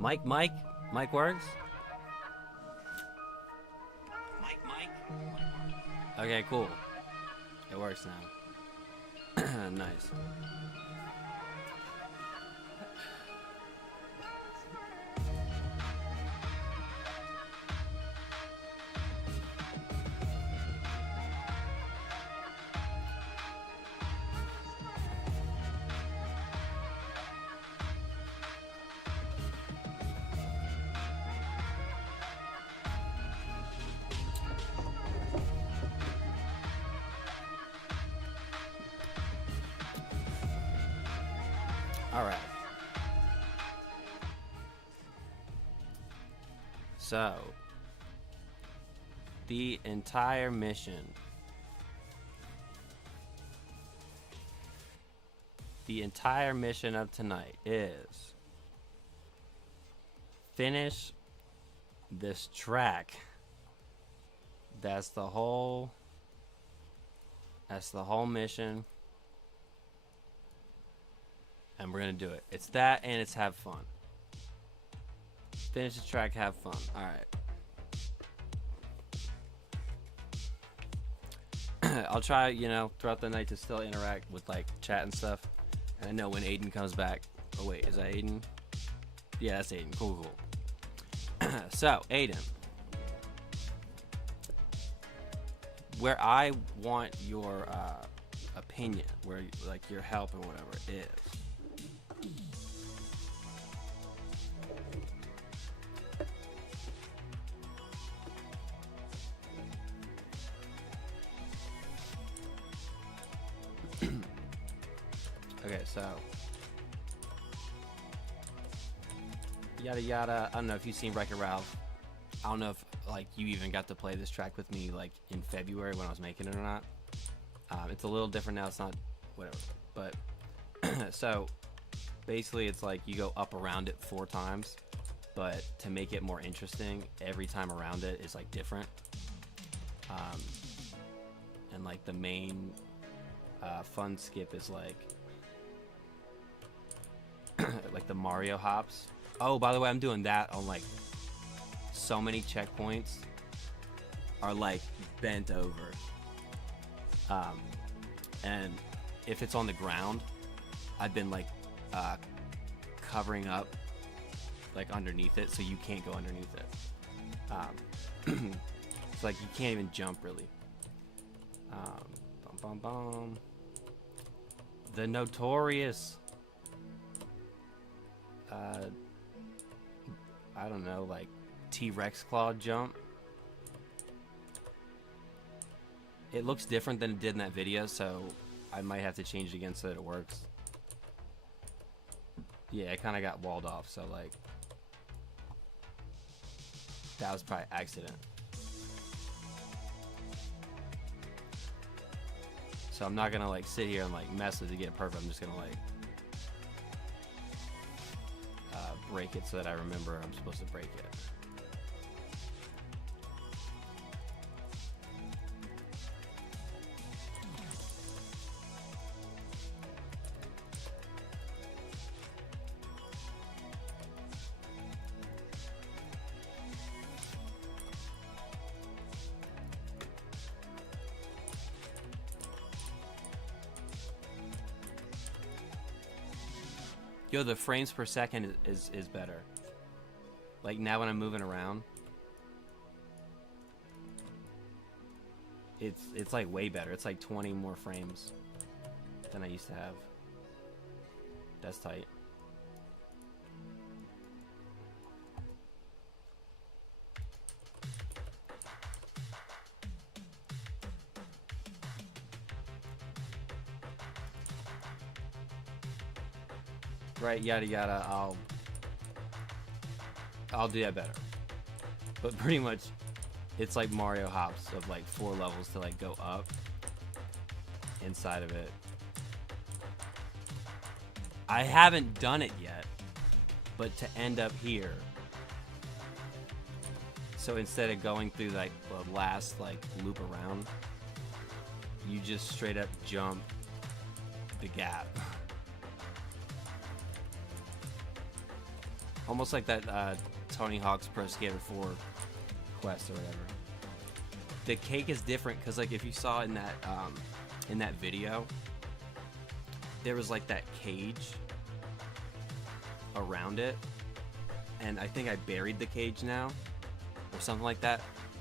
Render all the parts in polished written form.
Mike works? Mike. Okay, cool. It works now. Nice. All right. So, the entire mission of tonight is finish this track. That's the whole mission. And we're gonna do it. It's that and it's have fun. Finish the track, have fun. Alright. I'll try, throughout the night to still interact with like chat and stuff. And I know when Aiden comes back. Oh wait, is that Aiden? Yeah, that's Aiden. Cool. So, Aiden. Where I want your opinion, where like your help and whatever is. Okay, so yada yada. I don't know if you've seen Wreck-It Ralph. I don't know if like you even got to play this track with me like in February when I was making it or not. It's a little different now. It's not whatever, but so basically it's like you go up around it 4 times, but to make it more interesting, every time around it is like different. And like the main fun skip is like like the Mario hops. Oh, by the way, I'm doing that on like so many checkpoints are like bent over. And if it's on the ground, I've been like covering up like underneath it so you can't go underneath it. It's like you can't even jump really. The notorious I don't know, like T-Rex claw jump. It looks different than it did in that video, so I might have to change it again so that it works. Yeah, it kind of got walled off, so like that was probably accident. So I'm not gonna like sit here and like mess with it to get it perfect. I'm just gonna like break it so that I remember I'm supposed to break it. Yo, the frames per second is better. Like now when I'm moving around, it's like way better. It's like 20 more frames than I used to have. That's tight. Right, yada yada. I'll do that better. But pretty much, it's like Mario hops of like 4 levels to like go up inside of it. I haven't done it yet, but to end up here. So instead of going through like the last like loop around, you just straight up jump the gap. Almost like that Tony Hawk's Pro Skater 4 quest or whatever. The cake is different because like if you saw in that video, there was like that cage around it, and I think I buried the cage now or something like that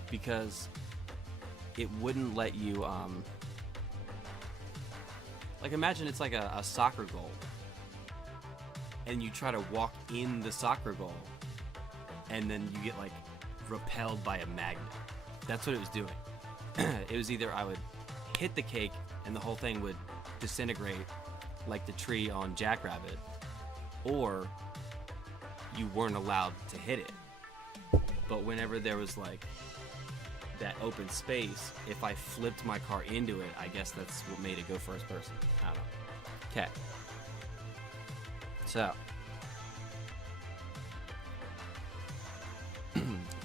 because it wouldn't let you like imagine it's like a soccer goal and you try to walk in the soccer goal and then you get like repelled by a magnet. That's what it was doing. It was either I would hit the cake and the whole thing would disintegrate like the tree on Jackrabbit, or you weren't allowed to hit it. But whenever there was like that open space, if I flipped my car into it, I guess that's what made it go first person. I don't know. Okay. So,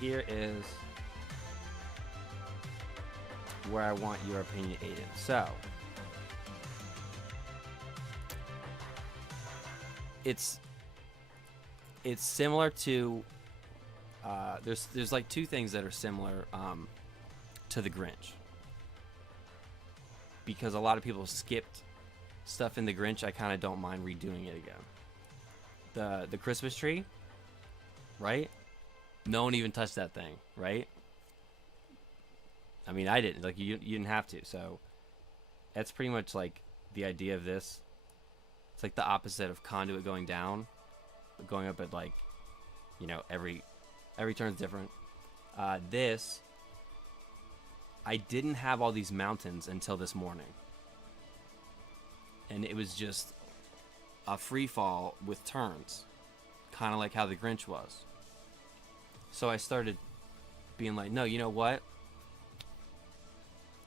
here is where I want your opinion, Aiden. So, it's similar to there's like 2 things that are similar to the Grinch, because a lot of people skipped stuff in the Grinch. I kind of don't mind redoing it again. The Christmas tree, right? No one even touched that thing, right? I mean, I didn't. Like, you didn't have to. So that's pretty much like the idea of this. It's like the opposite of Conduit going down, but going up at like, you know, every turn's different. This, I didn't have all these mountains until this morning, and it was just a free fall with turns, kind of like how the Grinch was. So I started being like, no, you know what?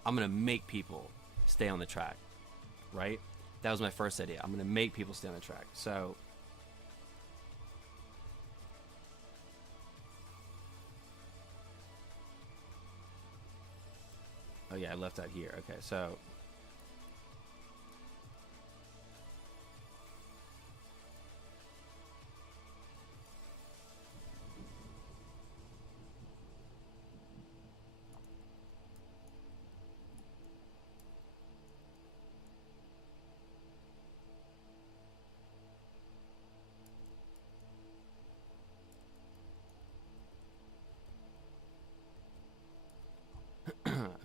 I'm gonna make people stay on the track, right? That was my first idea. I'm gonna make people stay on the track. So oh yeah, I left that here. Okay, so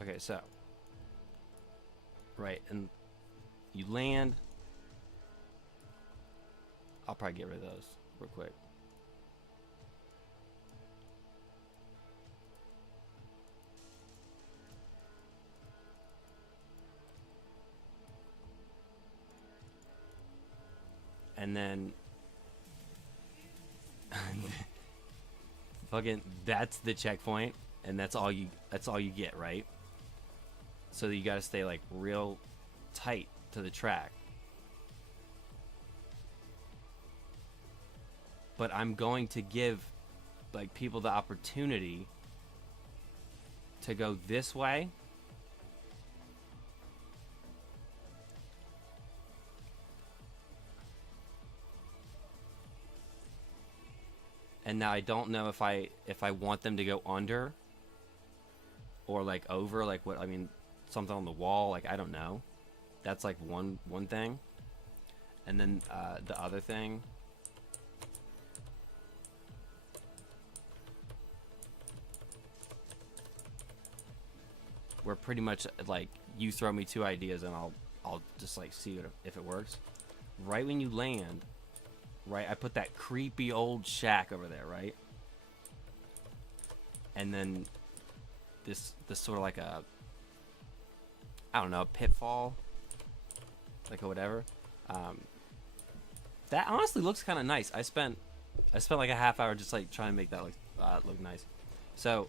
okay, so right, and you land. I'll probably get rid of those real quick. And then fucking that's the checkpoint, and that's all you get, right? So you got to stay like real tight to the track. But I'm going to give like people the opportunity to go this way. And now I don't know if I want them to go under or like over, like what I mean, something on the wall, like I don't know. That's like one thing. And then the other thing, where pretty much like you throw me two ideas and I'll just like see if it works. Right when you land, right, I put that creepy old shack over there, right? And then this sort of like a, I don't know, pitfall, like a whatever. That honestly looks kind of nice. I spent like a half hour just like trying to make that look nice. So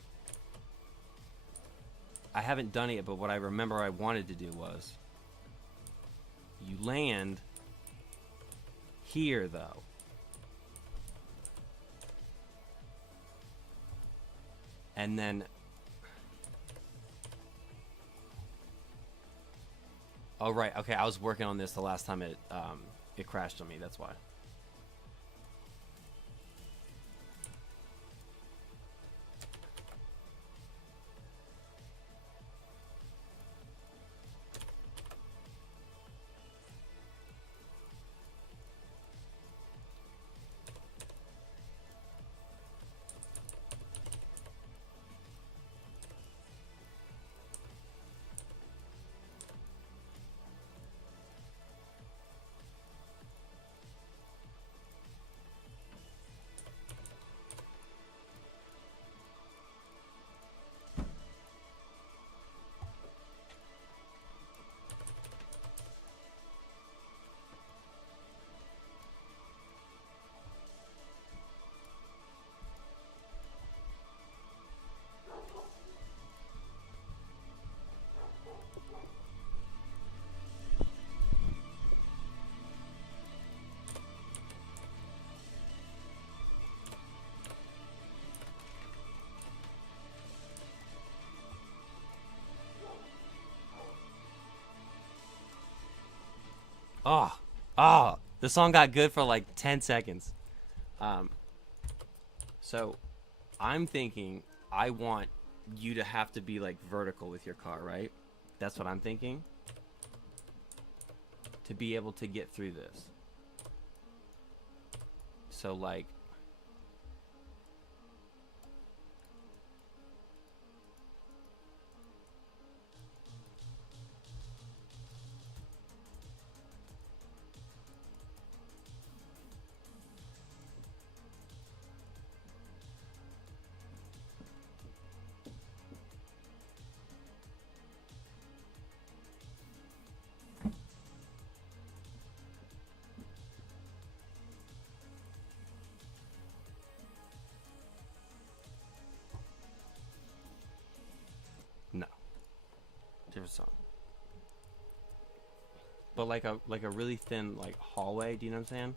I haven't done it yet, but what I remember I wanted to do was you land here though. And then oh right, okay, I was working on this the last time it crashed on me, that's why. The song got good for like 10 seconds. So I'm thinking I want you to have to be like vertical with your car, right? That's what I'm thinking. To be able to get through this. So like, no. Different song. But like a really thin like hallway, do you know what I'm saying?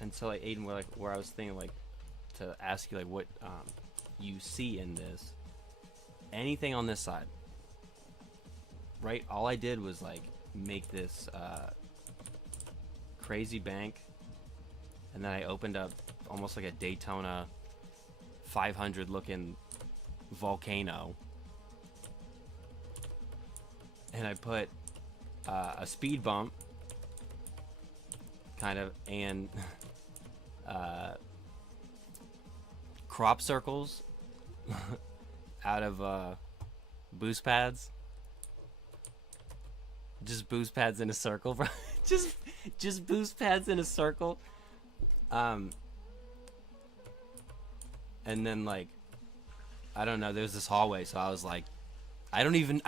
And so like Aiden, where I was thinking like to ask you like what you see in this, anything on this side, right? All I did was like make this crazy bank, and then I opened up almost like a Daytona 500 looking volcano, and I put a speed bump kind of, and uh, crop circles out of boost pads. Just boost pads in a circle, bro. just boost pads in a circle. And then like, I don't know, there's this hallway, so I was like, I don't even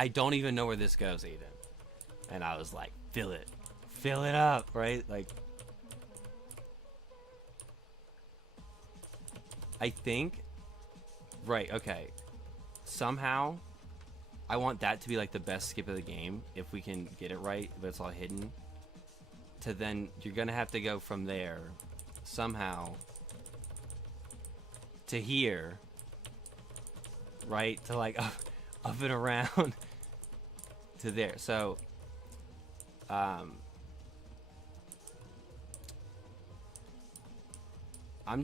know where this goes, Aiden. And I was like, fill it up, right? Like, I think, right, okay. Somehow, I want that to be like the best skip of the game, if we can get it right, but it's all hidden. To then, you're gonna have to go from there, somehow, to here, right? To like, up and around, to there. So, I'm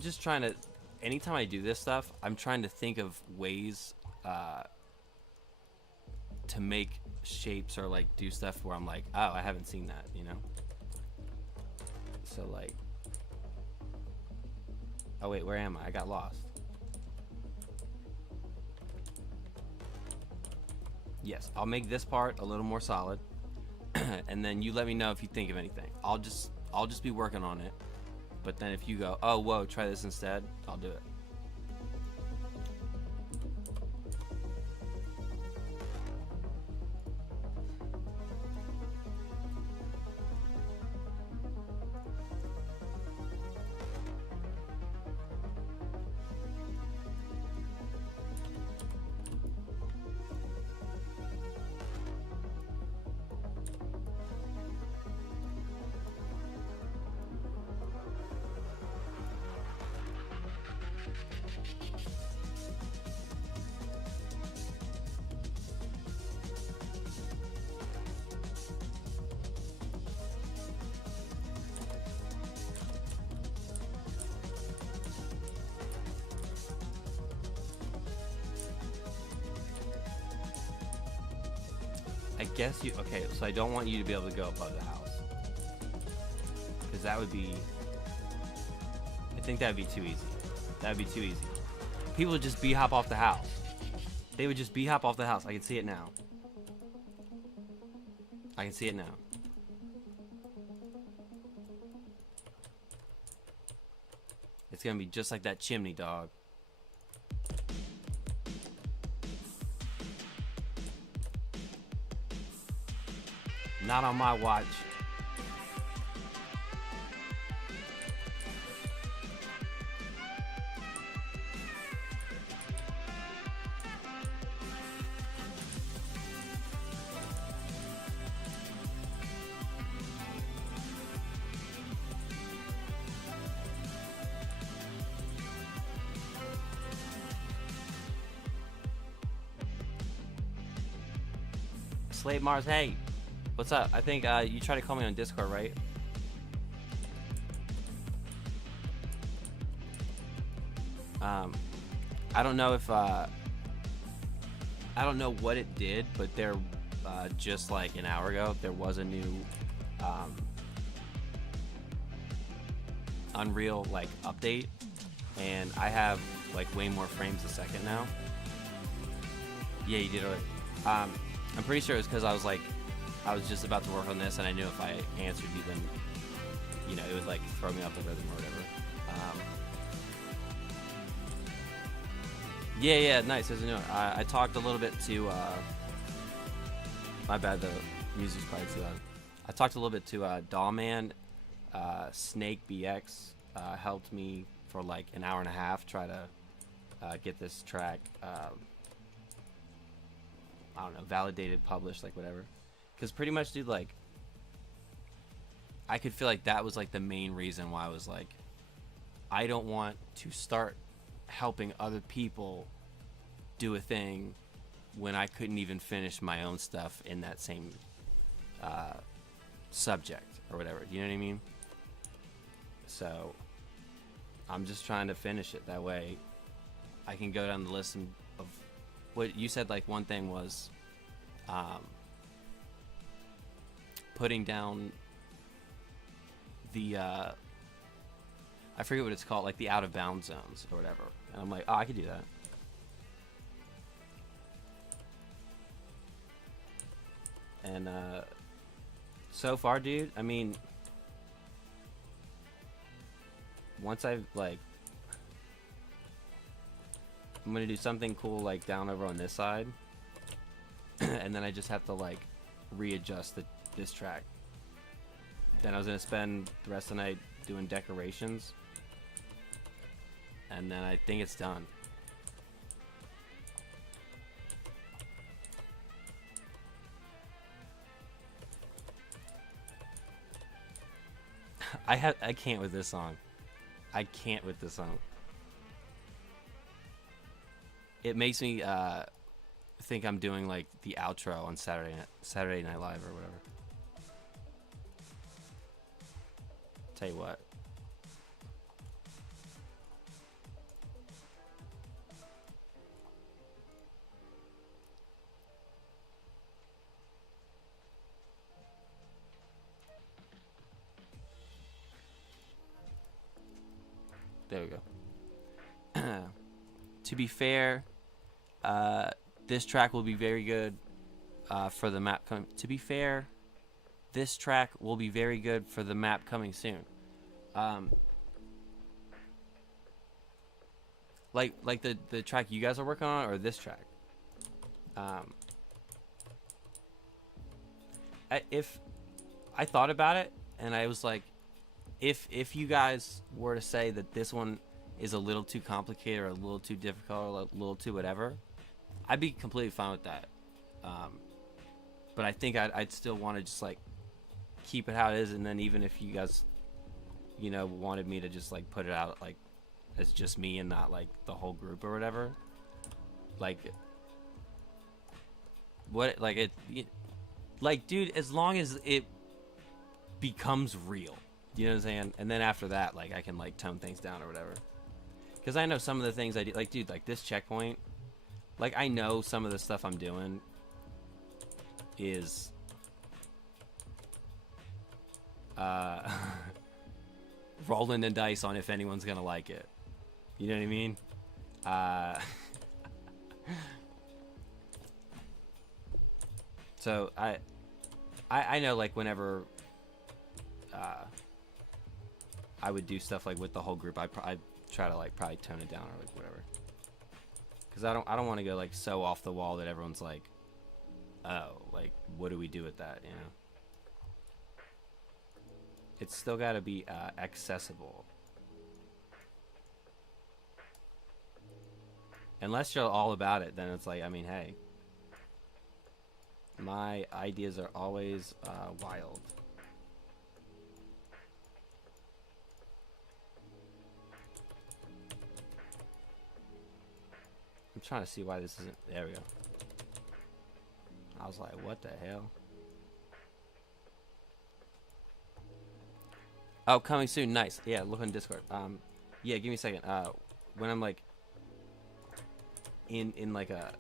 just trying to, anytime I do this stuff, I'm trying to think of ways, to make shapes or like do stuff where I'm like, oh, I haven't seen that, you know? So like, oh wait, where am I? I got lost. Yes, I'll make this part a little more solid, and then you let me know if you think of anything. I'll just be working on it. But then if you go, oh whoa, try this instead, I'll do it. I guess you, okay, so I don't want you to be able to go above the house. Because that would be, I think that would be too easy. That would be too easy. People would just hop off the house. They would just hop off the house. I can see it now. I can see it now. It's gonna be just like that chimney, dog. Not on my watch. Slate Mars, hey. What's up? I think you tried to call me on Discord, right? I don't know if I don't know what it did, but there just like an hour ago there was a new Unreal like update, and I have like way more frames a second now. Yeah, you did it. I'm pretty sure it's because I was just about to work on this, and I knew if I answered you, then, you know, it would like throw me off the rhythm or whatever. Yeah, nice. As you know, I talked a little bit to. My bad, the music's probably too loud. I talked a little bit to Dollman. Snake BX helped me for like an hour and a half try to get this track. I don't know, validated, published, like whatever. Because pretty much, dude, like, I could feel like that was like the main reason why I was like, I don't want to start helping other people do a thing when I couldn't even finish my own stuff in that same subject or whatever. You know what I mean? So I'm just trying to finish it. That way I can go down the list of what you said. Like, one thing was putting down the I forget what it's called, like the out of bounds zones or whatever. And I'm like, oh, I could do that. And so far, dude, I mean, once I've like, I'm gonna do something cool like down over on this side, and then I just have to like readjust this track. Then I was gonna spend the rest of the night doing decorations, and then I think it's done. I can't with this song. I can't with this song. It makes me think I'm doing like the outro on Saturday Night Live or whatever. Tell you what. There we go. To be fair, this track will be very good for the map coming. To be fair, this track will be very good for the map coming soon. Like the track you guys are working on, or this track. If I thought about it, and I was like, if you guys were to say that this one is a little too complicated or a little too difficult or a little too whatever, I'd be completely fine with that. But I think I'd still want to just like keep it how it is, and then even if you guys, you know, wanted me to just like put it out like as just me and not like the whole group or whatever, like what, like it like, dude, as long as it becomes real, you know what I'm saying? And then after that, like, I can like tone things down or whatever. Because I know some of the things I do, like, dude, like this checkpoint, like I know some of the stuff I'm doing is rolling the dice on if anyone's gonna like it. You know what I mean? So I know, like, whenever I would do stuff like with the whole group, I try to like probably tone it down or like whatever, because I don't want to go like so off the wall that everyone's like, oh, like what do we do with that, you know? It's still got to be accessible. Unless you're all about it, then it's like, I mean, hey, my ideas are always wild. I'm trying to see why this isn't. There we go. I was like, what the hell? Oh, coming soon. Nice. Yeah, look on Discord. Yeah, give me a second. When I'm like in like a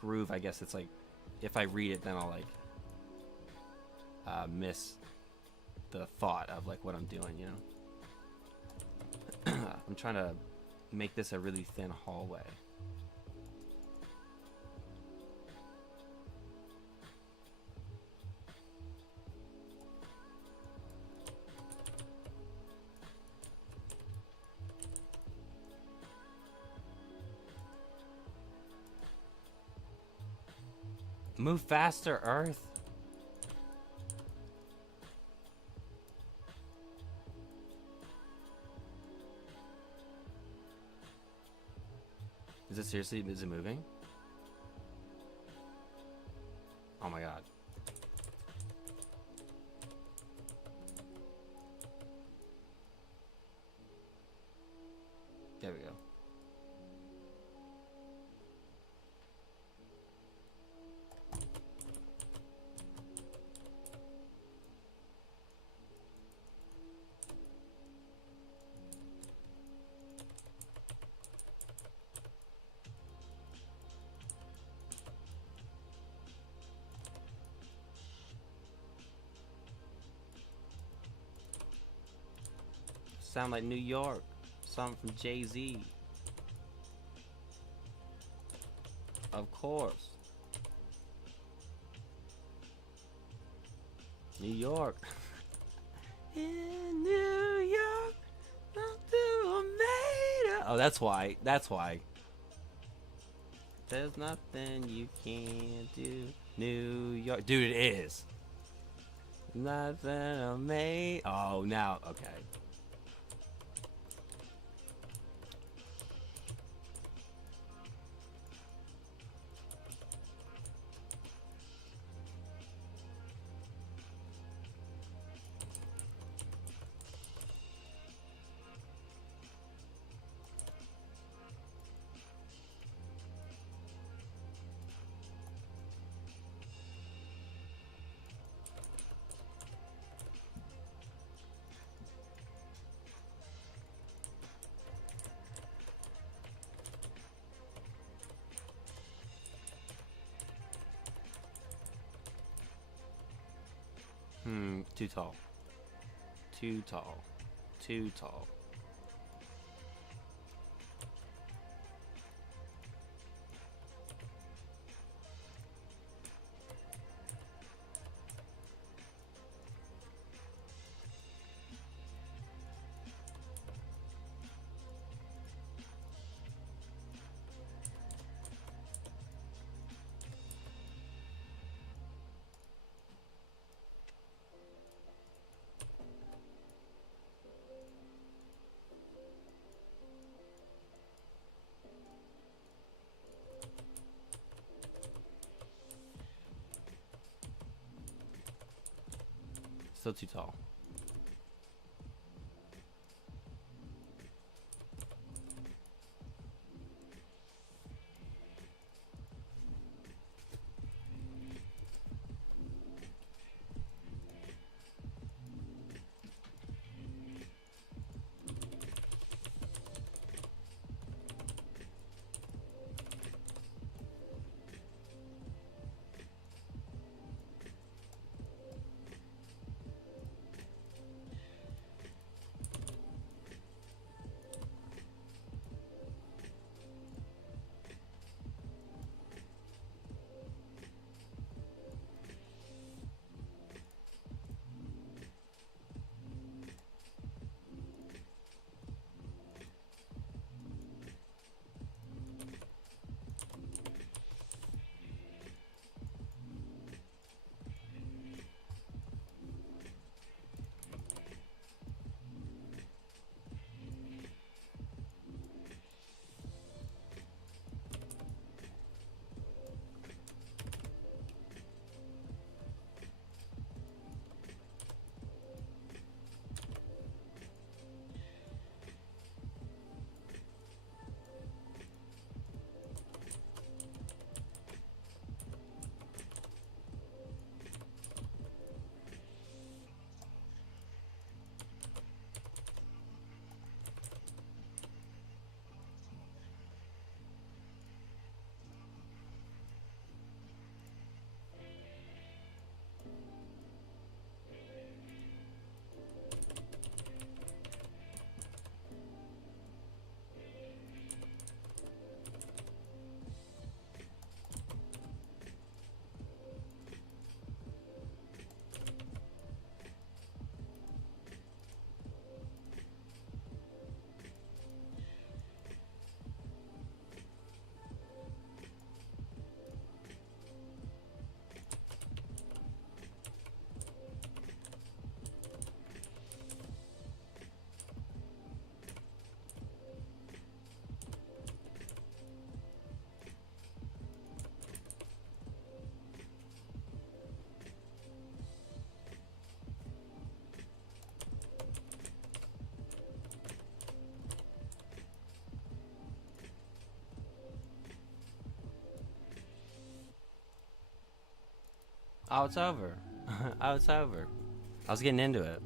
groove, I guess it's like if I read it, then I'll like miss the thought of like what I'm doing, you know. I'm trying to make this a really thin hallway. Move faster, Earth. Is it seriously? Is it moving? Oh my god. There we go. sound like New York. Something from Jay-Z. Of course. New York. In New York. Oh, that's why. That's why. There's nothing you can't do. New York. Dude, it is. Nothing amazing. Oh, now. Okay. Too tall. Too tall. Too tall. Still too tall. Oh, it's over. Oh, it's over. I was getting into it.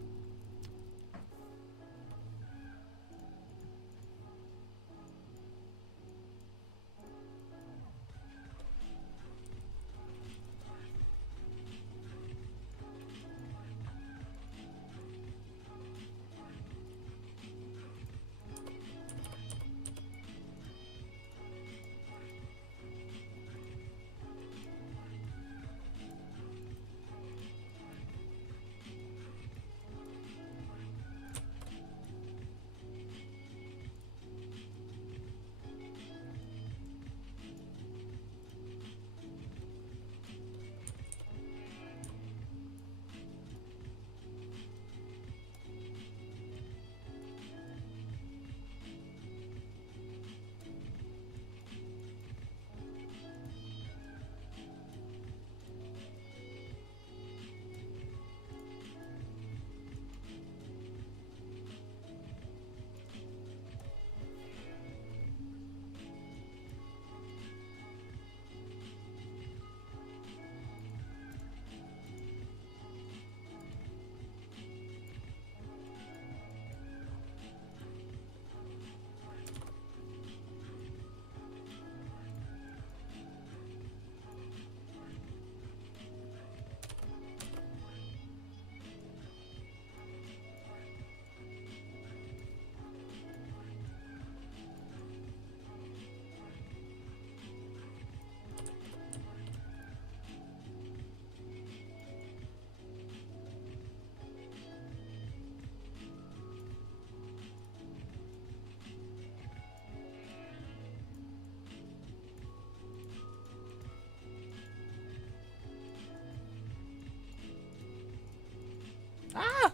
Ah!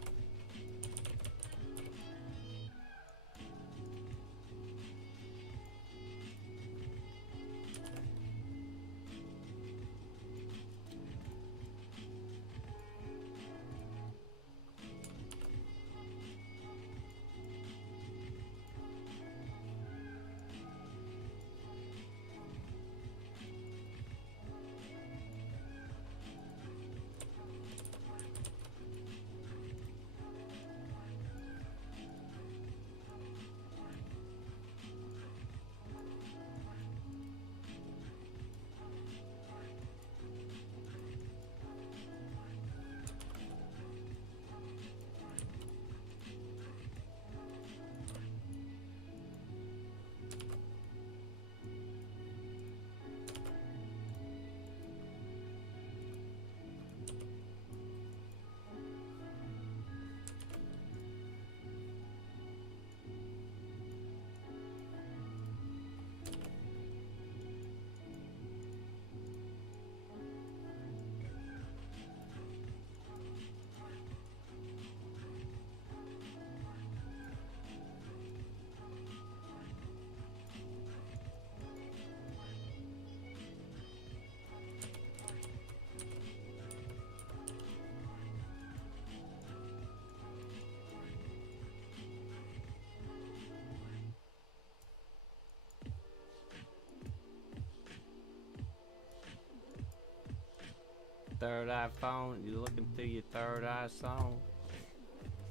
Third eye phone, you looking through your third eye song.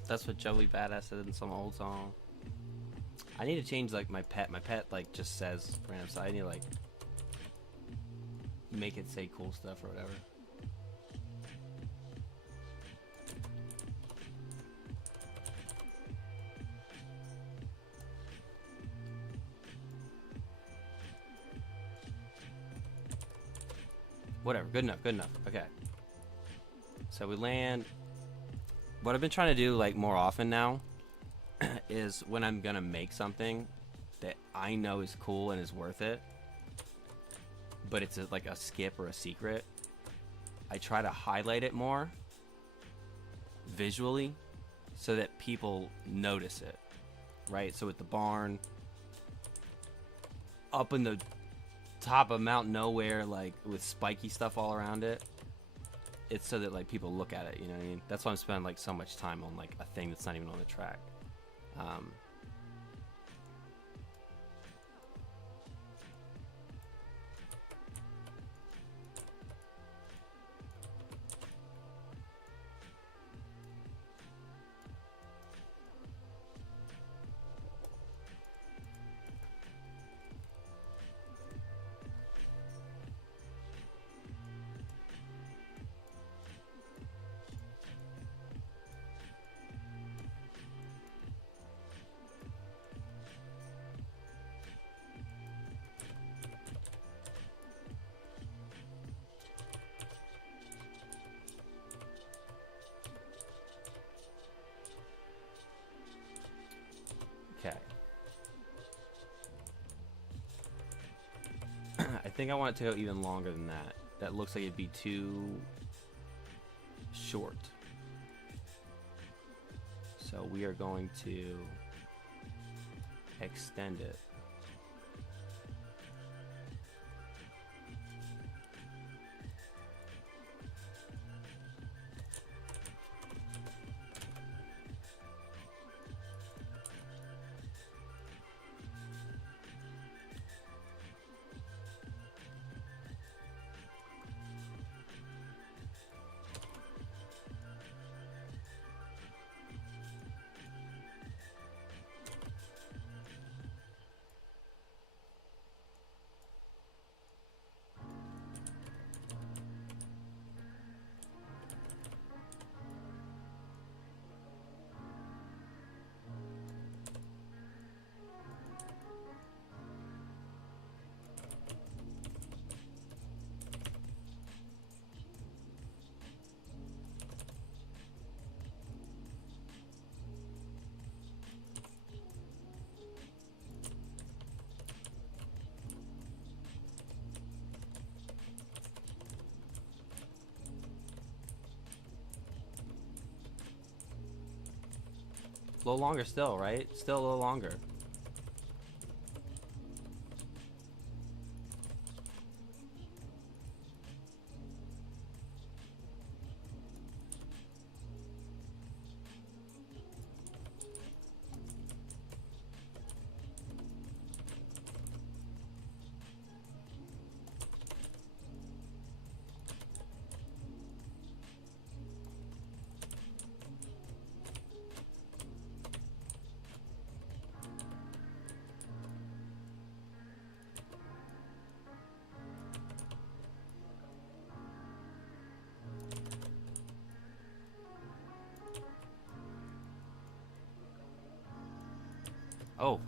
That's what Joey Badass said in some old song. I need to change like my pet. My pet like just says random stuff. I need to like make it say cool stuff or whatever. Whatever, good enough, good enough. Okay. So we land. What I've been trying to do like more often now is when I'm gonna make something that I know is cool and is worth it, but it's like a skip or a secret, I try to highlight it more visually so that people notice it, right? So with the barn up in the top of Mount Nowhere, like with spiky stuff all around it, it's so that like people look at it, you know what I mean? That's why I'm spending like so much time on like a thing that's not even on the track. Okay. I think I want it to go even longer than that. That looks like it'd be too short. So we are going to extend it. A little longer still, right? Still a little longer. Oh.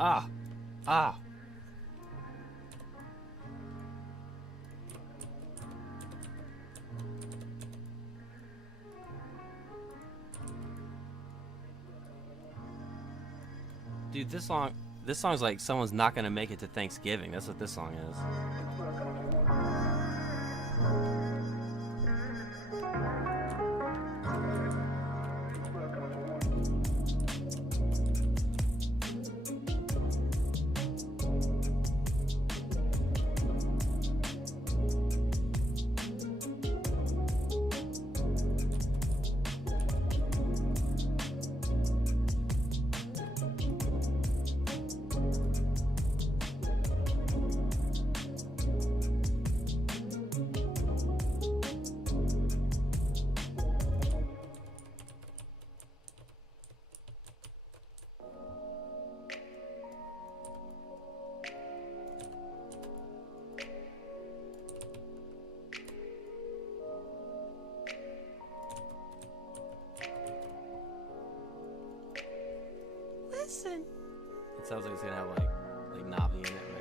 Ah. Ah. Dude, this song's like someone's not gonna make it to Thanksgiving. That's what this song is. Listen. It sounds like it's gonna have like Navi in it, right?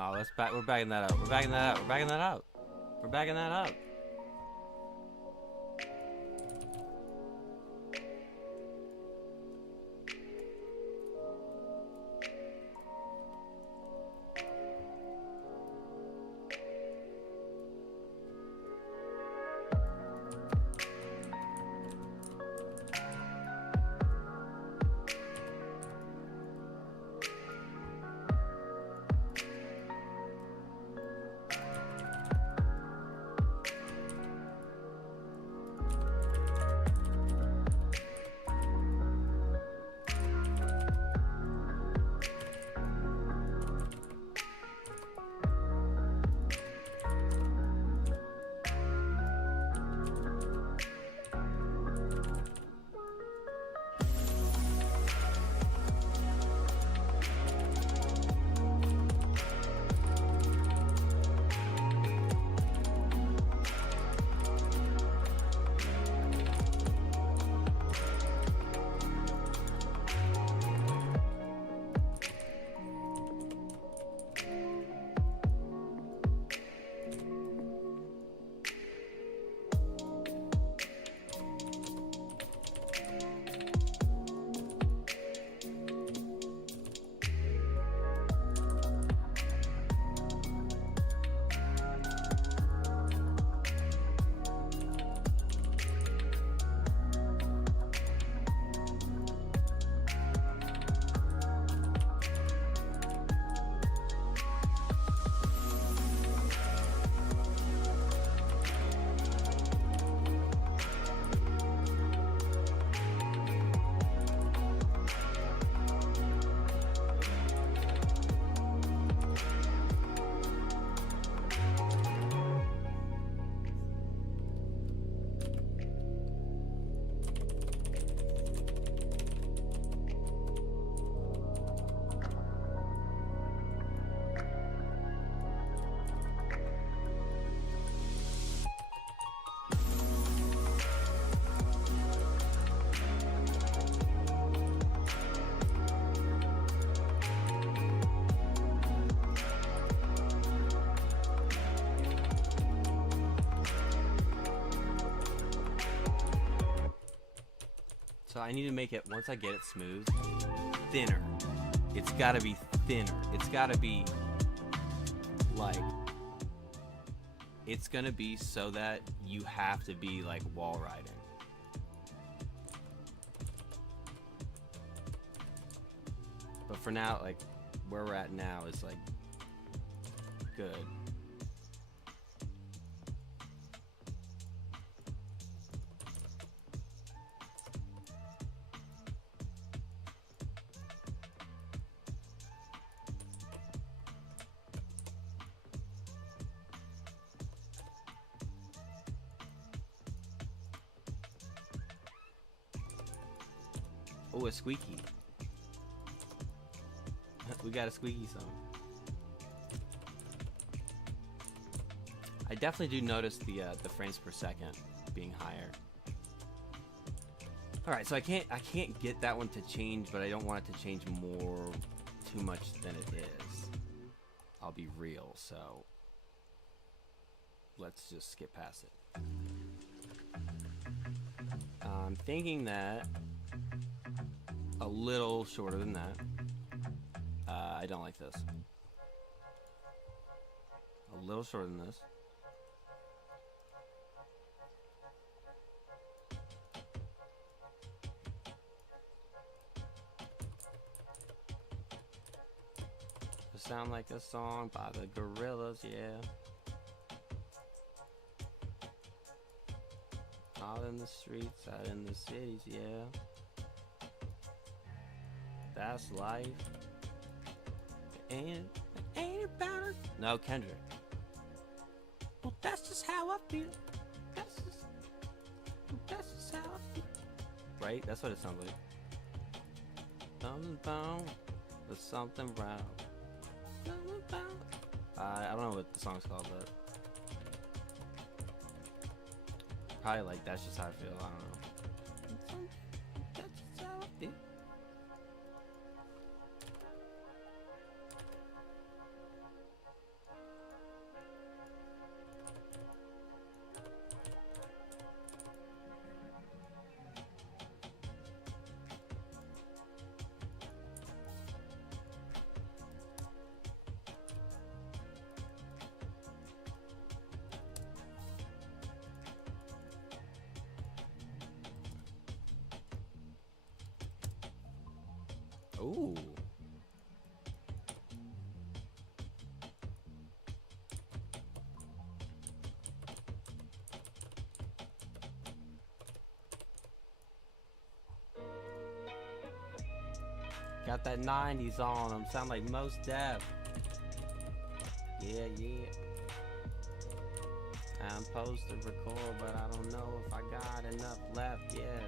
No, let's back. We're backing that up. We're backing that up. We're backing that up. We're backing that up. So I need to make it, once I get it smooth, thinner. It's gotta be thinner. It's gotta be, like, it's gonna be so that you have to be, like, wall riding. But for now, like, where we're at now is, like, good. Oh, a squeaky. We got a squeaky song. I definitely do notice the frames per second being higher. All right, so I can't get that one to change, but I don't want it to change too much than it is. I'll be real, so let's just skip past it. I'm thinking that a little shorter than that. I don't like this. A little shorter than this. It sound like a song by the Gorillaz, yeah. Out in the streets, out in the cities, yeah. That's life. Ain't it about it? No, Kendrick. Well, that's just how I feel. That's just how I feel. Right? That's what it sounds like. Something wrong. There's something wrong. I don't know what the song's called, but probably like that's just how I feel. I don't know. That's just how I feel. Ooh. Got that 90s on them. Sound like Mos Def. Yeah, yeah. I'm supposed to record, but I don't know if I got enough left yet.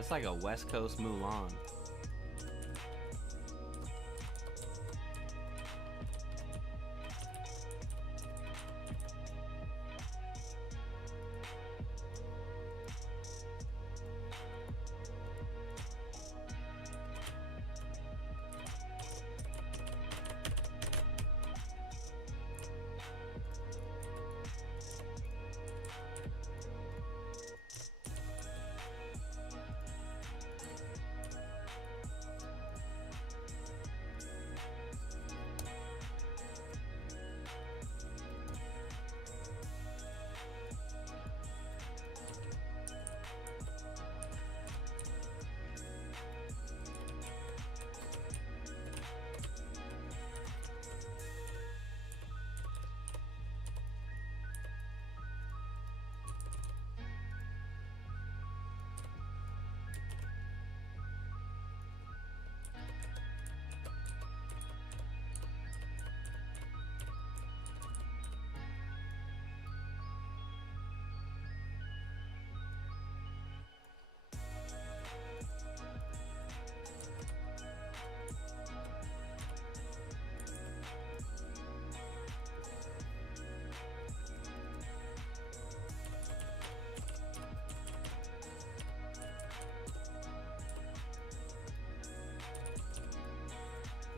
It's like a West Coast Mulan.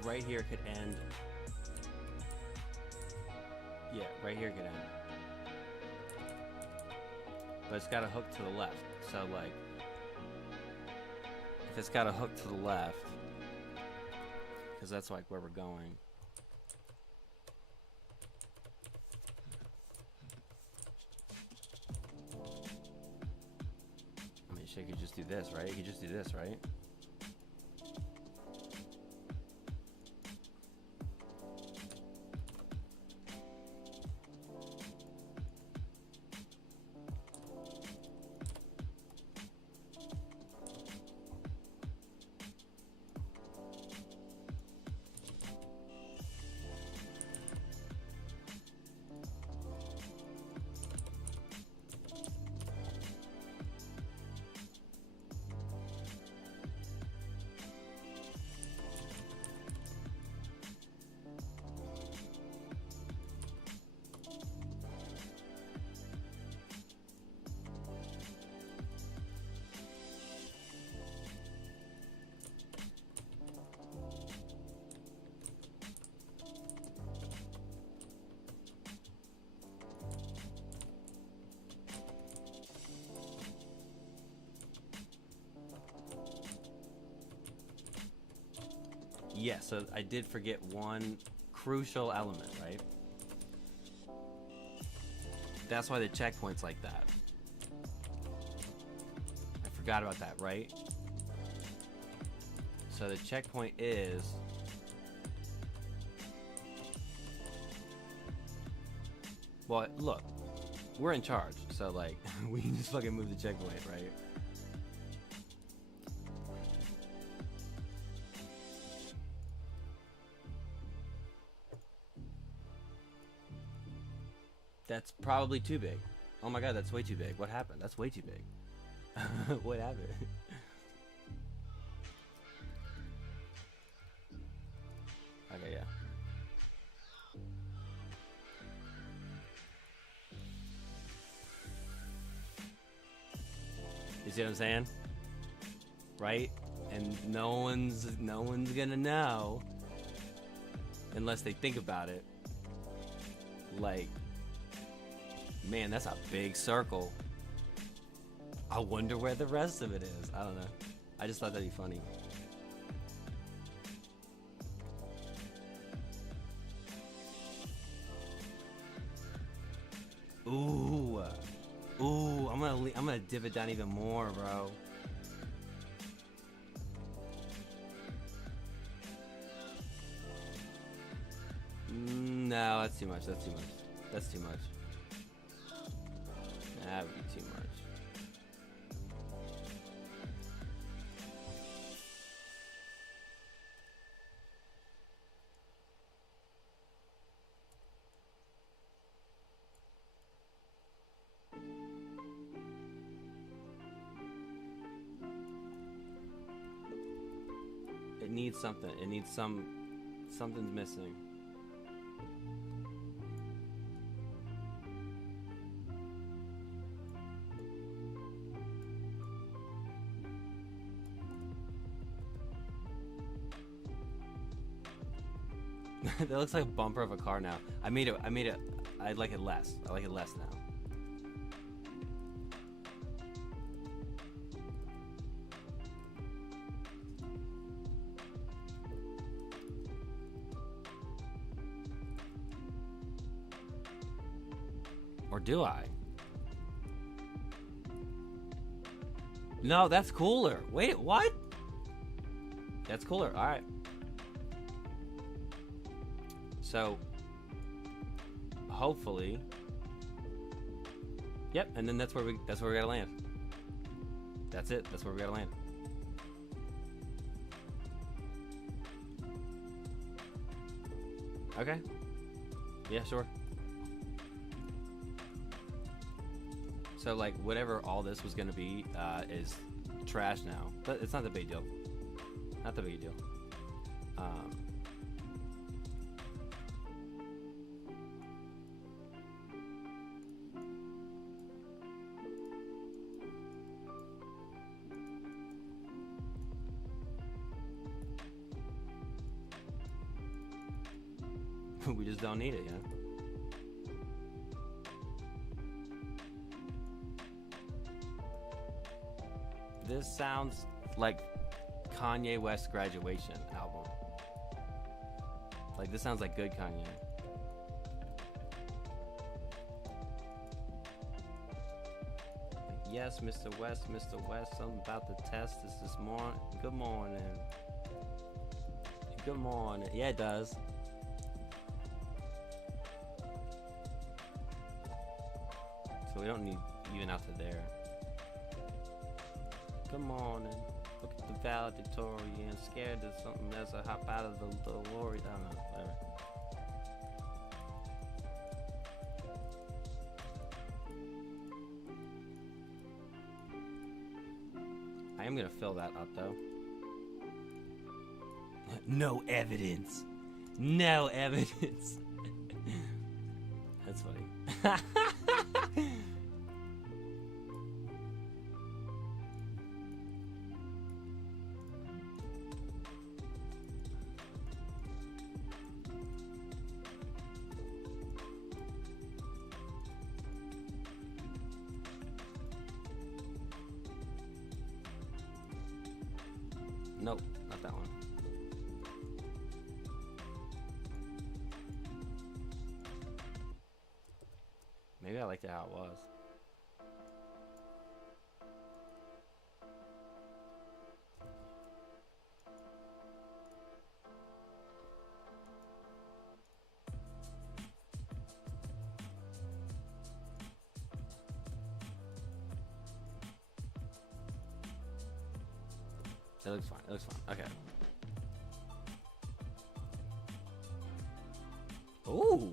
Right here could end. Yeah, right here could end. But it's got a hook to the left. So like, if it's got a hook to the left, because that's like where we're going. I mean, she could just do this, right? You could just do this, right? Yeah, so I did forget one crucial element, right? That's why the checkpoint's like that. I forgot about that, right? So the checkpoint is... Well, look, we're in charge, so like, we can just fucking move the checkpoint, right? That's probably too big. Oh my god, that's way too big. What happened? That's way too big. What happened? Okay, yeah. You see what I'm saying? Right? And no one's gonna know. unless they think about it. Like, man, that's a big circle. I wonder where the rest of it is. I don't know. I just thought that'd be funny. Ooh. Ooh, I'm gonna dip it down even more, bro. No, that's too much. That's too much. That's too much. That would be too much. It needs something. It needs something's missing. That looks like a bumper of a car now. I like it less. I like it less now. Or do I? No, that's cooler. Wait, what? That's cooler. All right. So, hopefully, yep. And then that's where we gotta land. That's it. That's where we gotta land. Okay. Yeah, sure. So, like, whatever all this was gonna be is trash now. But it's not the big deal. Not the big deal. We just don't need it, you know? This sounds like Kanye West graduation album. Like, this sounds like good Kanye. Yes, Mr. West, something about the test is this morning. Good morning. Good morning. Yeah, it does. So we don't need even out to there. Good morning. Look at the valedictorian. Scared of something as I hop out of the lorry. I don't know. Whatever. I am gonna fill that up though. No evidence. No evidence. That's funny. Nope, not that one. Maybe I liked it how it was. It looks fine. It looks fine. Okay. Ooh.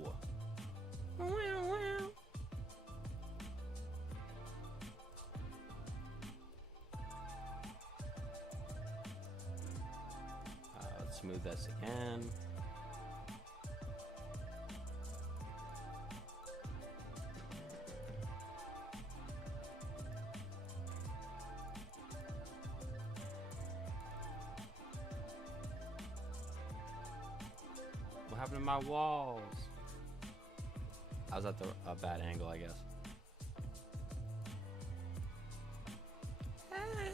Let's smooth this again. How happened to my walls? I was at a bad angle, I guess. Hey.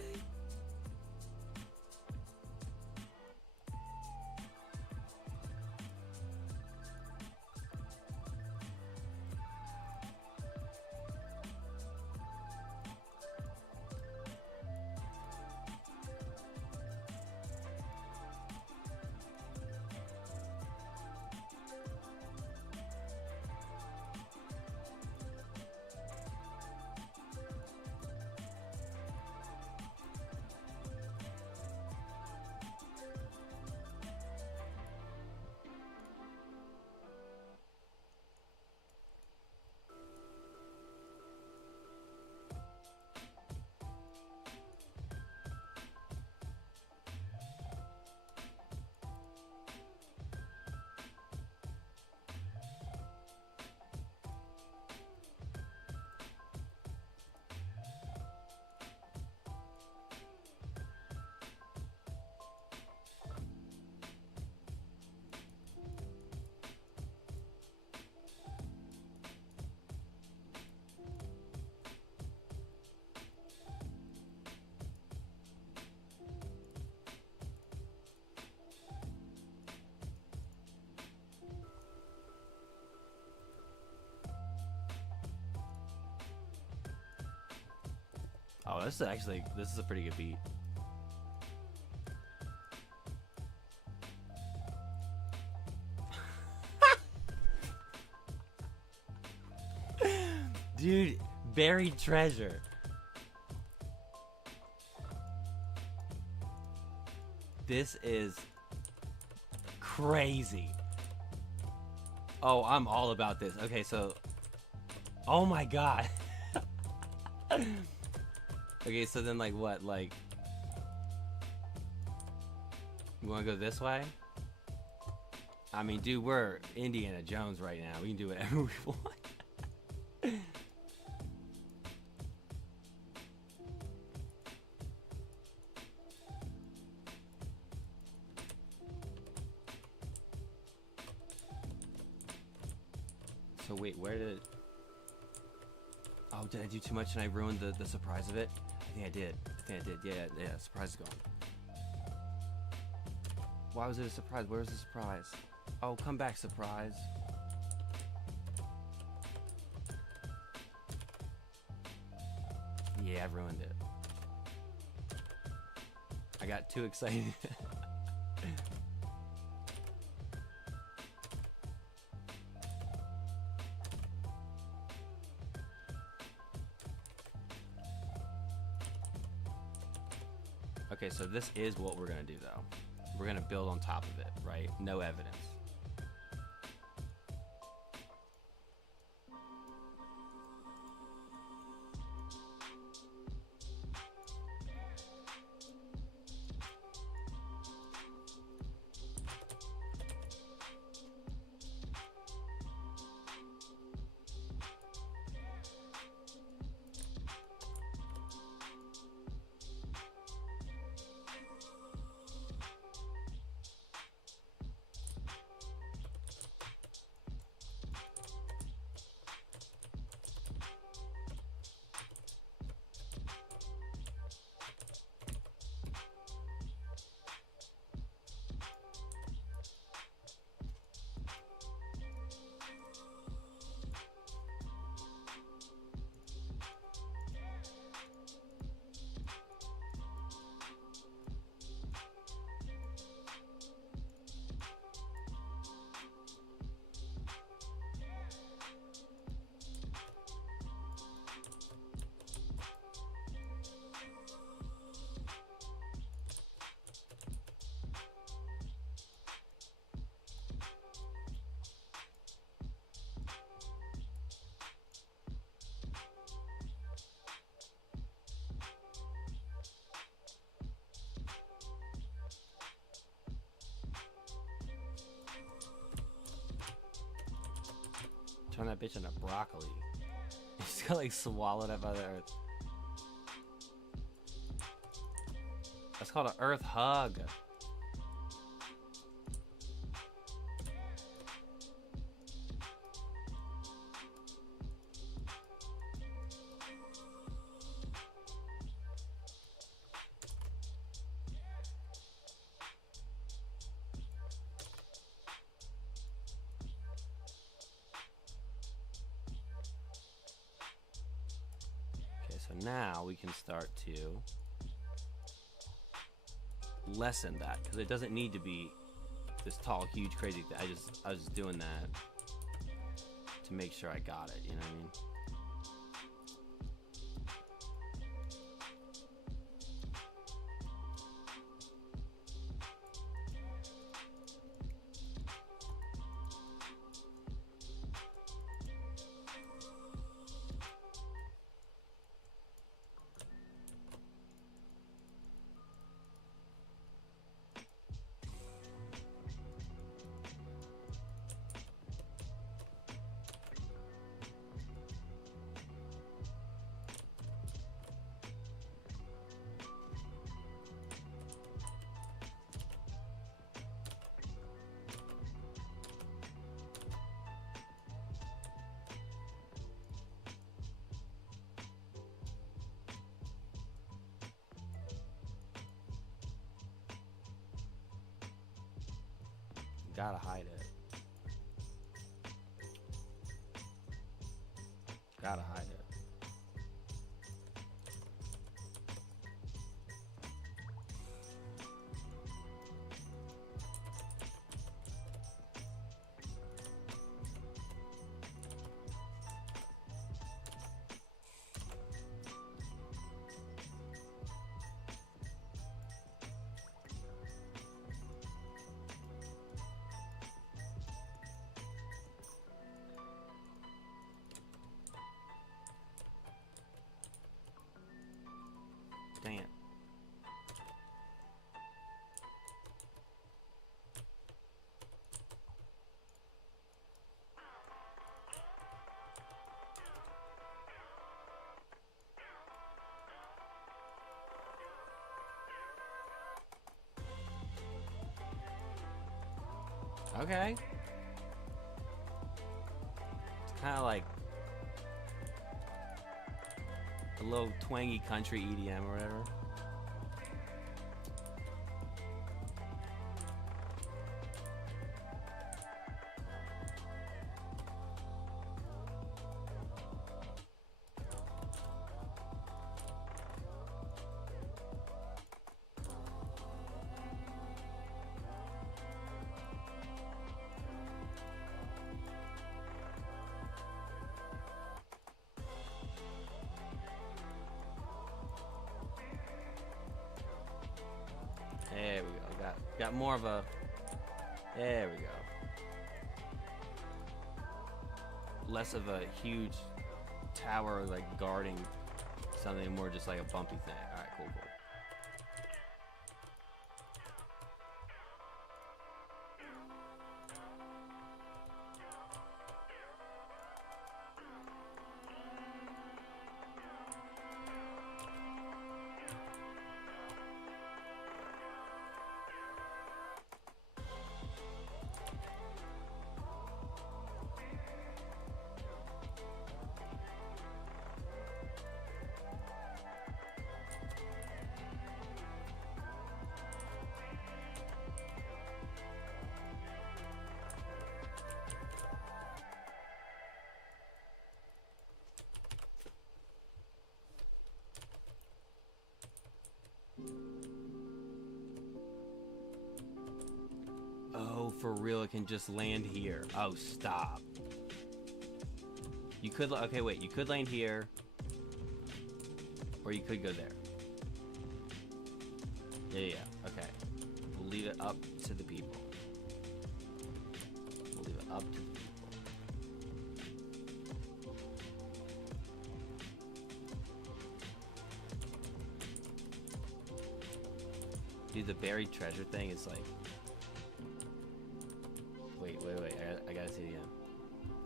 Oh, this is a pretty good beat. Dude, buried treasure. This is crazy. Oh, I'm all about this. Okay, so oh my god. Okay, so then like what? Like you wanna go this way? I mean, dude, we're Indiana Jones right now. We can do whatever we want. So wait, where did... Oh, did I do too much and I ruined the surprise of it? I think I did. Yeah, surprise is gone. Why was it a surprise? Where was the surprise? Oh, come back, surprise. Yeah, I ruined it. I got too excited. Okay, so this is what we're gonna do though. We're gonna build on top of it, right? No evidence. Turn that bitch into broccoli. It's got like swallowed up by the earth. That's called an earth hug. So now we can start to lessen that, because it doesn't need to be this tall, huge, crazy thing. I was just doing that to make sure I got it, you know what I mean? Gotta hide it. Gotta hide it. Dang it. Okay. It's kind of like a little twangy country EDM or whatever. There we go. Got more of a. There we go. Less of a huge tower like guarding something, more just like a bumpy thing. All right, cool. Oh, for real, it can just land here. Oh, stop. You could, okay, wait, you could land here, or you could go there. Yeah, okay. We'll leave it up to the people. We'll leave it up to the people. Dude, the buried treasure thing is like... Wait. I gotta see it again.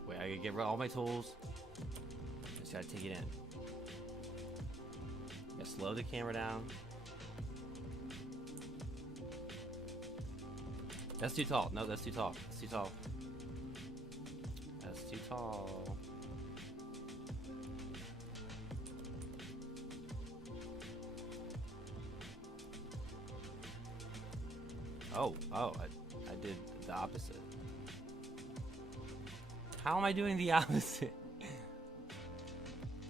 Wait, I gotta get rid of all my tools. Just gotta take it in. Gotta slow the camera down. That's too tall. No, that's too tall. That's too tall. That's too tall. Oh, I did the opposite. How am I doing the opposite?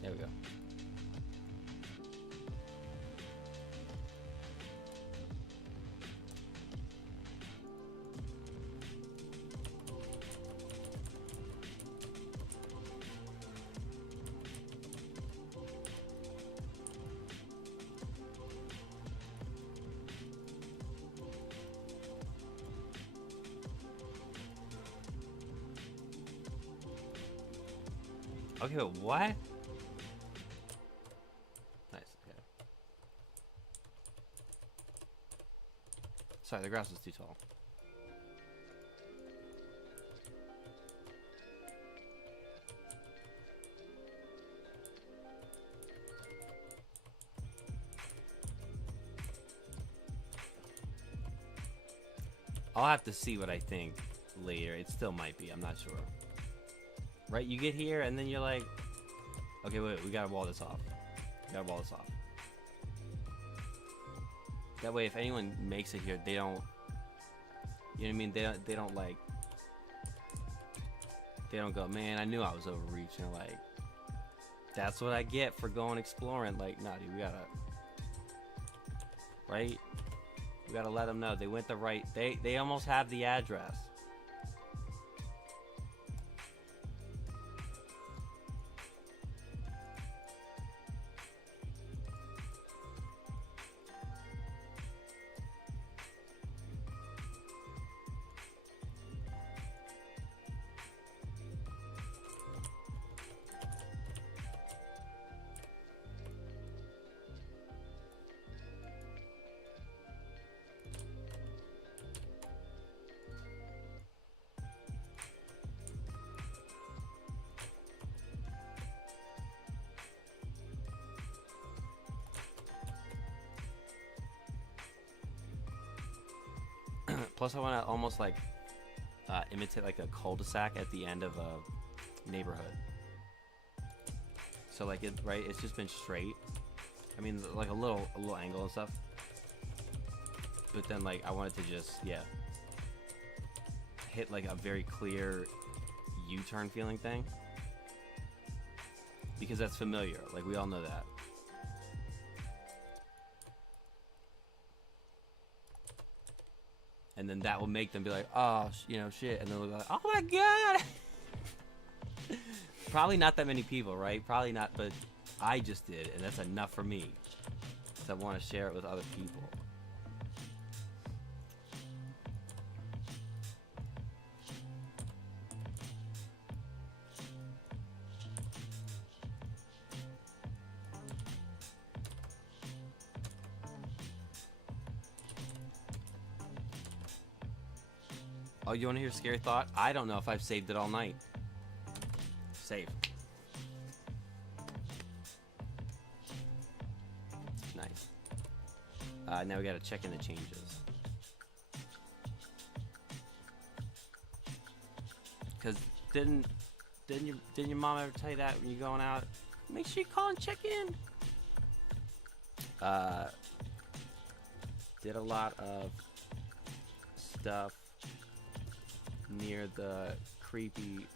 There we go. Okay, but what? Nice. Okay. Sorry, the grass was too tall. I'll have to see what I think later. It still might be. I'm not sure. Right? You get here and then you're like, okay, wait, we gotta wall this off. We gotta wall this off. That way, if anyone makes it here, they don't. You know what I mean? They don't like. They don't go, man, I knew I was overreaching. Like, that's what I get for going exploring. Like, nah, dude, we gotta. Right? We gotta let them know they went the right. They almost have the address. Plus, I want to almost like imitate like a cul-de-sac at the end of a neighborhood. So like it, right? It's just been straight. I mean, like a little angle and stuff. But then like I wanted to just hit like a very clear U-turn feeling thing because that's familiar. Like we all know that. And then that will make them be like, oh, shit. And they'll be like, oh my god. Probably not that many people, right? Probably not, but I just did, and that's enough for me. So I want to share it with other people. Oh, you want to hear a scary thought? I don't know if I've saved it all night. Save. Nice. Now we gotta check in the changes. Cause didn't your mom ever tell you that when you're going out? Make sure you call and check in. Did a lot of stuff near the creepy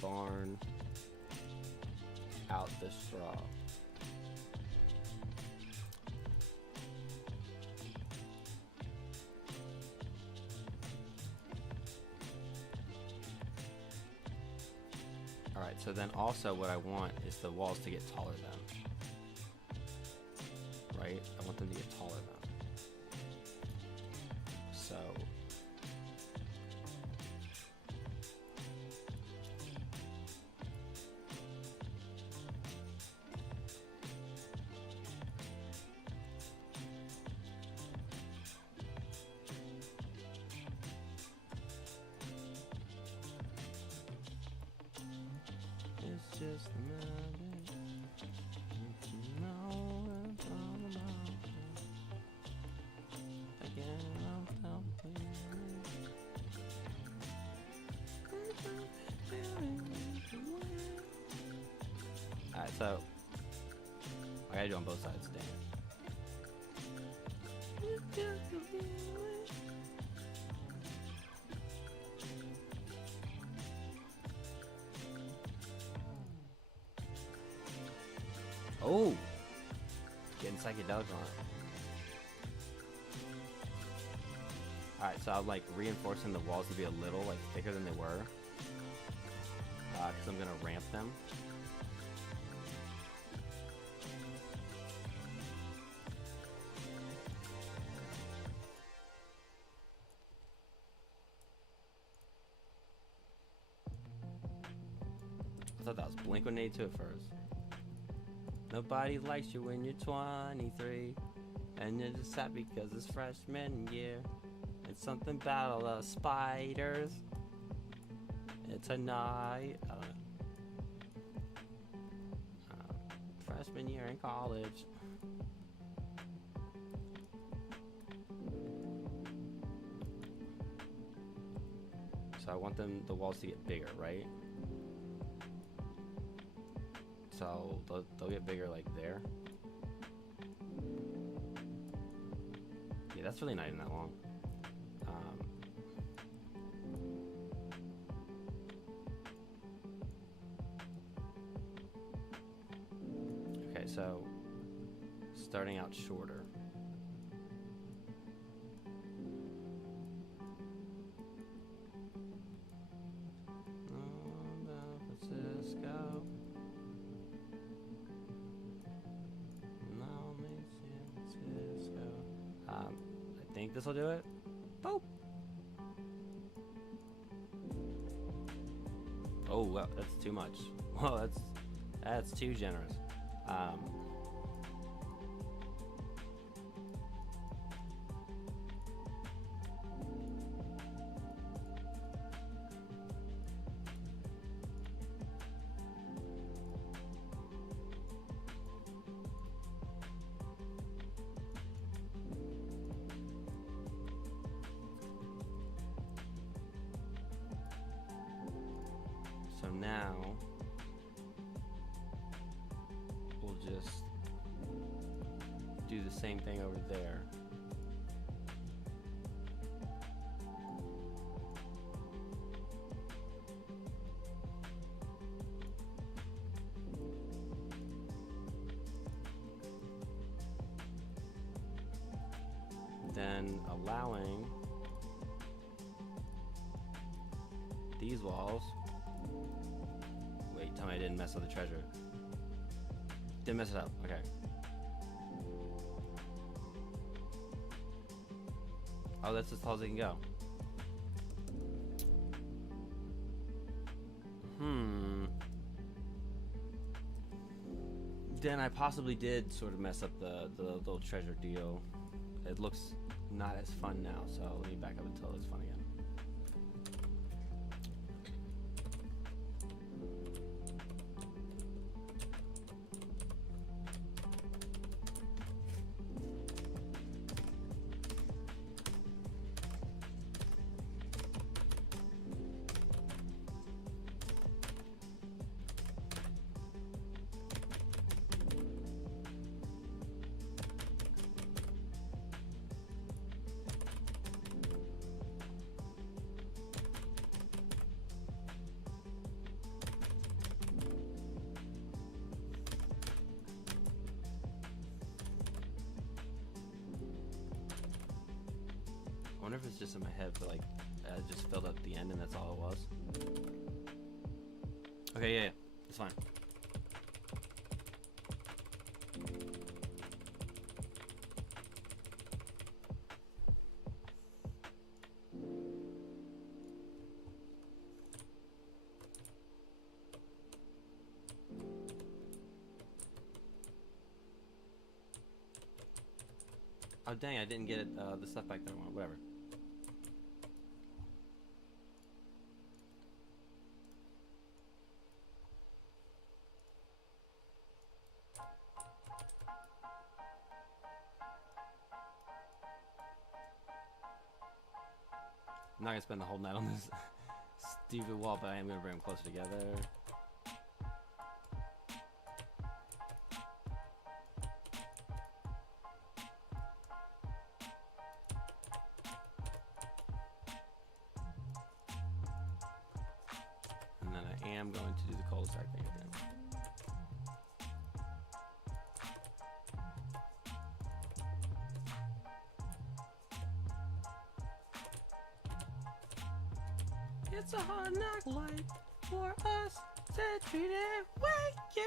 barn out the straw. Alright, so then also what I want is the walls to get taller then. Right? I want them to get taller then. So it's just a magic. You know what it's all about. Again, I'll tell you. Alright, so I gotta do on both sides, dang it. Oh, getting psychedelic on it. Alright, so I'm like reinforcing the walls to be a little like thicker than they were. Because I'm gonna ramp them. thought that was Blink-182 at first. Nobody likes you when you're 23, and you're just happy because it's freshman year. It's something about all the spiders. It's a night. I don't know. Freshman year in college. So I want the walls to get bigger, right? So they'll get bigger like there. Yeah, that's really not even that long. Okay, so starting out shorter. I think this will do it. Boop. Oh, well, that's too much. Well, that's too generous. So now we'll just do the same thing over there. Then allowing these walls. Wait, tell me I didn't mess up the treasure. Didn't mess it up. Okay. Oh, that's as tall as it can go. Then I possibly did sort of mess up the little treasure deal. It looks not as fun now, so let me back up until it's fun again. I wonder if it's just in my head, but like I just filled up the end and that's all it was. Okay, yeah, it's fine. Oh dang, I didn't get the stuff back that I want, whatever. I'm not gonna spend the whole night on this stupid wall, but I am gonna bring them closer together. And then I am going to do the cold start thing again. It's a hard knock life for us to treat it way, yeah.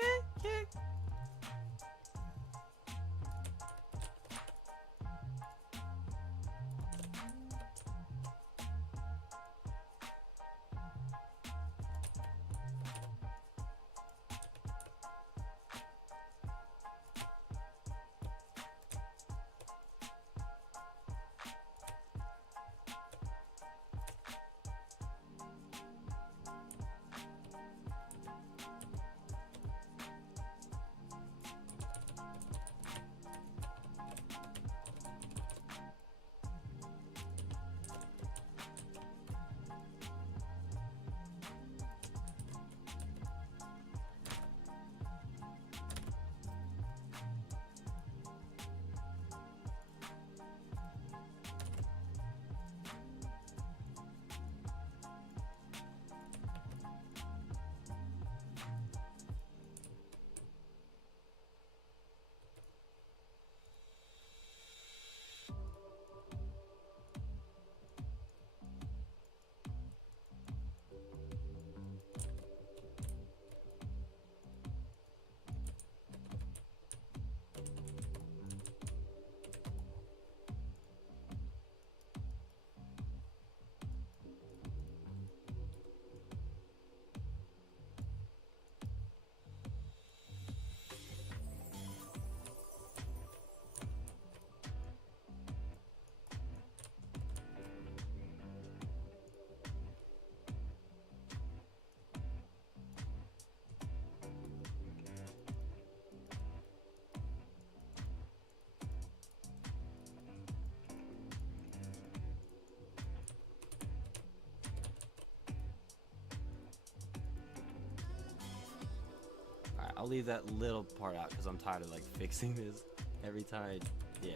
I'll leave that little part out because I'm tired of like fixing this every time. Yeah,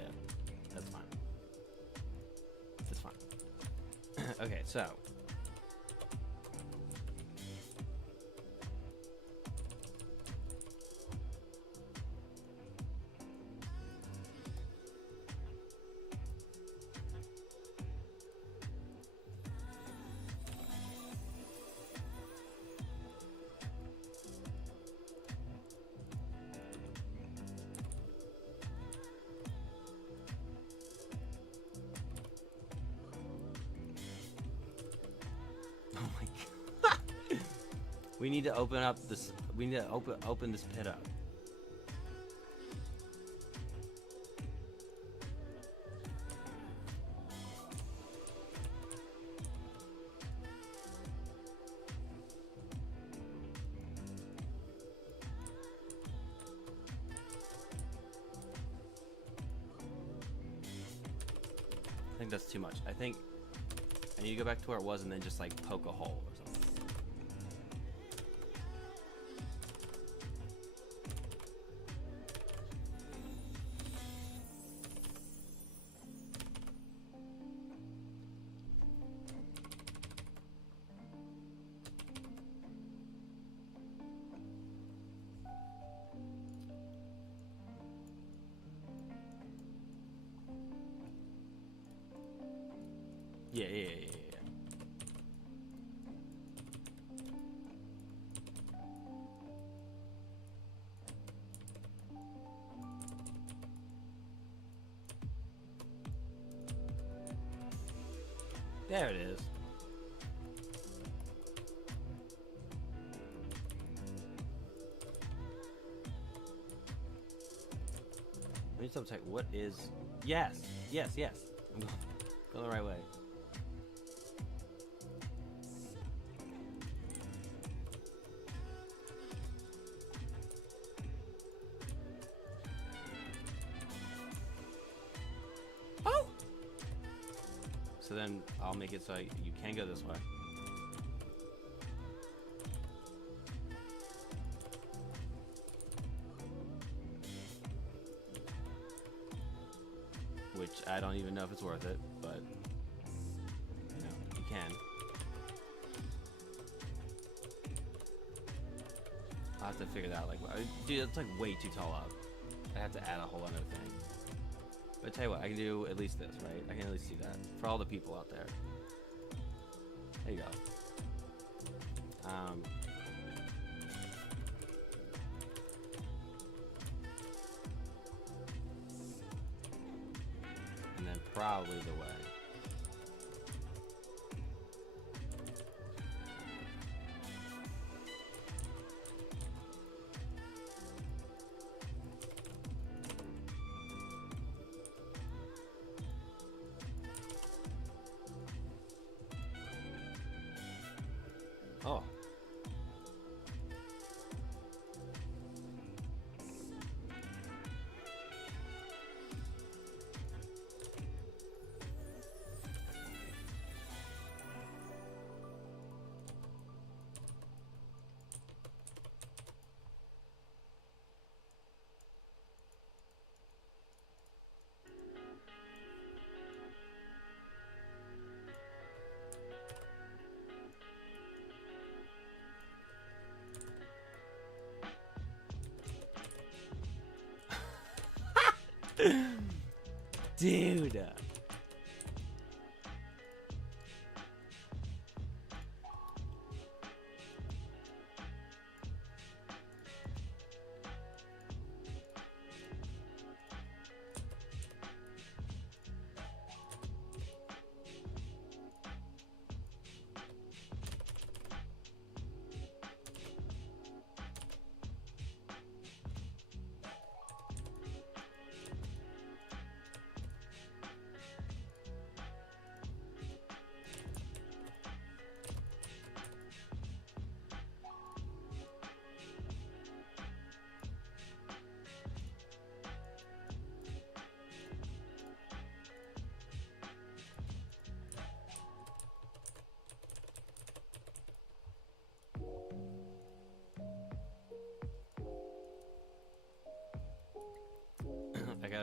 that's fine. That's fine. Okay, so. We need to open up this. We need to open this pit up. I think that's too much. I think I need to go back to where it was and then just like poke a hole or something. Yeah. There it is. Let me double check. What is? Yes. I'm going the right way. So then I'll make it so you can go this way. Which I don't even know if it's worth it, but you know, you can. I'll have to figure that out. Like, dude, it's like way too tall up. I have to add a whole other thing. But tell you what, I can do at least this, right? I can at least see that for all the people out there. There you go. And then probably the way. Oh. Dude.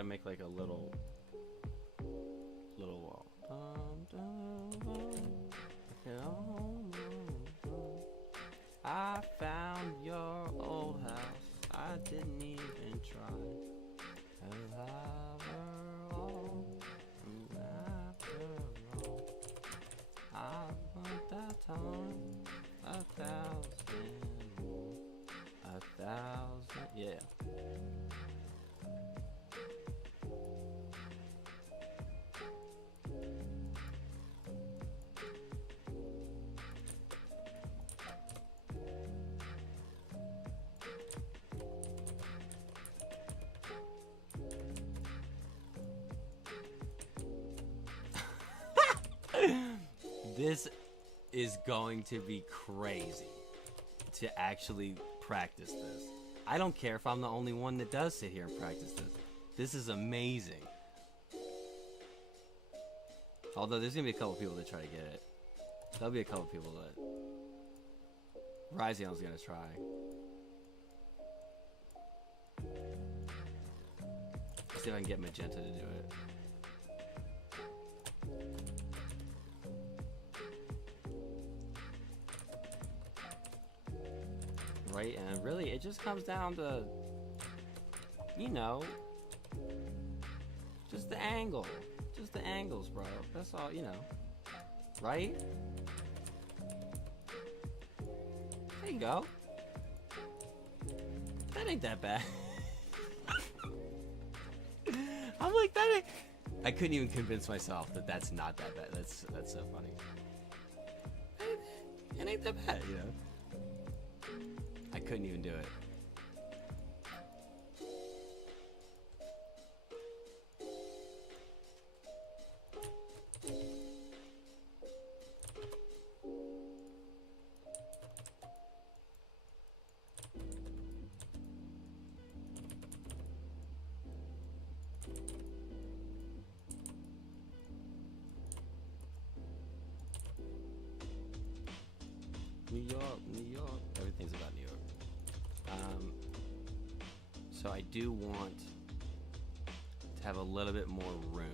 gotta make like a little wall. I found your old house. I didn't even try. I want that time 1,000 more. 1,000, yeah. This is going to be crazy to actually practice this. I don't care if I'm the only one that does sit here and practice this. This is amazing. Although there's gonna be a couple people that try to get it. There'll be a couple people that Ryzion's gonna try. Let's see if I can get Magenta to do it. Right, and really it just comes down to, you know, just the angle. Just the angles, bro. That's all, you know. Right? There you go. That ain't that bad. I'm like, that ain't... I couldn't even convince myself that that's not that bad. That's so funny. It ain't that bad, you know? I couldn't even do it. New York, New York. Everything's about New York. So I do want to have a little bit more room.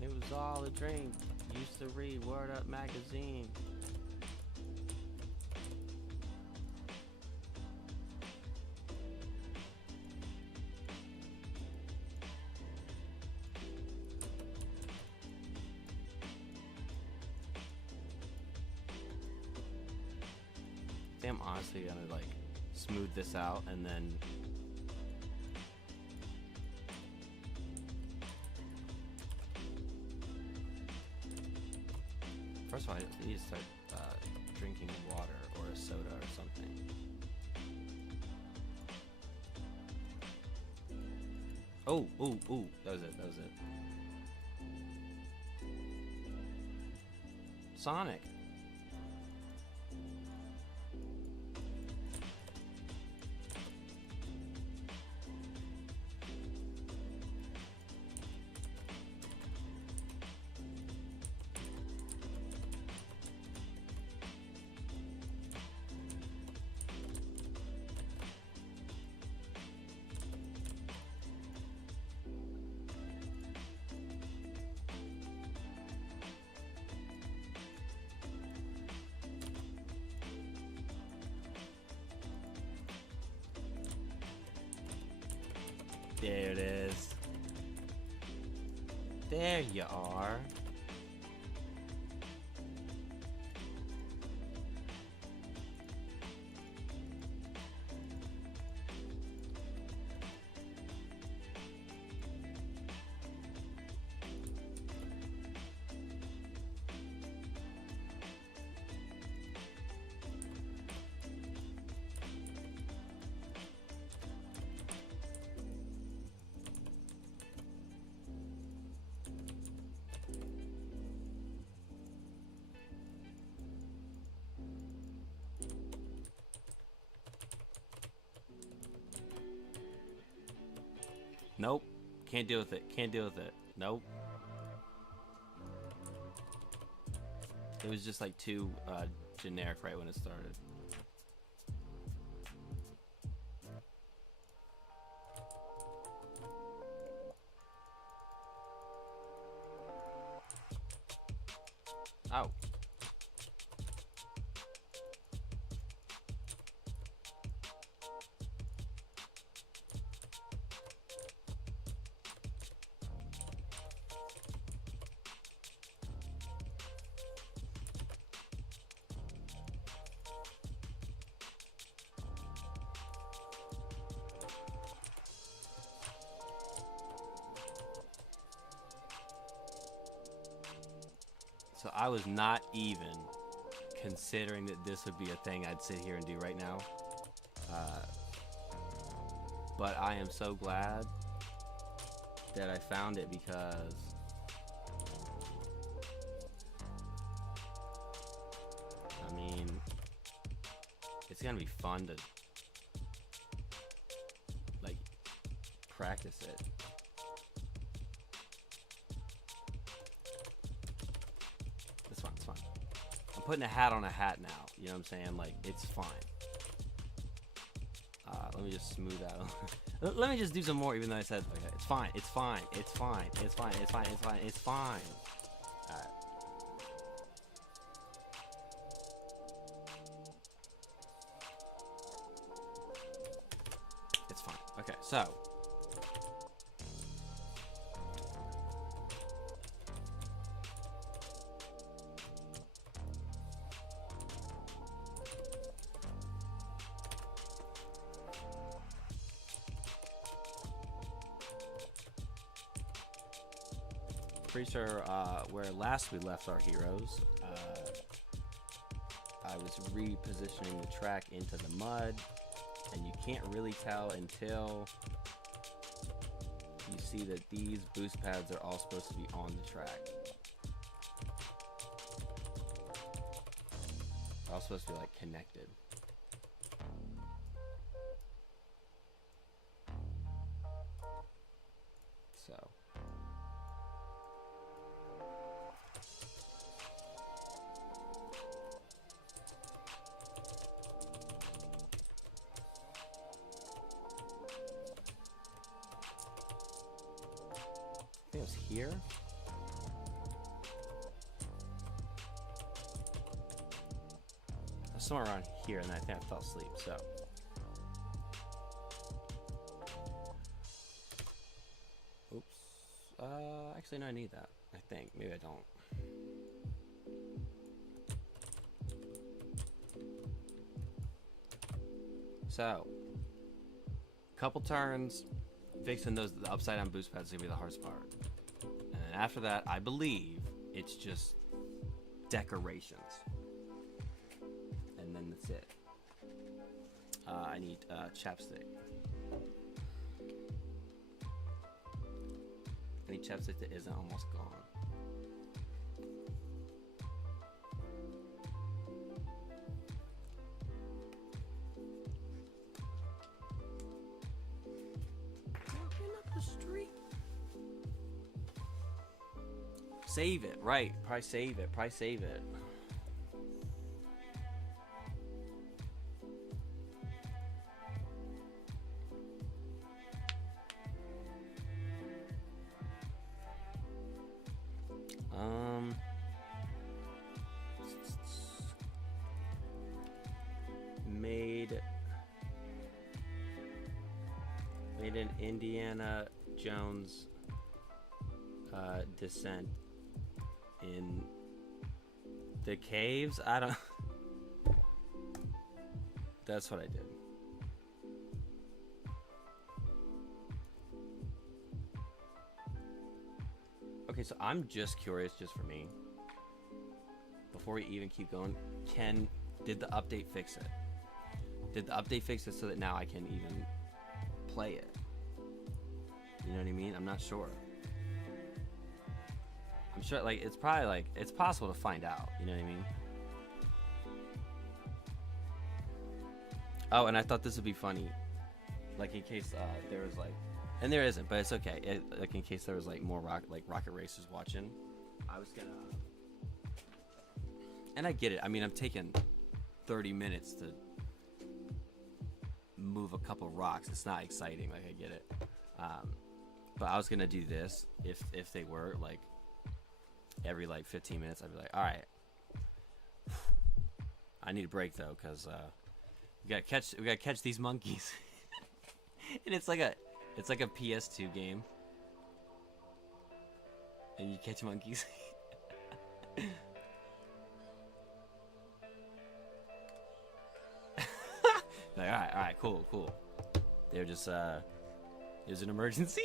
It was all a dream. Used to read Word Up magazine. I'm honestly gonna like smooth this out and then first of all I need to start drinking water or a soda or something. Oh, that was it. Sonic. There it is. There you are. Nope. Can't deal with it. Can't deal with it. Nope. It was just like too generic right when it started. Oh. So I was not even considering that this would be a thing I'd sit here and do right now. But I am so glad that I found it because I mean, it's gonna be fun to like practice it. It's fine, it's fine. I'm putting a hat on a hat now. You know what I'm saying? Like, it's fine. Let me just smooth out. Let me just do some more, even though I said, okay, it's fine, it's fine, it's fine, it's fine, it's fine, it's fine, it's fine. Alright. It's fine. Okay, so. Pretty sure where last we left our heroes, I was repositioning the track into the mud, and you can't really tell until you see that these boost pads are all supposed to be on the track. They're all supposed to be like connected. So. I think it was here. I was somewhere around here, and then I think I fell asleep. So, oops. Actually, no, I need that. I think maybe I don't. So, couple turns. Fixing those the upside down boost pads is gonna be the hardest part. And then after that, I believe it's just decorations. And then that's it. I need chapstick. I need chapstick that isn't almost gone. Save it, right? Probably save it. Probably save it. Made an Indiana Jones descent in the caves. I don't. That's what I did. Okay, so I'm just curious, just for me, before we even keep going, did the update fix it? Did the update fix it so that now I can even play it? You know what I mean? I'm not sure. I'm sure, like, it's probably, like, it's possible to find out. You know what I mean? Oh, and I thought this would be funny. Like, in case there was, like... And there isn't, but it's okay. Like, in case there was, like, more Rocket Racers watching. I was gonna... And I get it. I mean, I'm taking 30 minutes to move a couple rocks. It's not exciting. Like, I get it. But I was gonna do this if they were like every like 15 minutes. I'd be like, all right, I need a break though, cause we gotta catch these monkeys. And it's like a PS2 game, and you catch monkeys. Like, all right, cool. They're just it was an emergency.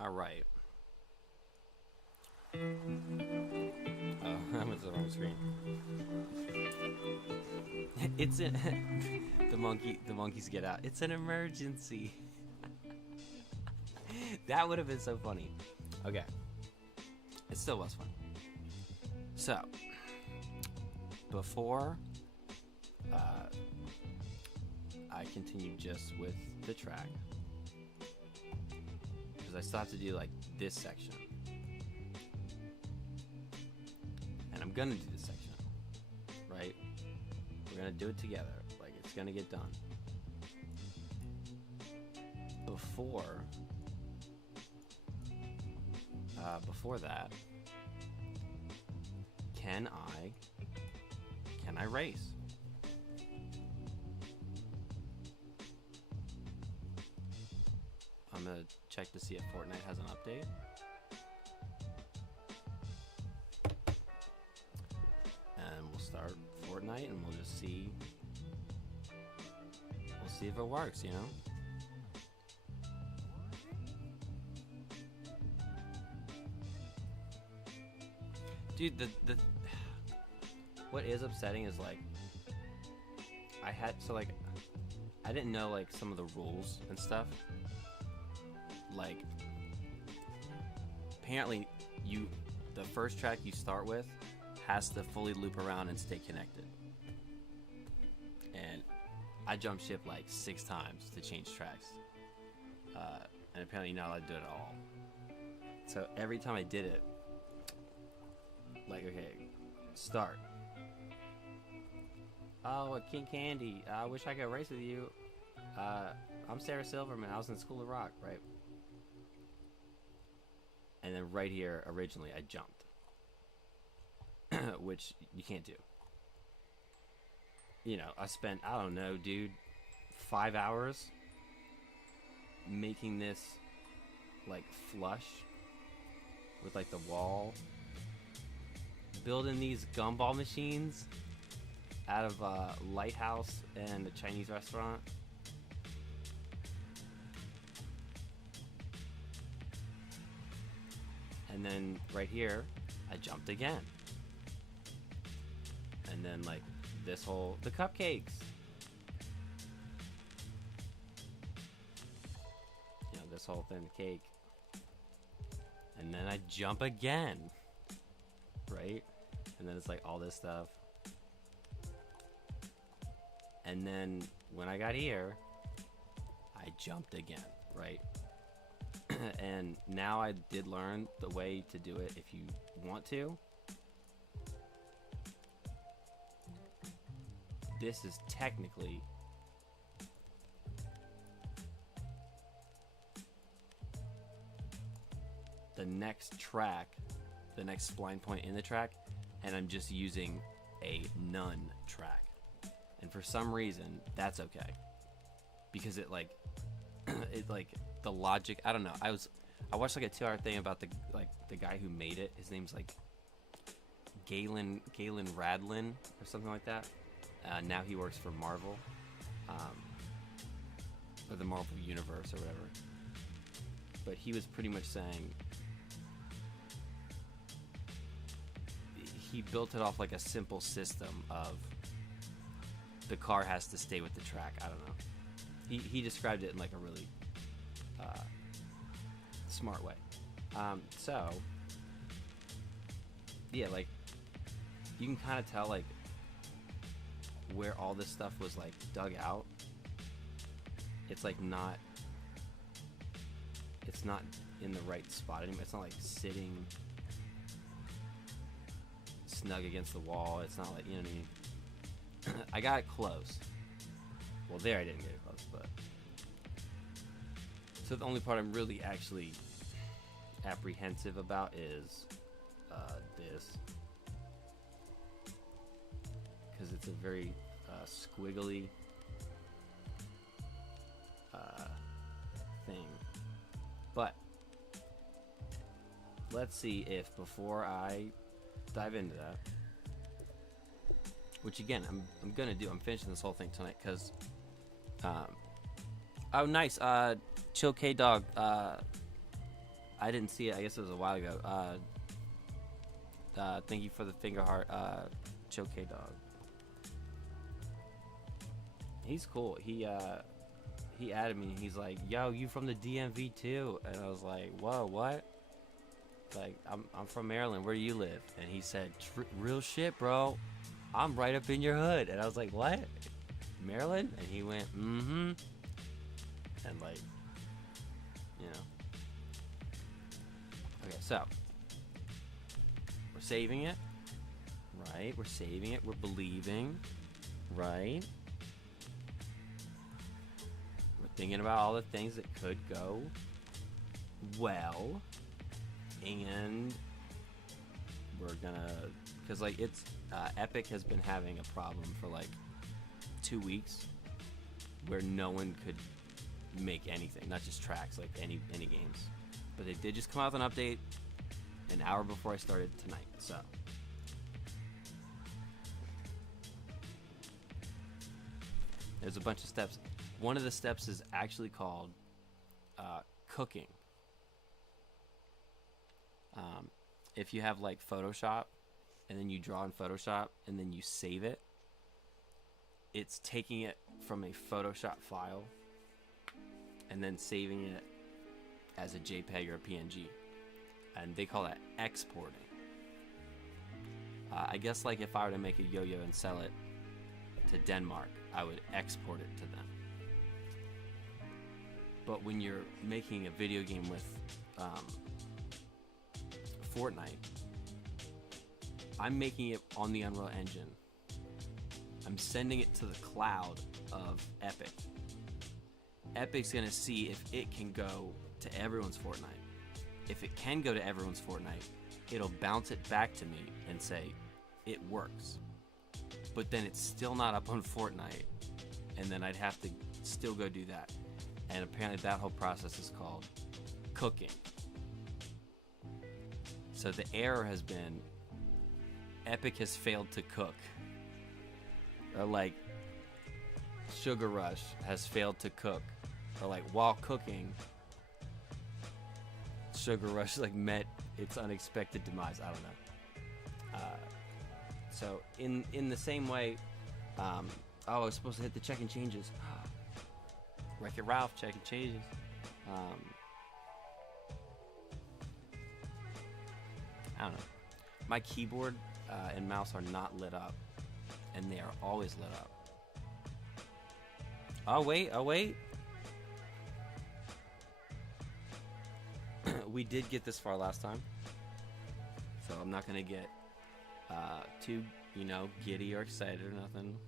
All right. Oh, I'm on the wrong screen. It's in the monkeys get out. It's an emergency. That would have been so funny. Okay. It still was funny. So, before I continued just with the track, because I still have to do like this section, and I'm gonna do this section, right? We're gonna do it together, like it's gonna get done. Before that, can I race? I'm gonna check to see if Fortnite has an update. And we'll start Fortnite and we'll just see. We'll see if it works, you know? Dude, the what is upsetting is like I didn't know like some of the rules and stuff. Like apparently the first track you start with has to fully loop around and stay connected. And I jumped ship like 6 times to change tracks. And apparently you're not allowed to do it at all. So every time I did it, like, okay, start. Oh, King Candy, I wish I could race with you. I'm Sarah Silverman, I was in School of Rock, right? And then right here, originally, I jumped. Which you can't do. You know, I spent, I don't know, dude, 5 hours making this, like, flush with, like, the wall. Building these gumball machines out of a lighthouse and a Chinese restaurant. And then right here, I jumped again. And then like this whole, the cupcakes. You know, this whole thing, the cake. And then I jump again. Right? And then it's like all this stuff. And then when I got here, I jumped again, right? And now I did learn the way to do it if you want to. This is technically the next track, the next spline point in the track, and I'm just using a none track. And for some reason, that's okay. Because it like the logic, I don't know. I watched like a 2-hour thing about the guy who made it. His name's like Galen Radlin or something like that. Now he works for Marvel, or the Marvel Universe or whatever. But he was pretty much saying he built it off like a simple system of the car has to stay with the track. I don't know. He described it in like a really smart way. So yeah, like you can kind of tell like where all this stuff was like dug out. It's like it's not in the right spot anymore. It's not like sitting snug against the wall. It's not like, you know what I mean? I got it close. Well, there I didn't get it close, but so the only part I'm really actually apprehensive about is this, because it's a very squiggly thing. But let's see if before I dive into that, which again I'm gonna do, I'm finishing this whole thing tonight because oh nice, Chill K Dog I didn't see it. I guess it was a while ago. Thank you for the finger heart, Choke Dog. He's cool. He added me. He's like, "Yo, you from the DMV too?" And I was like, "Whoa, what?" Like, I'm from Maryland. Where do you live? And he said, "Real shit, bro. I'm right up in your hood." And I was like, "What? Maryland?" And he went, "Mm-hmm." And like, you know. Okay, so we're saving it, right? We're saving it. We're believing, right? We're thinking about all the things that could go well, and we're gonna, because like it's Epic has been having a problem for like 2 weeks where no one could make anything, not just tracks, like any games. But they did just come out with an update an hour before I started tonight, so there's a bunch of steps. One of the steps is actually called cooking. If you have like Photoshop and then you draw in Photoshop and then you save it, it's taking it from a Photoshop file and then saving it as a JPEG or a PNG, and they call that exporting. I guess like if I were to make a yo-yo and sell it to Denmark, I would export it to them. But when you're making a video game with Fortnite, I'm making it on the Unreal Engine. I'm sending it to the cloud of Epic. Epic's gonna see if it can go to everyone's Fortnite. If it can go to everyone's Fortnite, it'll bounce it back to me and say, it works. But then it's still not up on Fortnite, and then I'd have to still go do that. And apparently that whole process is called cooking. So the error has been, Epic has failed to cook. Or like, Sugar Rush has failed to cook. Or like, while cooking, Sugar Rush like met its unexpected demise. I don't know. So in the same way, I was supposed to hit the check and changes. Wreck-It Ralph, check and changes. I don't know. My keyboard and mouse are not lit up, and they are always lit up. Oh wait. We did get this far last time, so I'm not gonna get too, giddy or excited or nothing.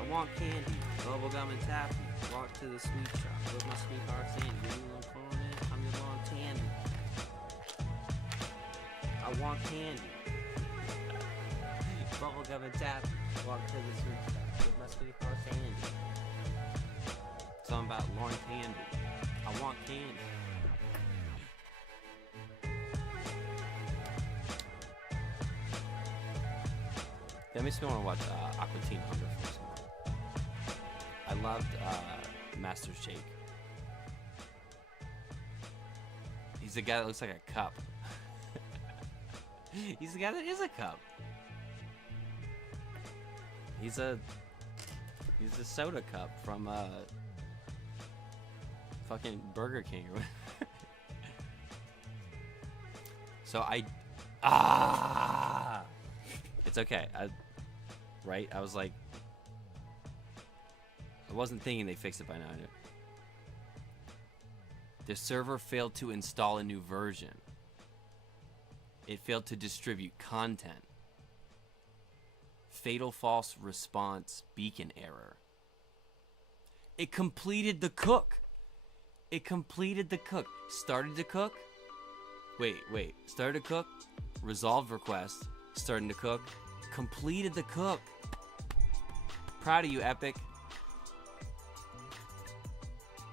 I want candy, bubblegum and taffy. Walk to the sweet shop with my sweetheart Sandy. You know what I'm calling it? I'm your long candy. I want candy. Bubblegum and taffy. Walk to the sweet shop with my sweetheart Sandy. Something about Lauren Candy. I want candy. That makes me want to watch Aqua Teen Hunger Force more. I loved Master Shake. He's the guy that looks like a cup. He's the guy that is a cup. He's a soda cup from fucking Burger King. So Ah! It's okay. Right? I was like, I wasn't thinking they fixed it by now. I knew. The server failed to install a new version. It failed to distribute content. Fatal false response beacon error. It completed the cook. It completed the cook. Started to cook. Wait. Started to cook. Resolved request. Starting to cook. Completed the cook. Proud of you, Epic.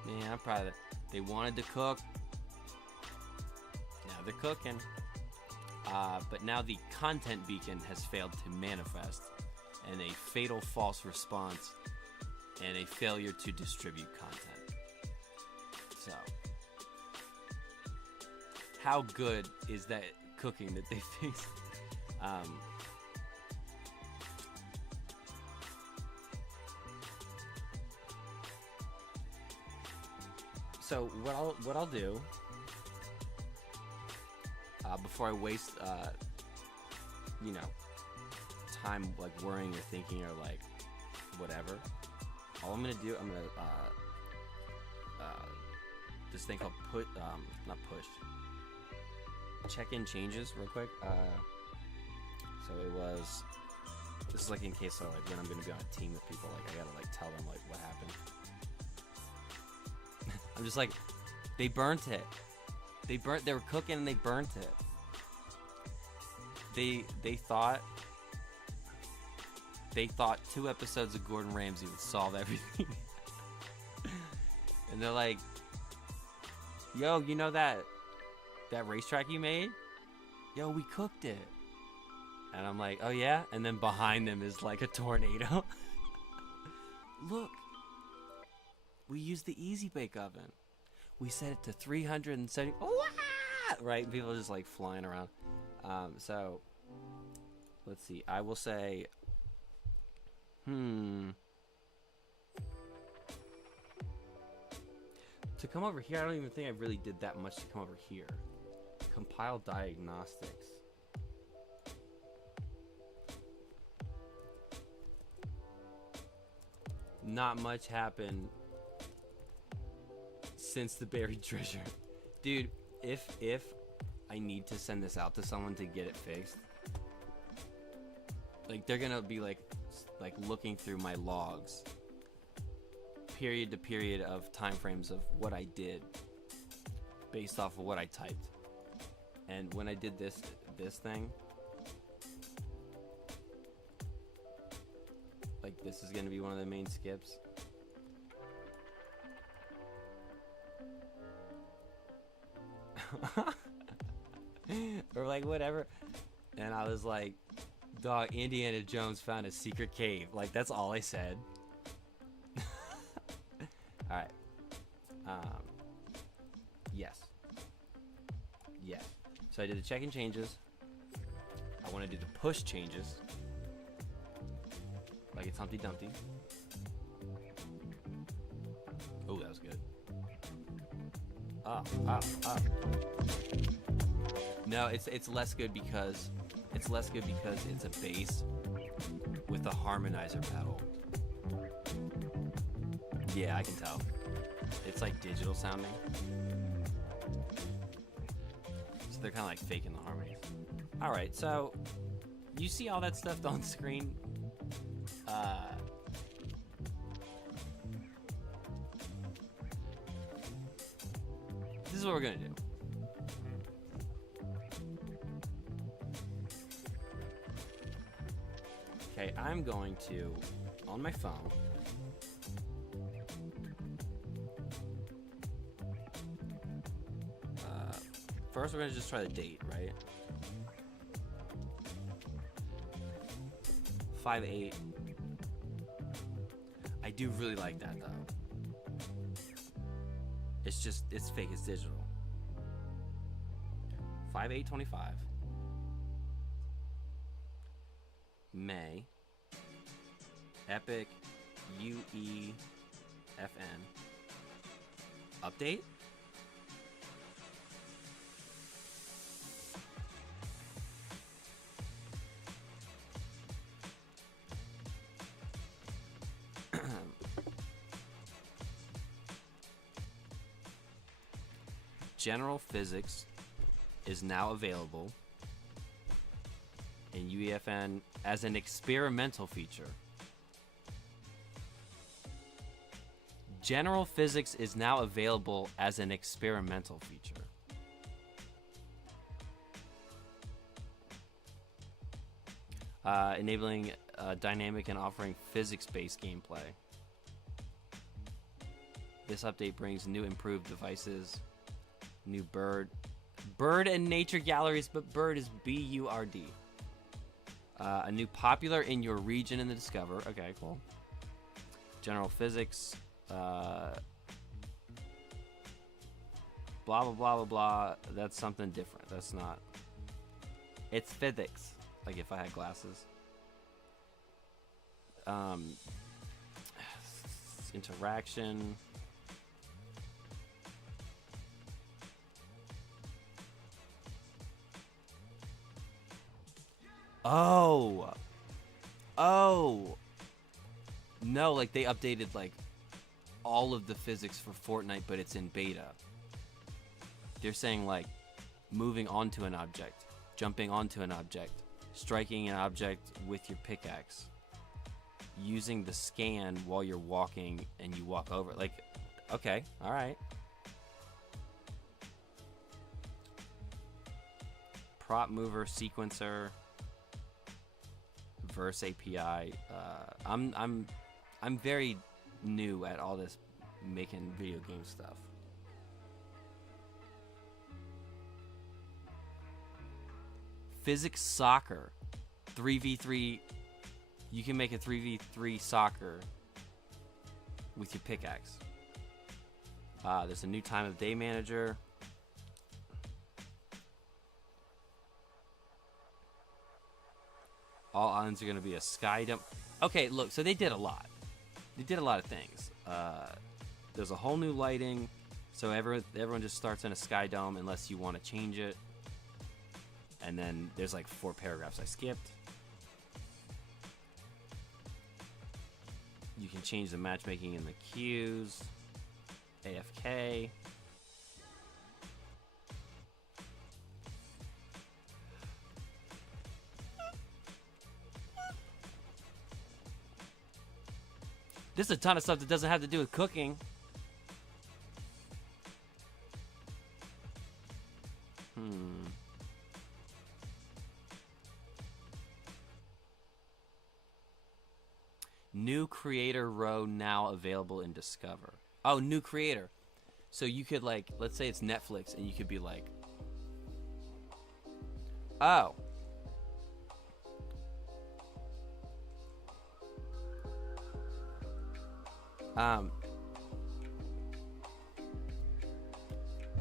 Man, I'm proud of it. They wanted to cook. Now they're cooking. But now the content beacon has failed to manifest, and a fatal false response, and a failure to distribute content. So, how good is that cooking that they fixed? So what I'll do before I waste time like worrying or thinking or like whatever, all I'm gonna do, I'm gonna this thing called not push, check-in changes real quick. So it was, this is like in case of like when I'm gonna be on a team with people, like I gotta like tell them like what happened. I'm just like, they burnt it. They were cooking and they burnt it. They thought 2 episodes of Gordon Ramsay would solve everything. And they're like, yo, you know that racetrack you made? Yo, we cooked it. And I'm like, oh yeah? And then behind them is like a tornado. Look. We used the Easy Bake Oven. We set it to 370. Right? People are just like flying around. So, let's see. I will say, to come over here, I don't even think I really did that much to come over here. Compile diagnostics. Not much happened since the buried treasure. Dude, if I need to send this out to someone to get it fixed, like they're gonna be like looking through my logs period to period of time frames of what I did based off of what I typed. And when I did this thing, like this is gonna be one of the main skips. Or like whatever. And I was like, dog, Indiana Jones found a secret cave. Like that's all I said. Alright. Yes. So I did the check-in changes. I want to do the push changes. Like it's Humpty Dumpty. Oh, that was good. No, it's less good because it's a bass with a harmonizer pedal. Yeah, I can tell. It's like digital sounding. So they're kind of like faking the harmonies. All right, so you see all that stuff on screen. This is what we're gonna do. Okay, I'm going to, on my phone, first we're gonna just try the date, right? 5/8. I do really like that though. It's just, it's fake, it's digital. 5/8/25. May. Epic UEFN. Update? General Physics is now available in UEFN as an experimental feature. General Physics is now available as an experimental feature. Enabling dynamic and offering physics-based gameplay. This update brings new improved devices, new bird and nature galleries, but bird is B-U-R-D. A new popular in your region in the Discover. Okay, cool. General Physics. Blah, blah, blah, blah, blah. That's something different. That's not. It's physics. Like if I had glasses. Interaction. Oh. No, like they updated like all of the physics for Fortnite, but it's in beta. They're saying like moving onto an object, jumping onto an object, striking an object with your pickaxe, using the scan while you're walking and you walk over. Like, okay, all right. Prop mover sequencer, verse API. I'm very new at all this making video game stuff. Physics soccer, 3v3. You can make a 3v3 soccer with your pickaxe. There's a new time of day manager. All islands are going to be a sky dump. Okay, look, so they did a lot. They did a lot of things. There's a whole new lighting, so everyone just starts in a sky dome unless you want to change it. And then there's like 4 paragraphs I skipped. You can change the matchmaking in the queues. AFK. There's a ton of stuff that doesn't have to do with cooking. New creator row now available in Discover. Oh, new creator. So you could like, let's say it's Netflix, and you could be like, oh.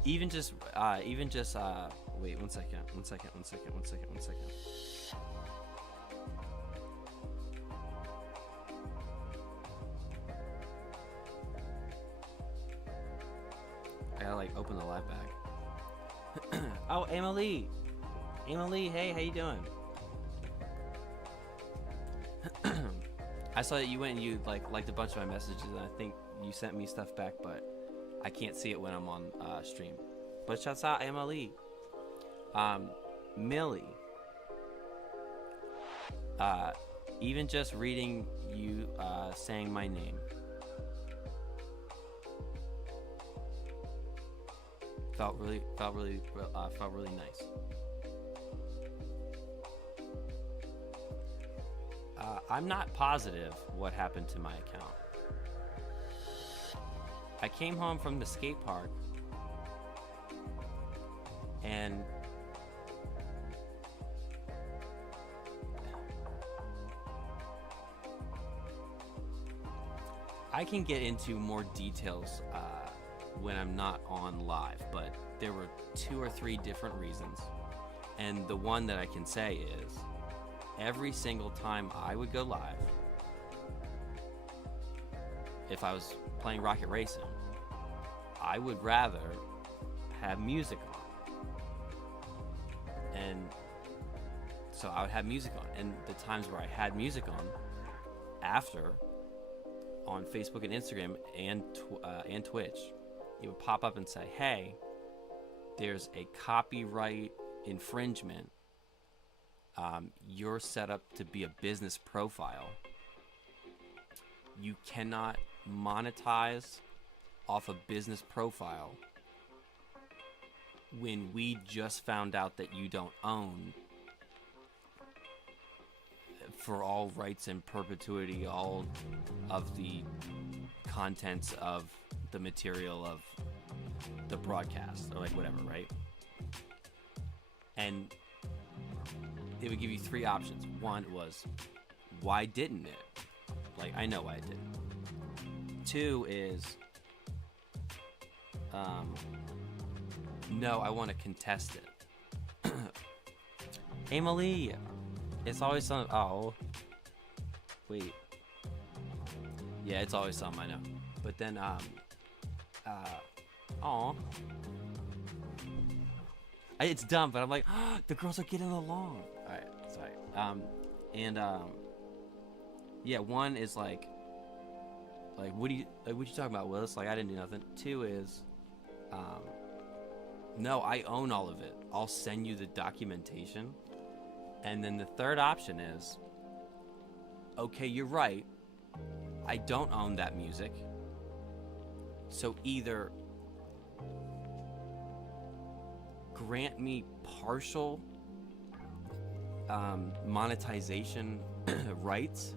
Even just, wait, one second. I gotta like open the live bag. Oh, Emily, hey, how you doing? I saw that you went and you liked a bunch of my messages, and I think you sent me stuff back, but I can't see it when I'm on stream. But shouts out Emily, Millie. Even just reading you saying my name felt really nice. I'm not positive what happened to my account. I came home from the skate park and I can get into more details when I'm not on live, but there were 2 or 3 different reasons. And the one that I can say is every single time I would go live, if I was playing Rocket Racing, I would rather have music on. And so I would have music on. And the times where I had music on, after, on Facebook and Instagram and Twitch, it would pop up and say, hey, there's a copyright infringement, you're set up to be a business profile. You cannot monetize off a business profile when we just found out that you don't own, for all rights in perpetuity, all of the contents of the material of the broadcast, or like whatever, right? And they would give you three options. One was, why didn't it? Like, I know why it didn't. Two is, no, I want to contest it. Emily, it's always something. Oh, wait. Yeah, it's always something, I know. But then, it's dumb, but I'm like, oh, the girls are getting along. Alright, sorry. Yeah, one is like, what you talking about, Willis? Like, I didn't do nothing. Two is, no, I own all of it. I'll send you the documentation. And then the third option is, okay, you're right. I don't own that music. So either grant me partial monetization rights,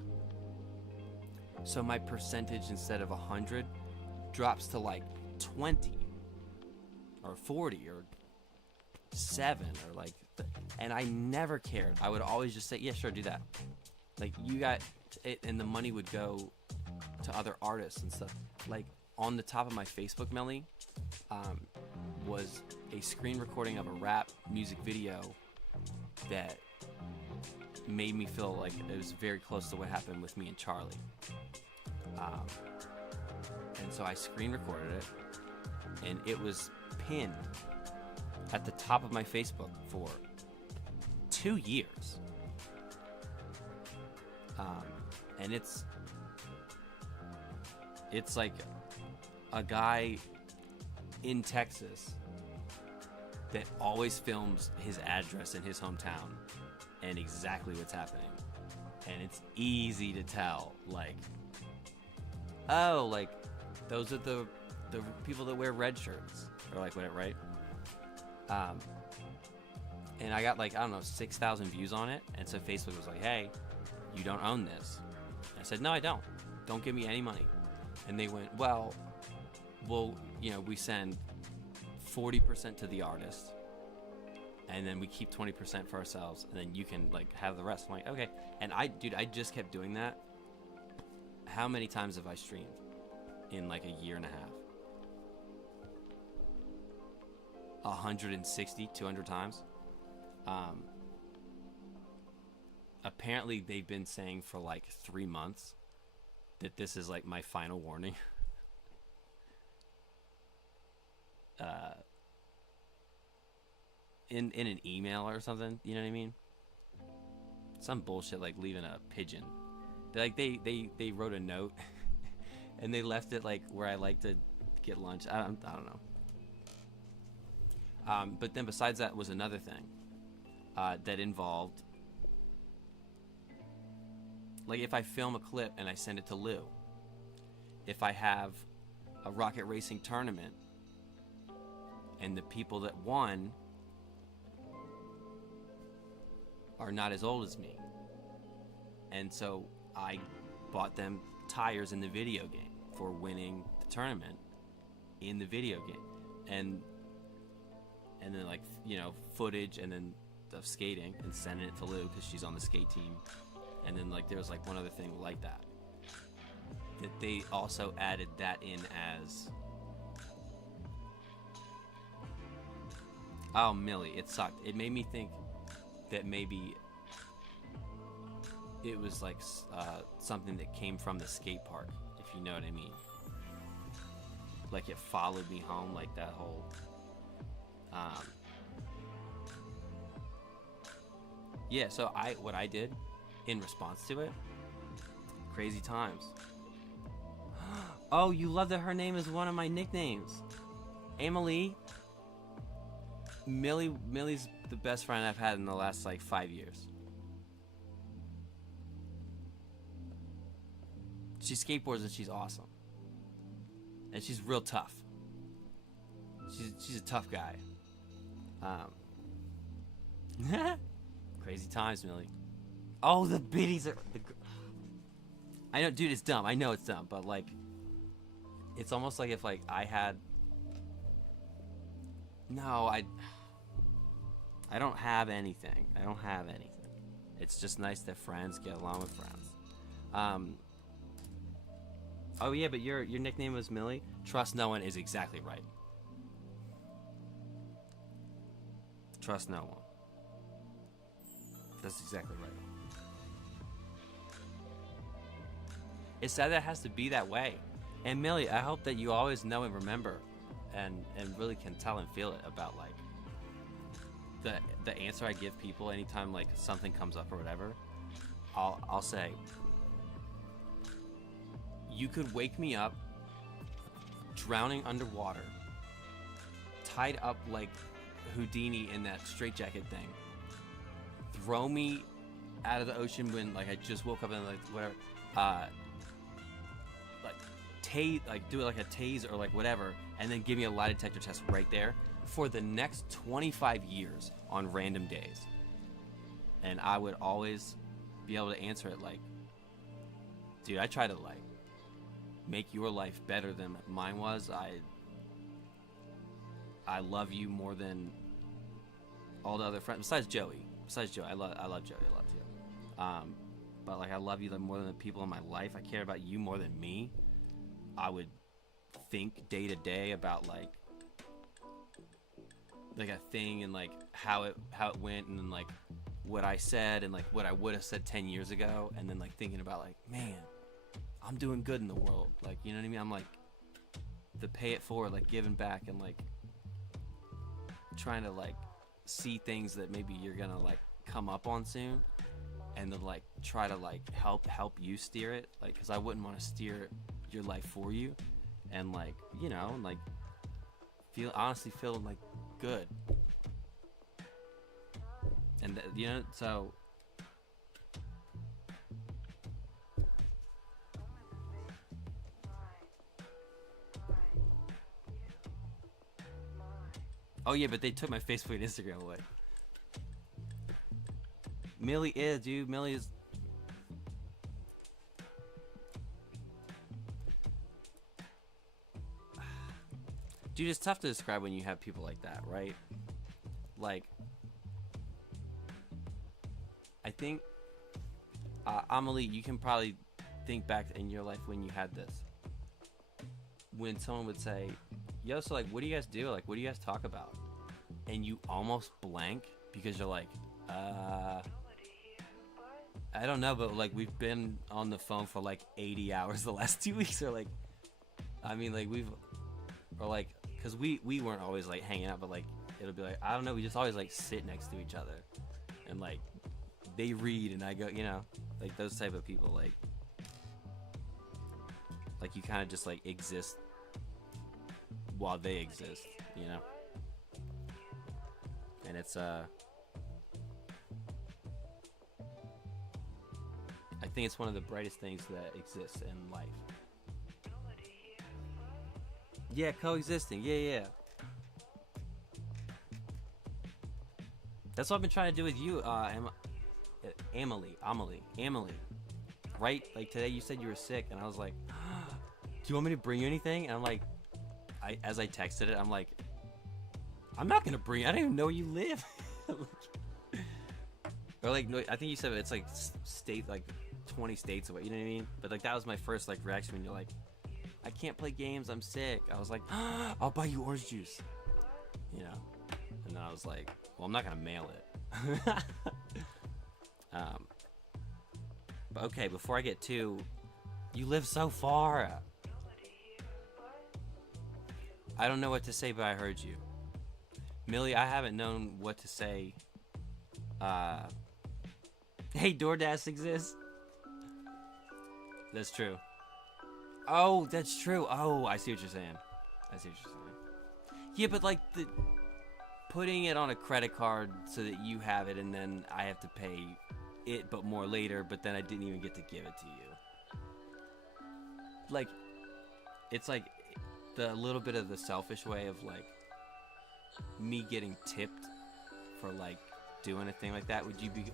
so my percentage, instead of 100, drops to like 20 or 40 or 7 or like, and I never cared. I would always just say, yeah, sure, do that. Like, you got it, and the money would go to other artists and stuff. Like, on the top of my Facebook, Melly, was a screen recording of a rap music video that made me feel like it was very close to what happened with me and Charlie. And so I screen recorded it, and it was pinned at the top of my Facebook for 2 years. And it's like a guy in Texas that always films his address in his hometown and exactly what's happening. And it's easy to tell, like, oh, like, those are the people that wear red shirts, or like whatever, right? And I got, like, I don't know, 6,000 views on it. And so Facebook was like, hey, you don't own this. And I said, no, I don't. Don't give me any money. And they went, well, you know, we send 40% to the artist, and then we keep 20% for ourselves, and then you can, like, have the rest. I'm like, okay. And I just kept doing that. How many times have I streamed in like a year and a half? 160, 200 times. Apparently they've been saying for like 3 months that this is like my final warning. In an email or something, you know what I mean? Some bullshit like leaving a pigeon. They wrote a note and they left it like where I like to get lunch. I don't know. But then besides that was another thing that involved, like, if I film a clip and I send it to Lou, if I have a rocket racing tournament and the people that won are not as old as me, and so I bought them tires in the video game for winning the tournament in the video game, and then, like, you know, footage and then of skating and sending it to Lou because she's on the skate team. And then, like, there was like one other thing like that they also added that in as, oh, Millie, it sucked. It made me think that maybe it was like something that came from the skate park, if you know what I mean. Like, it followed me home, like that whole yeah, so what I did in response to it, crazy times. Oh, you love that her name is one of my nicknames. Emily. Millie's the best friend I've had in the last like 5 years. She skateboards and she's awesome, and she's real tough. She's a tough guy. Crazy times, Millie. Oh, the biddies are. I know, dude, it's dumb. I know it's dumb, but like, it's almost like if like I had. No, I don't have anything. I don't have anything. It's just nice that friends get along with friends. Oh yeah, but your nickname was Millie. Trust no one is exactly right. Trust no one. That's exactly right. It's sad that it has to be that way. And Millie, I hope that you always know and remember and really can tell and feel it about like the answer I give people anytime like something comes up or whatever. I'll say, you could wake me up drowning underwater, tied up like Houdini in that straitjacket thing, throw me out of the ocean when like I just woke up and like whatever, like do it like a tase or like whatever, and then give me a lie detector test right there for the next 25 years on random days, and I would always be able to answer it like, dude, I try to like make your life better than mine was. I love you more than all the other friends besides Joey. I love Joey. I love you. But like I love you more than the people in my life. I care about you more than me. I would think day to day about like a thing and like how it went and then like what I said and like what I would have said 10 years ago, and then like thinking about like, man, I'm doing good in the world. Like, you know what I mean? I'm like the pay it forward, like giving back and like trying to like see things that maybe you're gonna like come up on soon, and then like try to like help you steer it, like because I wouldn't want to steer your life for you, and like, you know, like honestly feel like good, and you know, so oh yeah, but they took my Facebook and Instagram away. Millie is, dude. Millie is. Dude, it's tough to describe when you have people like that, right? Like, I think, Amelie, you can probably think back in your life when you had this. When someone would say, yo, so like, what do you guys do? Like, what do you guys talk about? And you almost blank because you're like, I don't know, but like we've been on the phone for like 80 hours the last 2 weeks, or like, I mean, like because we weren't always like hanging out, but like it'll be like, I don't know, we just always like sit next to each other, and like they read and I go, you know, like those type of people, like you kind of just like exist while they exist, you know, and it's I think it's one of the brightest things that exists in life. Yeah, coexisting. Yeah. That's what I've been trying to do with you, Amelie. Right? Like today you said you were sick, and I was like, do you want me to bring you anything? And I'm like, as I texted it, I'm like, I'm not gonna bring. I don't even know where you live. Or like, no, I think you said it's like state, like 20 states away. You know what I mean? But like that was my first like reaction when you're like, I can't play games, I'm sick. I was like, I'll buy you orange juice. You know? And then I was like, well, I'm not gonna mail it. But okay, before I get to, you live so far. I don't know what to say, but I heard you. Millie, I haven't known what to say. Hey, DoorDash exists? That's true. Oh, that's true. Oh, I see what you're saying. Yeah, but like putting it on a credit card so that you have it, and then I have to pay it but more later, but then I didn't even get to give it to you. Like, it's like the little bit of the selfish way of like me getting tipped for like doing a thing like that. Would you be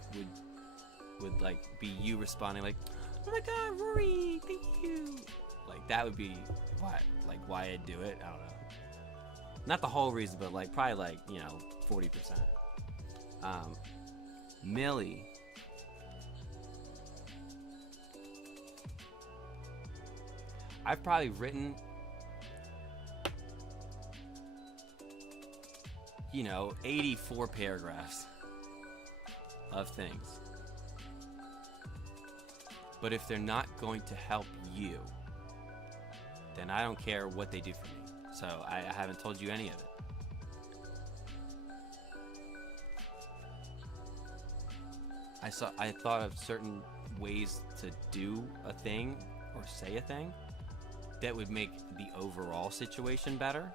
would like be you responding like, oh my god, Rory, thank you? Like that would be why I'd do it. I don't know. Not the whole reason, but like probably like, you know, 40%. Millie. I've probably written, you know, 84 paragraphs of things. But if they're not going to help you, then I don't care what they do for me. So I haven't told you any of it. I thought of certain ways to do a thing or say a thing that would make the overall situation better,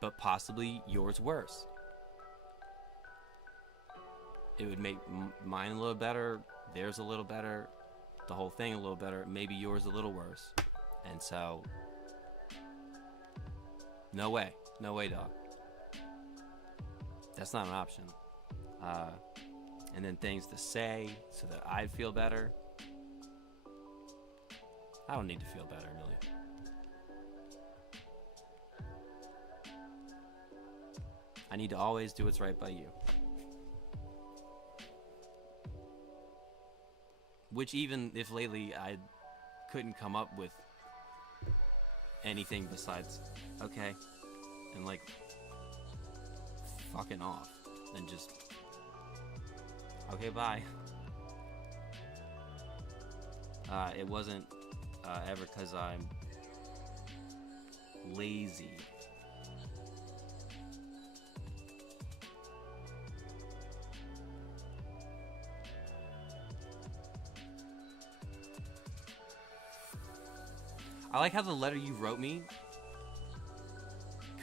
but possibly yours worse. It would make mine a little better, theirs a little better, the whole thing a little better, maybe yours a little worse. And so, no way, dog. That's not an option. And then things to say so that I'd feel better. I don't need to feel better, Millie. I need to always do what's right by you. Which even if lately I couldn't come up with anything besides, okay, and like, fucking off, and just, okay, bye. It wasn't ever because I'm lazy. I like how the letter you wrote me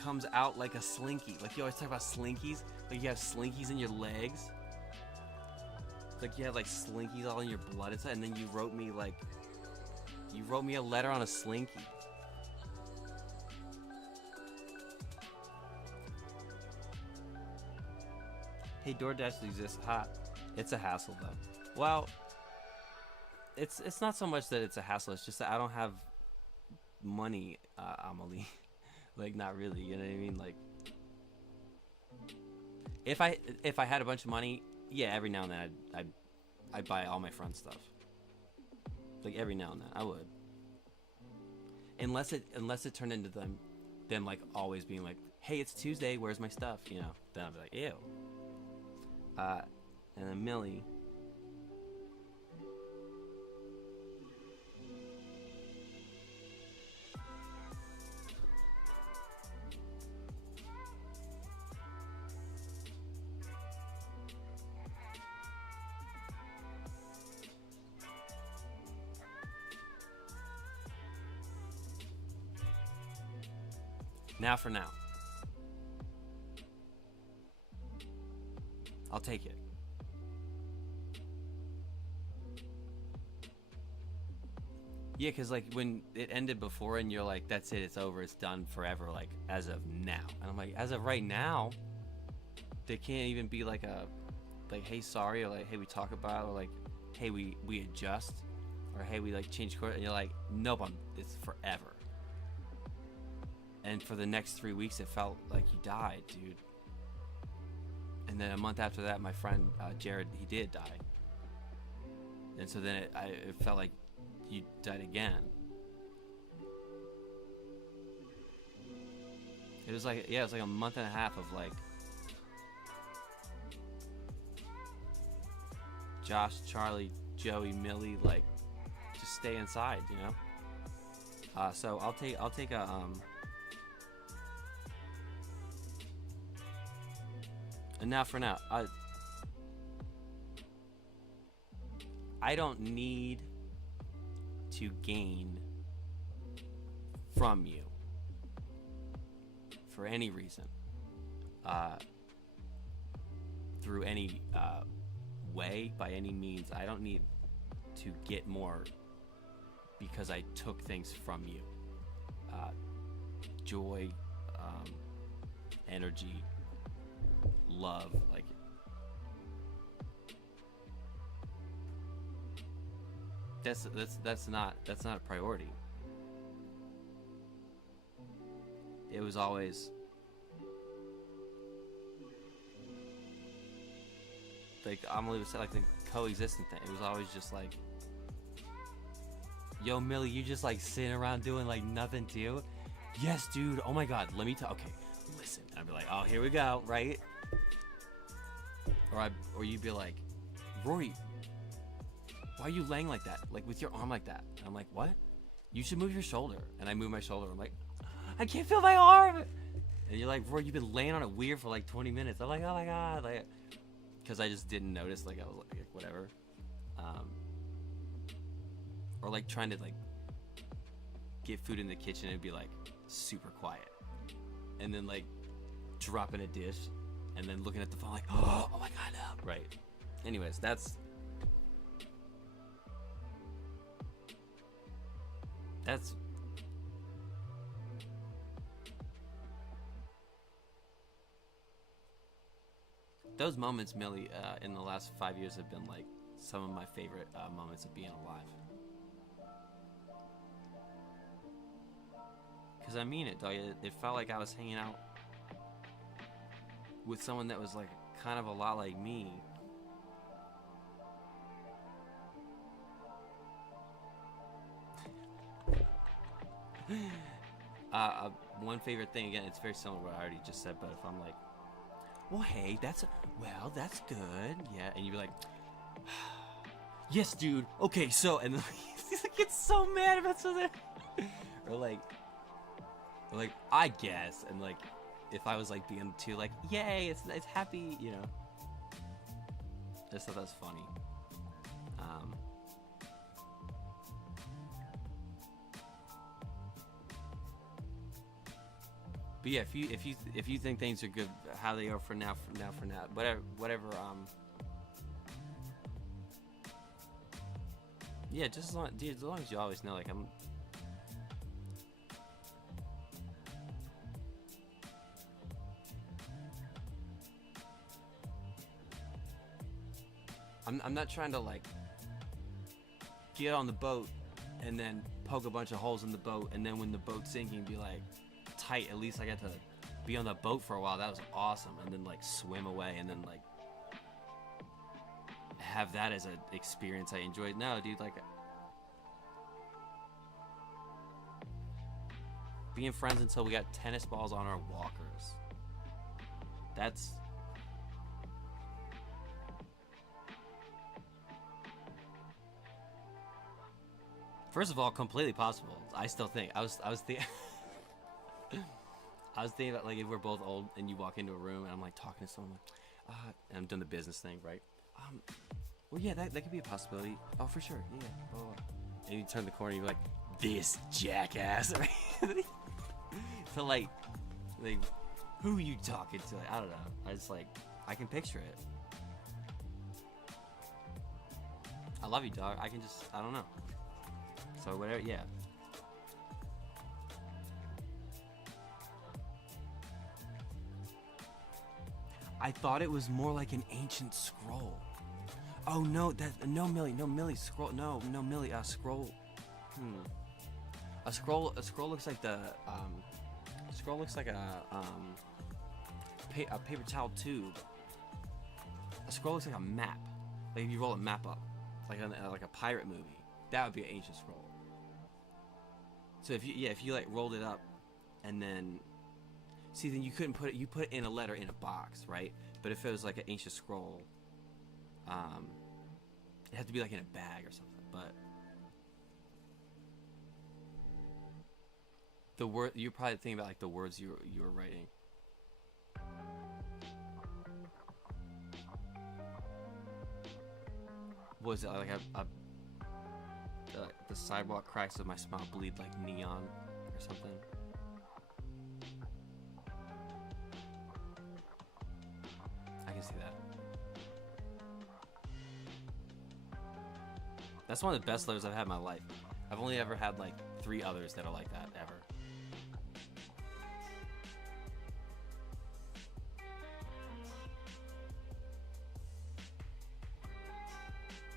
comes out like a slinky. Like you always talk about slinkies. Like you have slinkies in your legs. Like you have like slinkies all in your blood inside. And then you wrote me a letter on a slinky. Hey, DoorDash exists. Ha. It's a hassle though. Well, it's not so much that it's a hassle. It's just that I don't have money, Amelie. Like not really, you know what I mean? Like if I had a bunch of money, yeah, every now and then I'd buy all my friends' stuff. Like every now and then I would. Unless it turned into them like always being like, hey, it's Tuesday, where's my stuff? You know, then I'd be like, ew. And then Millie. Now for now. I'll take it. Yeah, because like when it ended before and you're like, that's it, it's over, it's done forever, like as of now. And I'm like, as of right now, there can't even be like hey, sorry, or like, hey, we talk about it, or like, hey, we adjust, or hey, we like change course. And you're like, nope, it's forever. And for the next 3 weeks, it felt like you died, dude. And then a month after that, my friend Jared, he did die. And so then it felt like you died again. It was like, yeah, it was like a month and a half of like Josh, Charlie, Joey, Millie, like just stay inside, you know. So I'll take a And now for now, I don't need to gain from you for any reason. uh, through any way, by any means. I don't need to get more because I took things from you. Joy, energy, love, like that's not a priority. It was always like, I'm gonna say, like, the coexistent thing. It was always just like, yo, Millie, you just like sitting around doing like nothing too? Yes, dude. Oh my God. Let me tell. Okay, listen. I'd be like, oh, here we go, right? Or you'd be like, Rory, why are you laying like that? Like with your arm like that? And I'm like, what? You should move your shoulder. And I move my shoulder. I'm like, I can't feel my arm. And you're like, Rory, you've been laying on it weird for like 20 minutes. I'm like, oh my God. Like, because I just didn't notice. Like, I was like, whatever. Or like trying to like get food in the kitchen and be like super quiet, and then like dropping a dish, and then looking at the phone like, oh my God, no. Right. Anyways, that's those moments, Millie, in the last 5 years have been like some of my favorite moments of being alive. Because I mean it, dog. It felt like I was hanging out with someone that was like kind of a lot like me. One favorite thing, again, it's very similar to what I already just said, but if I'm like, well, hey, that's good, yeah, and you'd be like, yes, dude, okay, so, and then he's like, gets so mad about something, or like, I guess, and like, if I was like being too like, yay, it's happy, you know, I just thought that was funny. But yeah, if you think things are good how they are for now, whatever. Yeah, just as long, dude, as long as you always know, like I'm not trying to like get on the boat and then poke a bunch of holes in the boat, and then when the boat's sinking, be like, tight, at least I got to be on the boat for a while, that was awesome, and then like swim away and then like have that as an experience I enjoyed. No, dude, like being friends until we got tennis balls on our walkers. That's first of all completely possible. I still think I was thinking I was thinking about like if we're both old and you walk into a room and I'm like talking to someone like, and I'm doing the business thing, right? Well, yeah, that could be a possibility. Oh, for sure, yeah. Oh, and you turn the corner, and you're like, this jackass. So like, who are you talking to? Like, I don't know. I just like, I can picture it. I love you, dog. I don't know. So whatever, yeah. I thought it was more like an ancient scroll. Oh no, no Millie, scroll, no Millie, scroll. A scroll looks like a paper towel tube. A scroll looks like a map. Like if you roll a map up, it's like a pirate movie. That would be an ancient scroll. So if you like rolled it up, and then see, then you couldn't put it. You put it in a letter in a box, right? But if it was like an ancient scroll, it had to be like in a bag or something. But the word you're probably thinking about like the words you were writing. Was it like the sidewalk cracks of my smile bleed like neon or something? That's one of the best letters I've had in my life. I've only ever had like 3 others that are like that ever.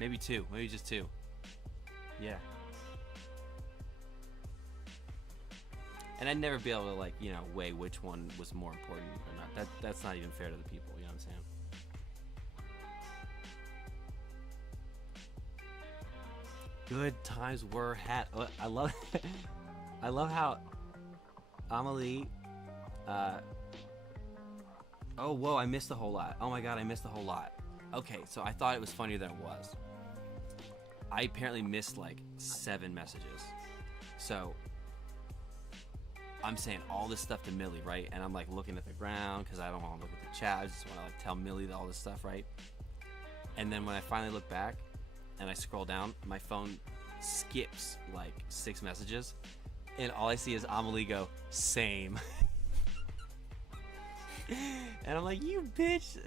Maybe 2. Maybe just 2. Yeah. And I'd never be able to, like, you know, weigh which one was more important or not. That's not even fair to the people, you know what I'm saying? Good times were had. I love I love how Amelie oh, whoa, I missed a whole lot. Oh my god, I missed a whole lot. Okay, so I thought it was funnier than it was. I apparently missed like 7 messages. So I'm saying all this stuff to Millie, right? And I'm like looking at the ground because I don't want to look at the chat. I just want to like tell Millie all this stuff, right? And then when I finally look back and I scroll down, my phone skips like 6 messages, and all I see is Amelie go, same. And I'm like, you bitch.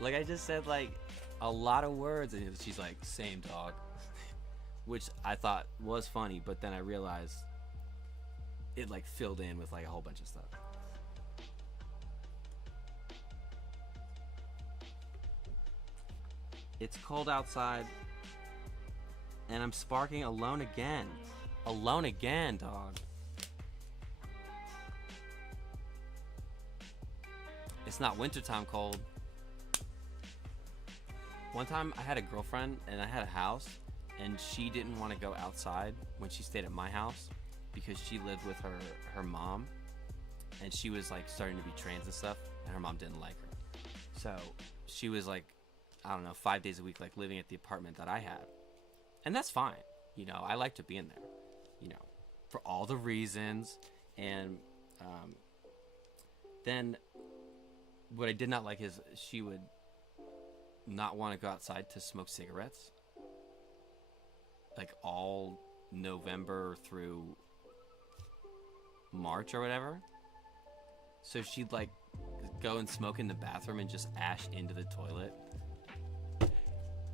Like, I just said like a lot of words, and she's like, same, dog. Which I thought was funny, but then I realized it like filled in with like a whole bunch of stuff. It's cold outside, and I'm sparking alone again. Alone again, dog. It's not wintertime cold. One time I had a girlfriend and I had a house, and she didn't want to go outside when she stayed at my house because she lived with her mom, and she was like starting to be trans and stuff, and her mom didn't like her. So she was like, I don't know, 5 days a week, like living at the apartment that I had. And that's fine. You know, I like to be in there, you know, for all the reasons. And then what I did not like is she would not want to go outside to smoke cigarettes. Like all November through March or whatever. So she'd like go and smoke in the bathroom and just ash into the toilet.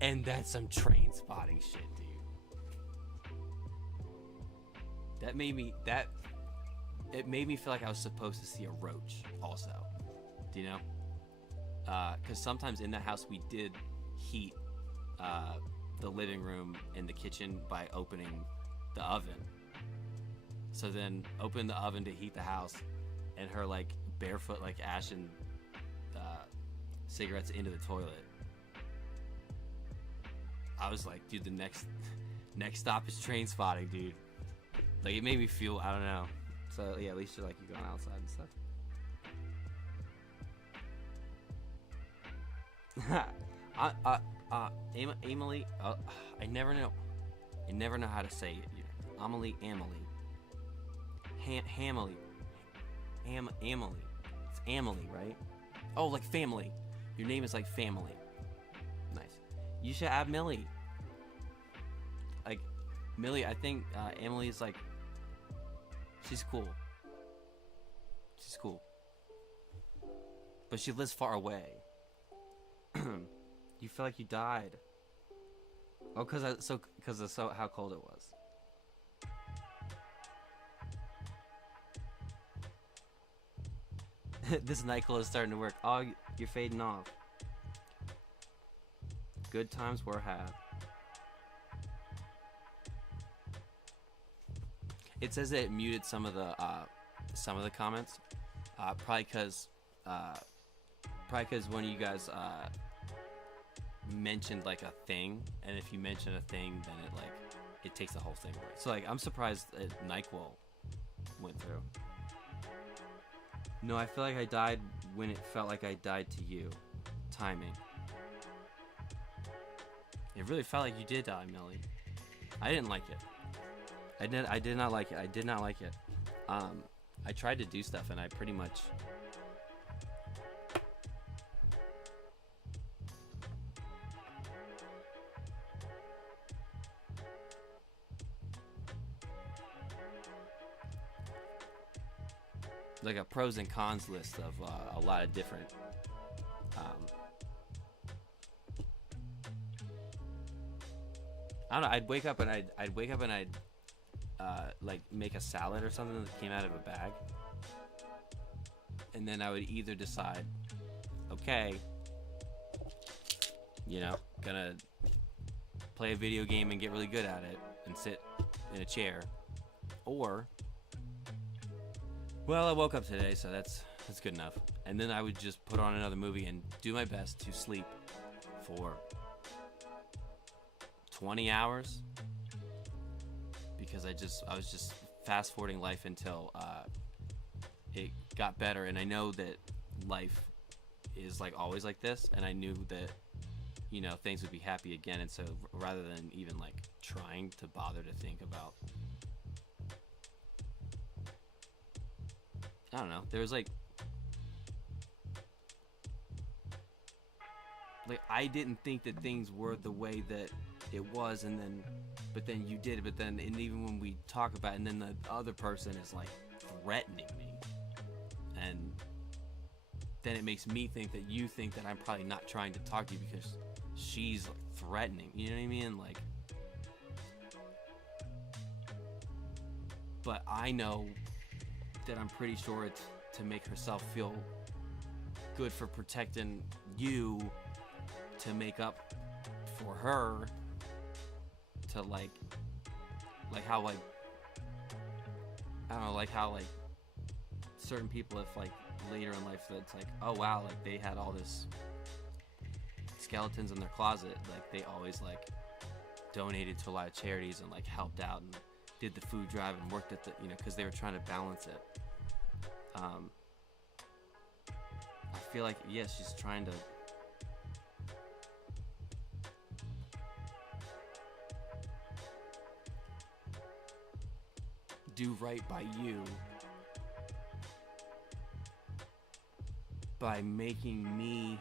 And that's some train spotting shit, dude. It made me feel like I was supposed to see a roach also. Do you know? Because sometimes in the house we did heat the living room and the kitchen by opening the oven. So then open the oven to heat the house, and her like barefoot like ashing cigarettes into the toilet. I was like, dude, the next stop is train spotting, dude. Like, it made me feel, I don't know. So yeah, at least you're like, you're going outside and stuff. Amelie, I never know how to say it. Amelie. Hamily. Amelie. It's Amelie, right? Oh, like family. Your name is like family. Nice. You should add Millie. Like, Millie, I think Emily is like, she's cool. She's cool. But she lives far away. You feel like you died. Oh, because of how cold it was. This NyQuil is starting to work. Oh, you're fading off. Good times were had. It says that it muted some of the comments. Probably because one of you guys mentioned like a thing, and if you mention a thing, then it takes the whole thing away. So like, I'm surprised that NyQuil went through. No, I feel like I died when it felt like I died to you. Timing. It really felt like you did die, Millie. I didn't like it. I did not like it. I did not like it. I tried to do stuff, and I pretty much... like a pros and cons list of a lot of different I don't know. I'd wake up and I'd like make a salad or something that came out of a bag, and then I would either decide, okay, gonna play a video game and get really good at it and sit in a chair, or, well, I woke up today, so that's good enough. And then I would just put on another movie and do my best to sleep for 20 hours, because I was just fast forwarding life until it got better. And I know that life is like always like this, and I knew that things would be happy again. And so rather than even like trying to bother to think about, I don't know, there was like I didn't think that things were the way that it was, but then you did, and even when we talk about it, and then the other person is like threatening me, and then it makes me think that you think that I'm probably not trying to talk to you because she's like threatening, you know what I mean? Like, but I know that I'm pretty sure it's to make herself feel good for protecting you, to make up for her, to like how like, I don't know, like how like certain people, if like later in life that's like, oh wow, like they had all this skeletons in their closet, like they always like donated to a lot of charities and like helped out and did the food drive and worked at the, because they were trying to balance it. I feel like, yes, she's trying to do right by you by making me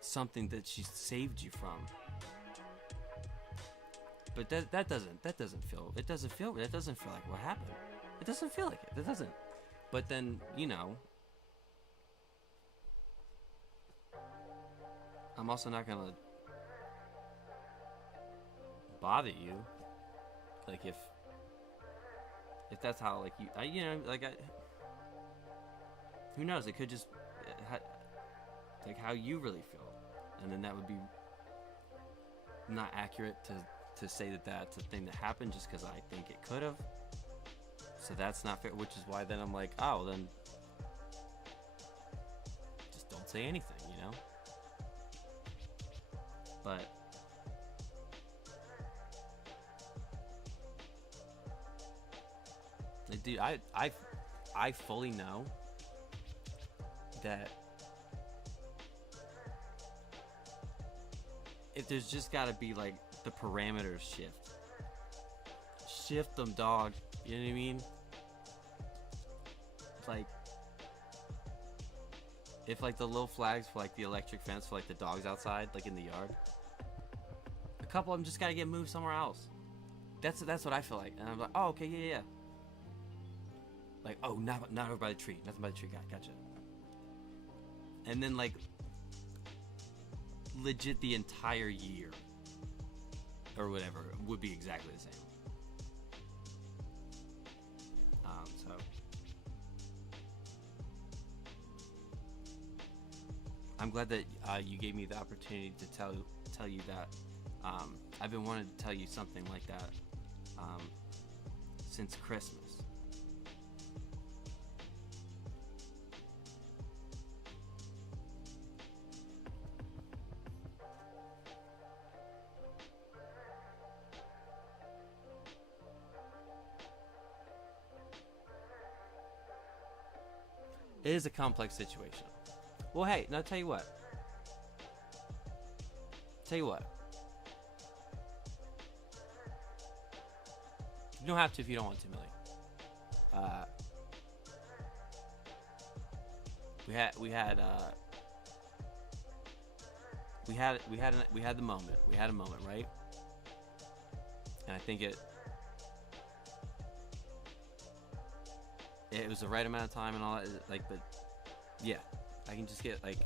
something that she saved you from. But that doesn't feel like what happened. It doesn't feel like it. It doesn't. But then, I'm also not gonna bother you. Like if that's how like who knows? It could just like how you really feel, and then that would be not accurate to say that that's a thing that happened just because I think it could have. So that's not fair, which is why then I'm like, oh, then just don't say anything, But dude, I fully know that if there's just gotta be like the parameters shift them, dog. You know what I mean? Like, if like the little flags for like the electric fence for like the dogs outside, like in the yard, a couple of them just gotta get moved somewhere else. That's what I feel like, and I'm like, oh, okay, yeah. Like, oh, not over by the tree, nothing by the tree. Gotcha. And then like, legit the entire year or whatever would be exactly the same. So I'm glad that you gave me the opportunity to tell you that. I've been wanting to tell you something like that since Christmas. It is a complex situation. Well, hey, now tell you what. You don't have to if you don't want to, Millie. We had the moment. We had a moment, right? And I think it was the right amount of time and all that. Like, but yeah, I can just get like,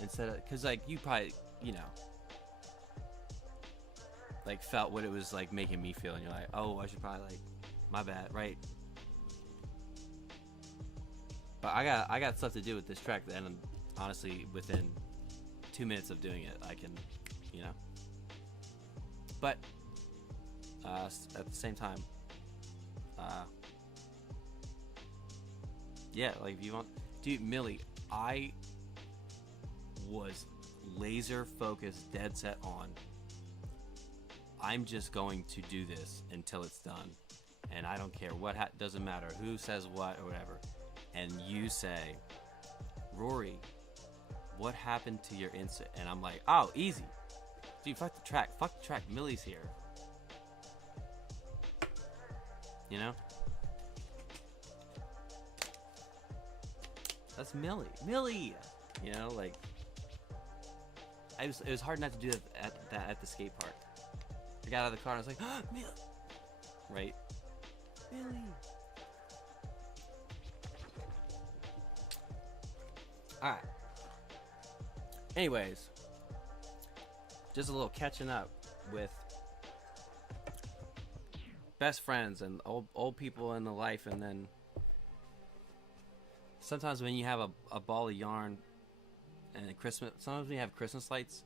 instead of, because like you probably, you know, like felt what it was like making me feel, and you're like, oh, I should probably like, my bad, right? But I got stuff to do with this track, and honestly, within 2 minutes of doing it, I can, you know. But at the same time, yeah, like if you want, dude, Millie, I was laser focused, dead set on. I'm just going to do this until it's done, and I don't care what. Doesn't matter who says what or whatever. And you say, Rory, what happened to your instant? And I'm like, oh, easy, dude. Fuck the track. Fuck the track. Millie's here. You know. That's Millie. Millie. You know, like. It was hard not to do that at the skate park. I got out of the car and I was like, oh, Millie. Right? Millie. Alright. Anyways. Just a little catching up with best friends and old people in the life, and then sometimes when you have a ball of yarn and Christmas, sometimes when you have Christmas lights,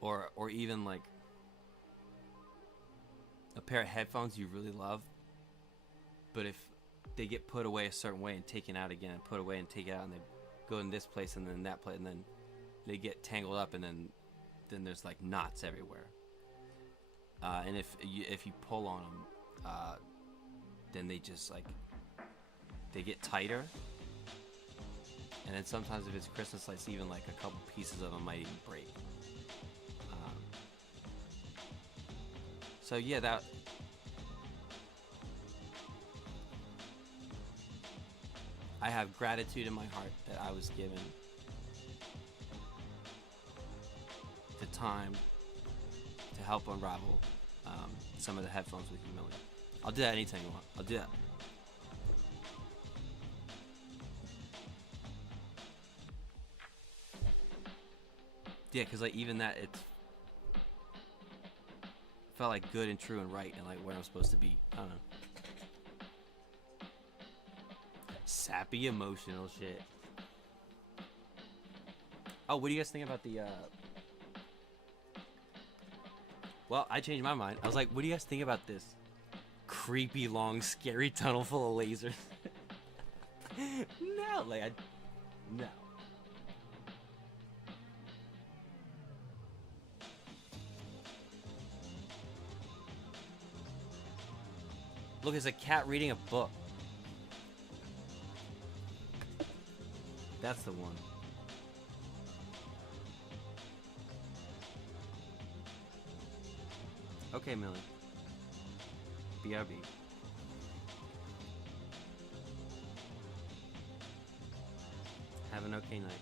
or even like a pair of headphones you really love, but if they get put away a certain way and taken out again, and put away and take it out, and they go in this place and then that place, and then they get tangled up, and then there's like knots everywhere. And if you pull on them, then they just like they get tighter. And then sometimes if it's Christmas lights, even like a couple pieces of them might even break. So yeah, that. I have gratitude in my heart that I was given the time to help unravel some of the headphones with humility. I'll do that anytime you want. I'll do that. Yeah, because like even that, it felt like good and true and right, and like where I'm supposed to be. I don't know. Sappy emotional shit. Oh, what do you guys think about the well, I changed my mind. I was like, what do you guys think about this creepy long scary tunnel full of lasers? No, like no. Look, it's a cat reading a book. That's the one. Okay, Millie. BRB. Have an okay night.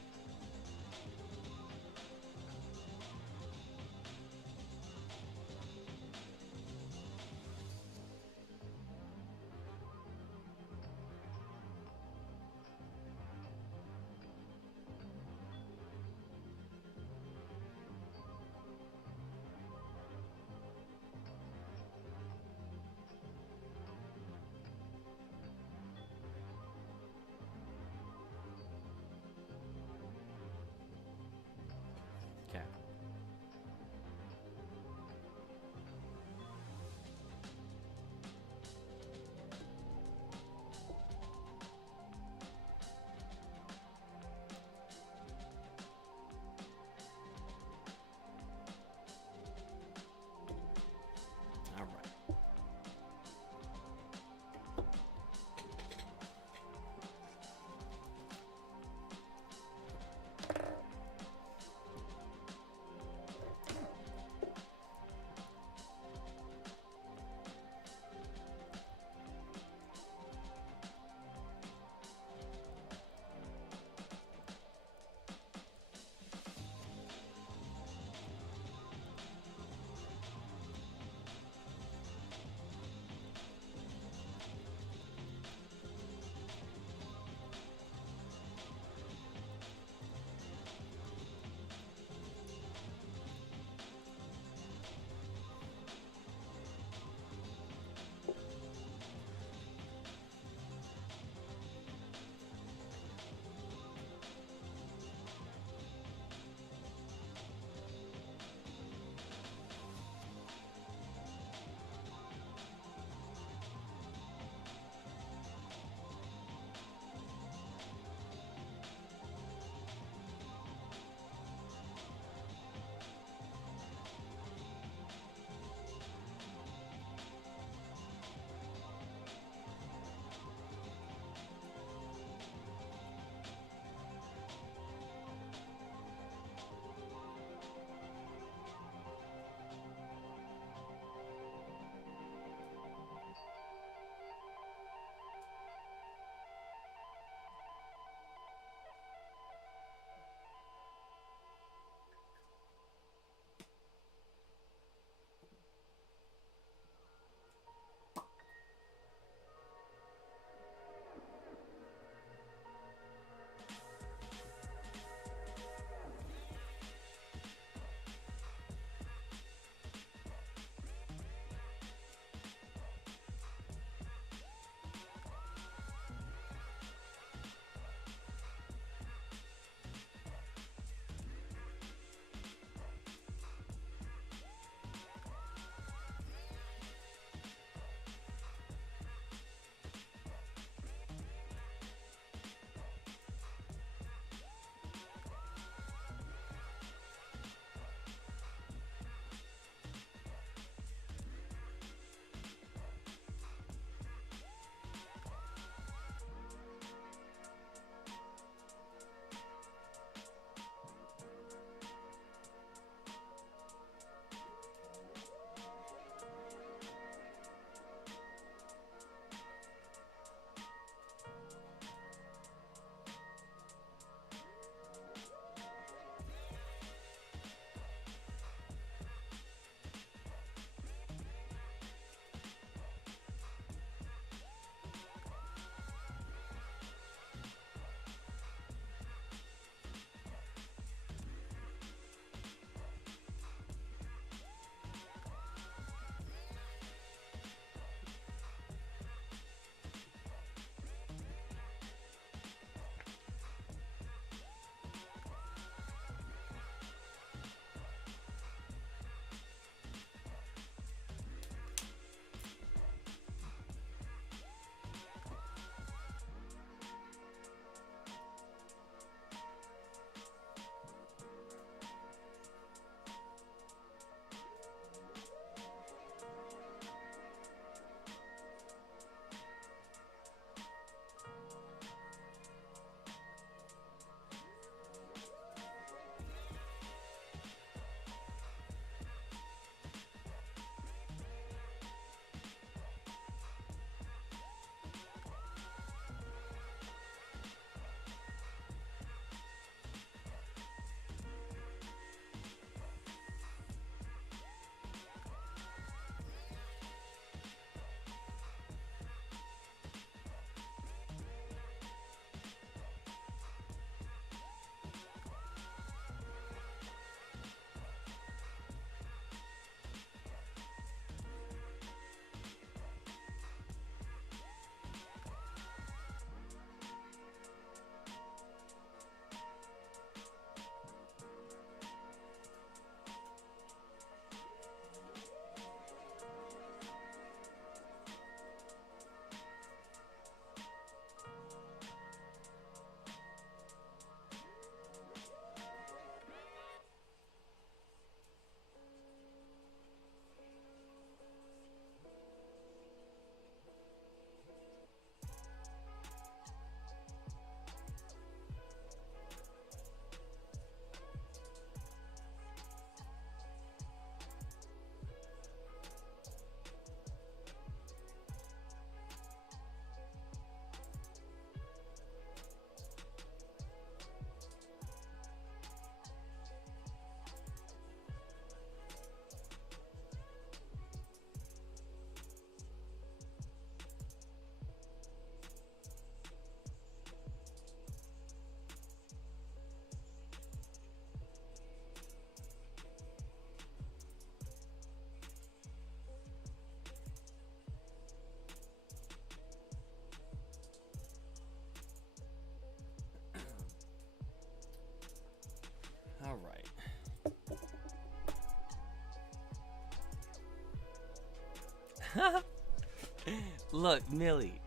Look, Millie,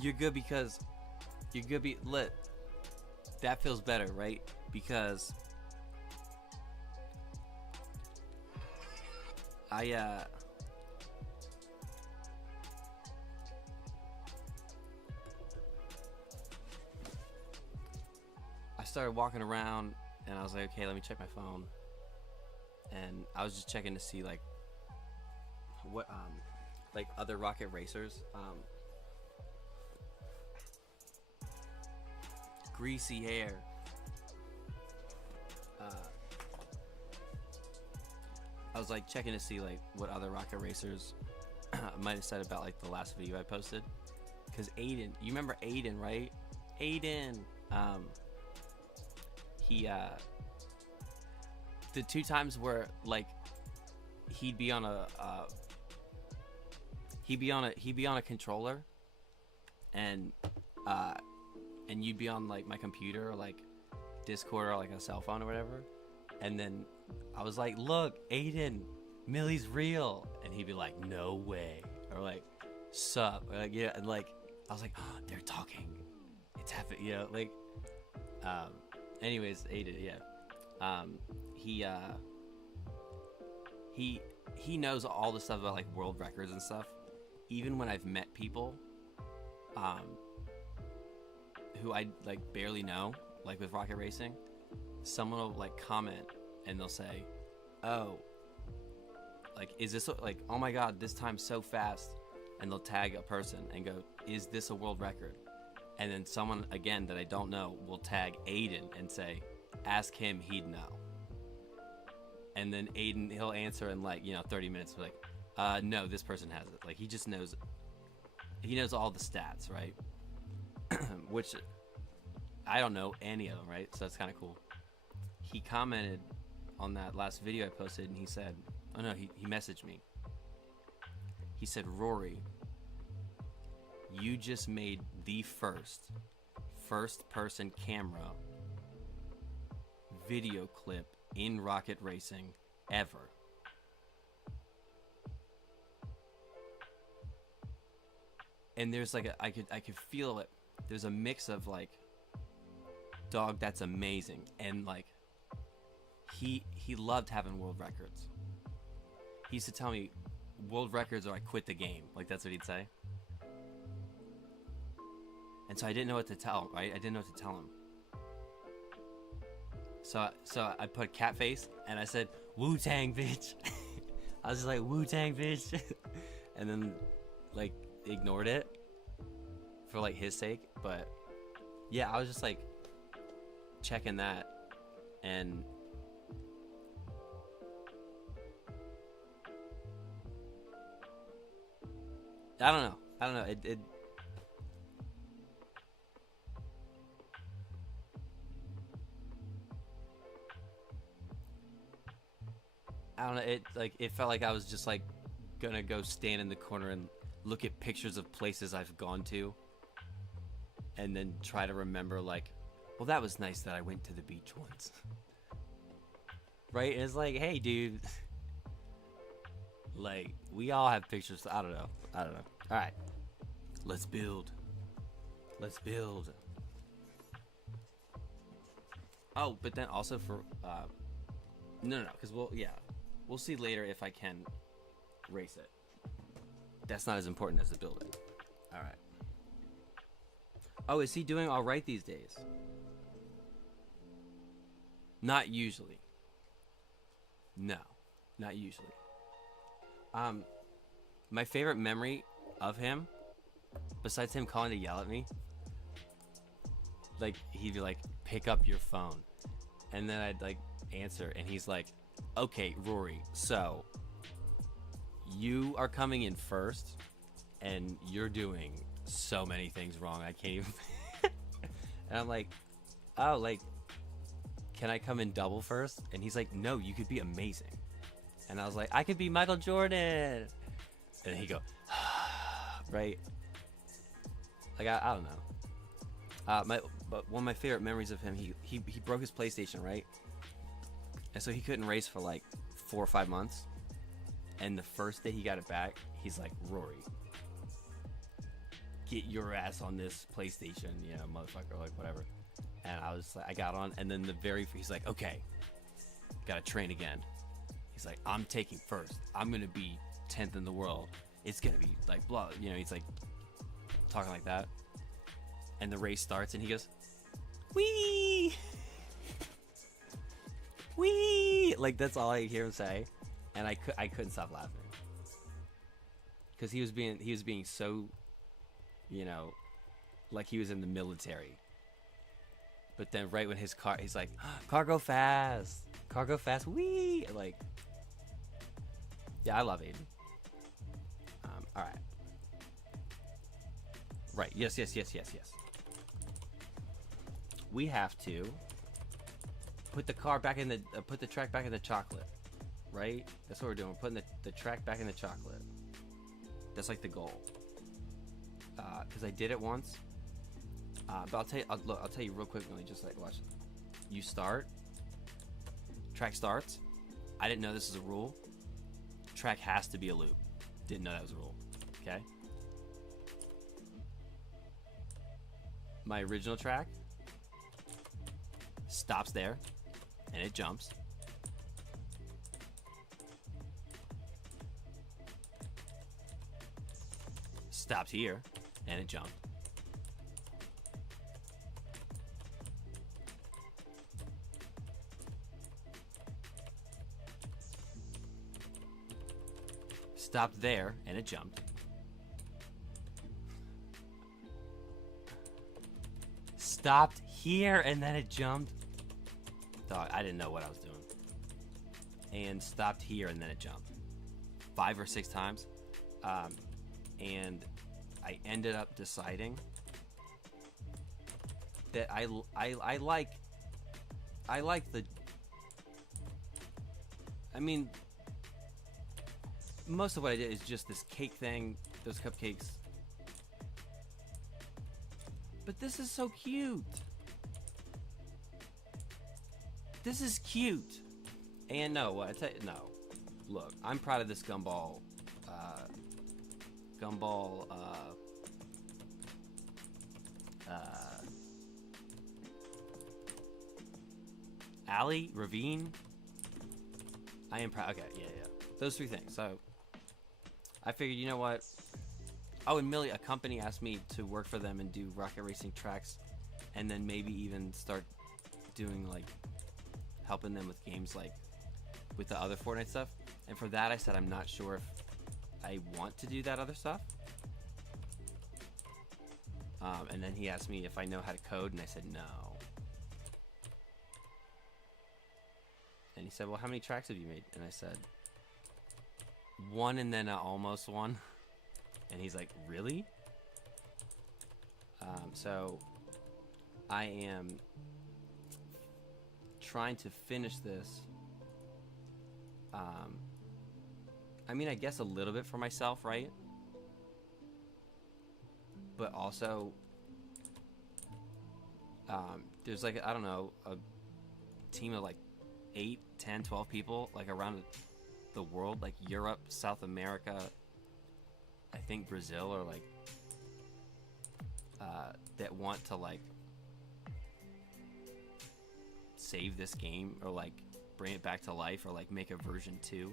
you're good because you're good. Look, that feels better, right? Because I started walking around and I was like, okay, let me check my phone. And I was just checking to see like what like other rocket racers. Greasy hair. I was like checking to see like what other rocket racers might have said about like the last video I posted. Cause Aiden, you remember Aiden, right? Aiden, he the two times where like he'd be on a controller and you'd be on like my computer or like Discord or like a cell phone or whatever, and then I was like, look, Aiden, Millie's real, and he'd be like, no way, or like, sup, or like, yeah, and like I was like, oh, they're talking, it's happening, you know, like anyways, Aiden, yeah, he knows all the stuff about like world records and stuff. Even when I've met people who I like barely know, like with rocket racing, someone will like comment and they'll say, oh, like, is this like, oh my god, this time's so fast, and they'll tag a person and go, is this a world record? And then someone again that I don't know will tag Aiden and say, ask him, he'd know. And then Aiden, he'll answer in like, 30 minutes, like, no, this person has it. Like, he just knows, he knows all the stats, right? Which I don't know any of them, right? So that's kind of cool. He commented on that last video I posted, and he said, oh no, he messaged me. He said, Rory, you just made the first person camera video clip in rocket racing ever. And there's like I could feel it. There's a mix of like, dog, that's amazing, and like he loved having world records. He used to tell me, world records or I quit the game. Like, that's what he'd say. And so I didn't know what to tell him, right? I didn't know what to tell him. So I put cat face and I said, Wu-Tang, bitch. I was just like, Wu-Tang, bitch. And then like ignored it for like his sake. But yeah, I was just like checking that, and I don't know. It I don't know. It felt like I was just like gonna go stand in the corner and look at pictures of places I've gone to, and then try to remember like, well, that was nice that I went to the beach once. Right? And it's like, hey, dude. Like, we all have pictures. I don't know. All right. Let's build. Oh, but then also for no, because we'll see later if I can race it. That's not as important as the building. All right. Oh, is he doing all right these days? Not usually. No, not usually. My favorite memory of him, besides him calling to yell at me, like, he'd be like, pick up your phone. And then I'd like answer, and he's like, okay, Rory, so you are coming in first, and you're doing so many things wrong, I can't even. And I'm like, oh, like, can I come in double first? And he's like, no, you could be amazing. And I was like, I could be Michael Jordan. And he'd go, right? Like, I don't know. But one of my favorite memories of him, he broke his PlayStation, right? And so he couldn't race for like 4 or 5 months. And the first day he got it back, he's like, Rory, get your ass on this PlayStation, you know, motherfucker, like whatever. And I was like, I got on, and then he's like, okay, gotta train again. He's like, I'm taking first. I'm gonna be 10th in the world. It's gonna be like blah, you know. He's like talking like that, and the race starts, and he goes, wee, wee, like that's all I hear him say, and I couldn't stop laughing because he was being so, you know, like he was in the military. But then right when his car, he's like, car go fast, wee, like, yeah, I love Aiden. All right. Right, yes. We have to put the car back in the, put the track back in the chocolate, right? That's what we're doing. We're putting the track back in the chocolate. That's like the goal. Because I did it once. But I'll tell you real quick, really, just like watch. You start. Track starts. I didn't know this is a rule. Track has to be a loop. Didn't know that was a rule. Okay. My original track stops there, and it jumps. Stops here, and it jumped. Stopped there, and it jumped. Stopped here, and then it jumped. Dog, I didn't know what I was doing. And stopped here, and then it jumped. 5 or 6 times. And I ended up deciding that I like the... I mean... Most of what I did is just this cake thing, those cupcakes. But this is so cute. This is cute. And no, I tell you, no. Look, I'm proud of this Gumball. Alley? Ravine? I am proud. Okay, yeah. Those 3 things. So, I figured, you know what? Oh, and Millie, a company asked me to work for them and do rocket racing tracks, and then maybe even start doing, like, helping them with games, like, with the other Fortnite stuff. And for that, I said I'm not sure if I want to do that other stuff. And then he asked me if I know how to code, and I said no. And he said, well, how many tracks have you made? And I said... 1 and then almost 1. And he's like, really? So I am trying to finish this. I mean, I guess a little bit for myself, right? But also, there's like, I don't know, a team of like 8, 10, 12 people like around the world, like Europe, South America, I think Brazil, or like that want to like save this game or like bring it back to life or like make a version 2,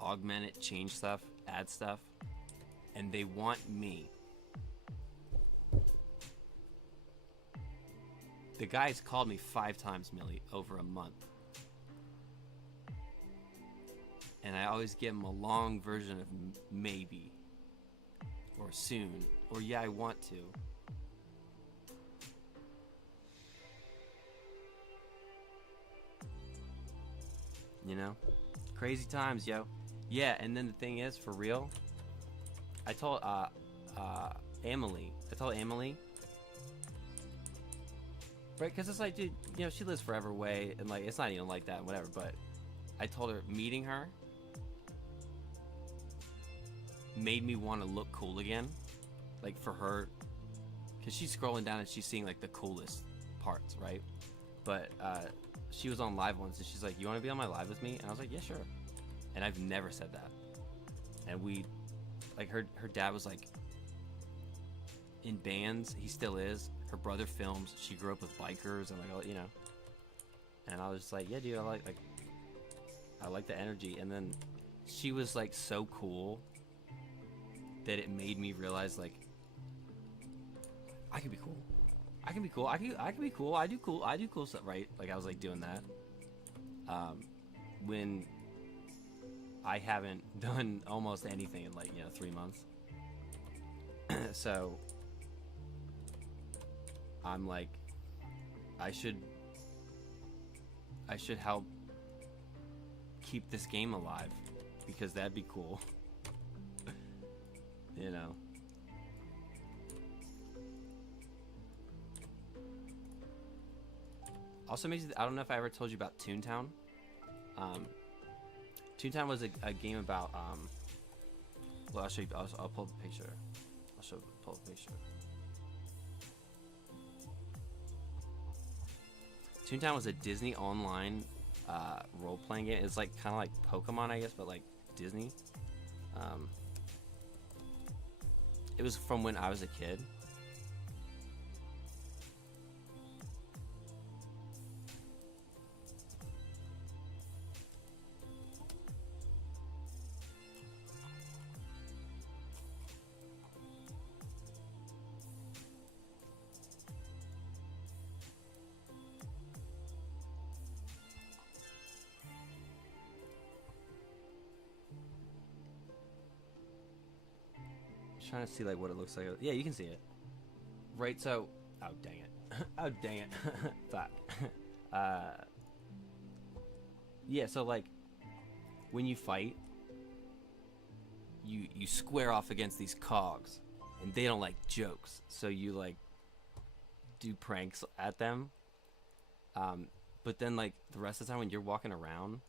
augment it, change stuff, add stuff, and they want me. The guy's called me 5 times, Millie, over a month. And I always give him a long version of maybe, or soon, or yeah, I want to. You know? Crazy times, yo. Yeah, and then the thing is, for real, I told Emily, right, because it's like, dude, you know, she lives forever away, and like, it's not even like that, whatever, but I told her meeting her made me want to look cool again, like for her, because she's scrolling down and she's seeing like the coolest parts, right? But she was on live once and she's like, you want to be on my live with me? And I was like, yeah, sure. And I've never said that. And we, like, her dad was like in bands. He still is. Her brother films. She grew up with bikers and like, you know. And I was just like, yeah, dude, I like the energy. And then she was like so cool that it made me realize like I can be cool. I can be cool. I can be cool. I do cool stuff, right? Like I was like doing that. When I haven't done almost anything in like, 3 months. So I'm like, I should help keep this game alive because that'd be cool. You know. Also amazing. I don't know if I ever told you about Toontown. Toontown was a game about well, I'll show you. I'll pull the picture. Pull the picture. Toontown was a Disney online role-playing game. It's like kind of like Pokemon, I guess, but like Disney. It was from when I was a kid. Trying to see like what it looks like. Yeah, you can see it. Right, so oh dang it. Oh dang it. Fuck. Yeah, so like when you fight, you square off against these cogs and they don't like jokes. So you like do pranks at them. But then like the rest of the time when you're walking around,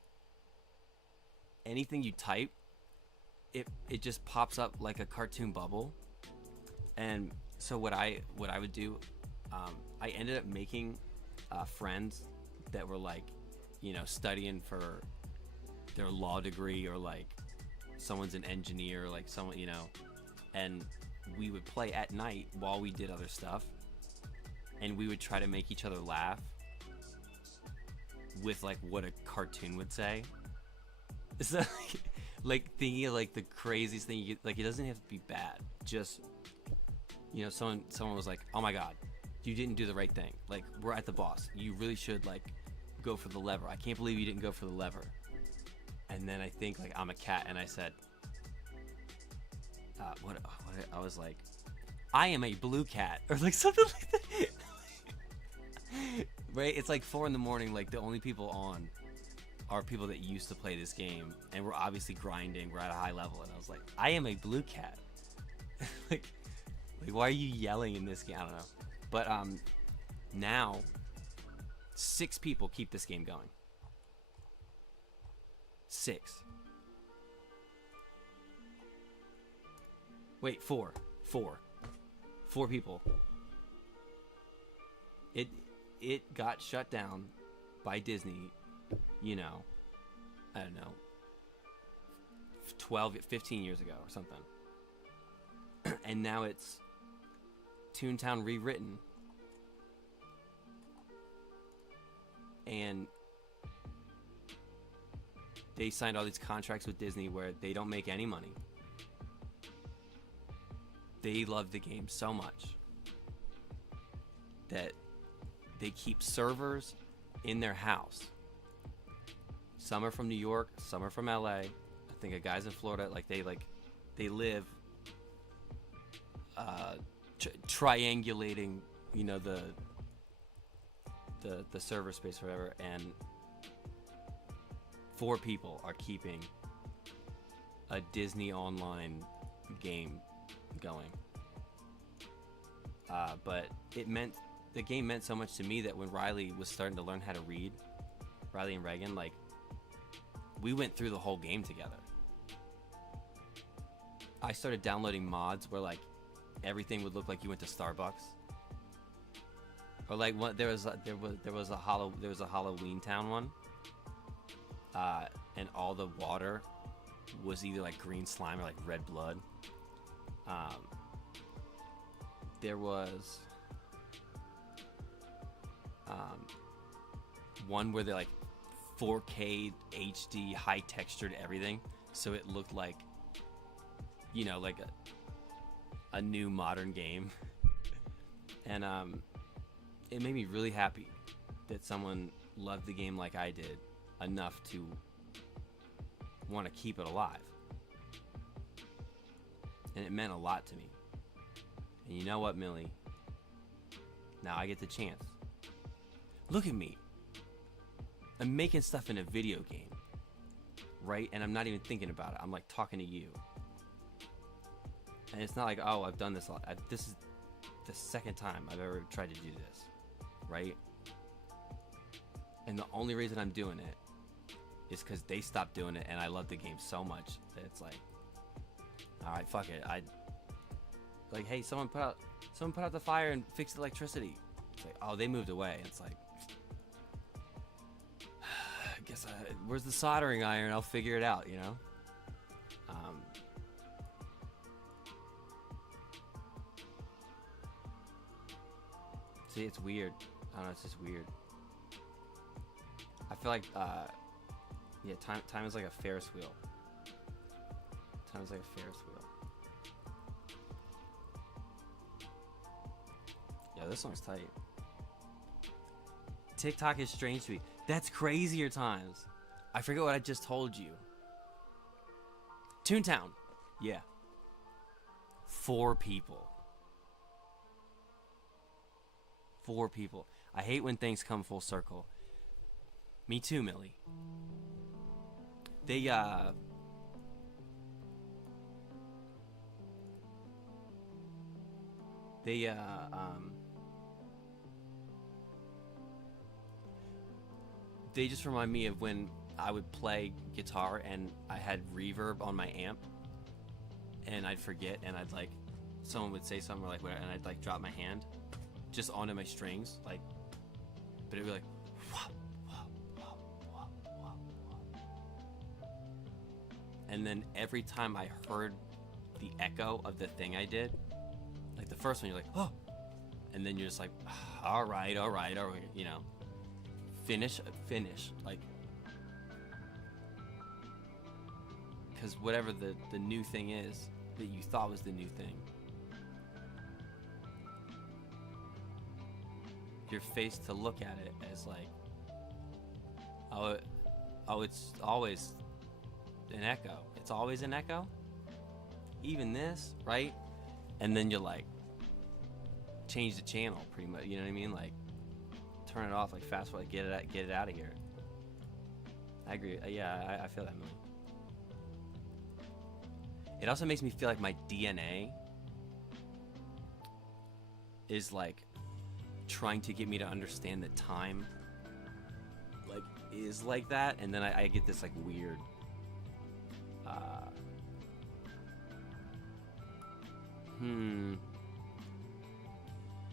anything you type, it just pops up like a cartoon bubble. And so what I would do, I ended up making friends that were like, studying for their law degree, or like someone's an engineer, like someone, and we would play at night while we did other stuff, and we would try to make each other laugh with like what a cartoon would say. So like thinking of like the craziest thing you get, like it doesn't have to be bad, just someone was like, oh my god, you didn't do the right thing, like we're at the boss, you really should like go for the lever, I can't believe you didn't go for the lever. And then I think like I'm a cat and I said what I was like, I am a blue cat, or like something like that. Right, it's like 4 a.m, like the only people on are people that used to play this game, and we're obviously grinding, we're at a high level, and I was like, I am a blue cat. like why are you yelling in this game? I don't know. But now 6 people keep this game going. 6. Wait, 4 people. It got shut down by Disney, I don't know, 15 years ago or something. And now it's Toontown rewritten. And they signed all these contracts with Disney where they don't make any money. They love the game so much that they keep servers in their house. Some are from New York, some are from LA. I think a guy's in Florida. Like they live triangulating, the server space, or whatever. And 4 people are keeping a Disney online game going. But the game meant so much to me that when Riley was starting to learn how to read, Riley and Reagan, like, we went through the whole game together. I started downloading mods where like everything would look like you went to Starbucks, or like there was a Halloween Town one, and all the water was either like green slime or like red blood. There was one where they like 4K HD high textured everything, so it looked like, you know, like a new modern game. And it made me really happy that someone loved the game like I did enough to want to keep it alive. And it meant a lot to me. And you know what, Millie? Now I get the chance. Look at me. I'm making stuff in a video game, right? And I'm not even thinking about it. I'm like talking to you. And it's not like, oh, I've done this a lot. This is the second time I've ever tried to do this, right? And the only reason I'm doing it is because they stopped doing it, and I love the game so much that it's like, all right, fuck it. Like, hey, someone put out the fire and fixed the electricity. It's like, oh, they moved away. It's like, I guess where's the soldering iron? I'll figure it out, you know. See, it's weird. I don't know. It's just weird. I feel like, yeah, time is like a Ferris wheel. Time is like a Ferris wheel. Yeah, this song's tight. TikTok is strange to me. That's crazier times. I forget what I just told you. Toontown. Yeah. 4 people. 4 people. I hate when things come full circle. Me too, Millie. They just remind me of when I would play guitar and I had reverb on my amp, and I'd forget, and I'd like, someone would say something like, and I'd like drop my hand just onto my strings, like, but it'd be like, whop, whop, whop, whop, whop, whop. And then every time I heard the echo of the thing I did, like the first one, you're like, oh, and then you're just like, all right, you know, finish, like, because whatever the new thing is that you thought was the new thing, you're faced to look at it as like, oh, it's always an echo. It's always an echo. Even this, right? And then you like change the channel, pretty much. You know what I mean? Like turn it off, like fast forward, get it out of here. I agree. Yeah, I feel that, Millie. It also makes me feel like my DNA is like trying to get me to understand that time like is like that, and then I get this like weird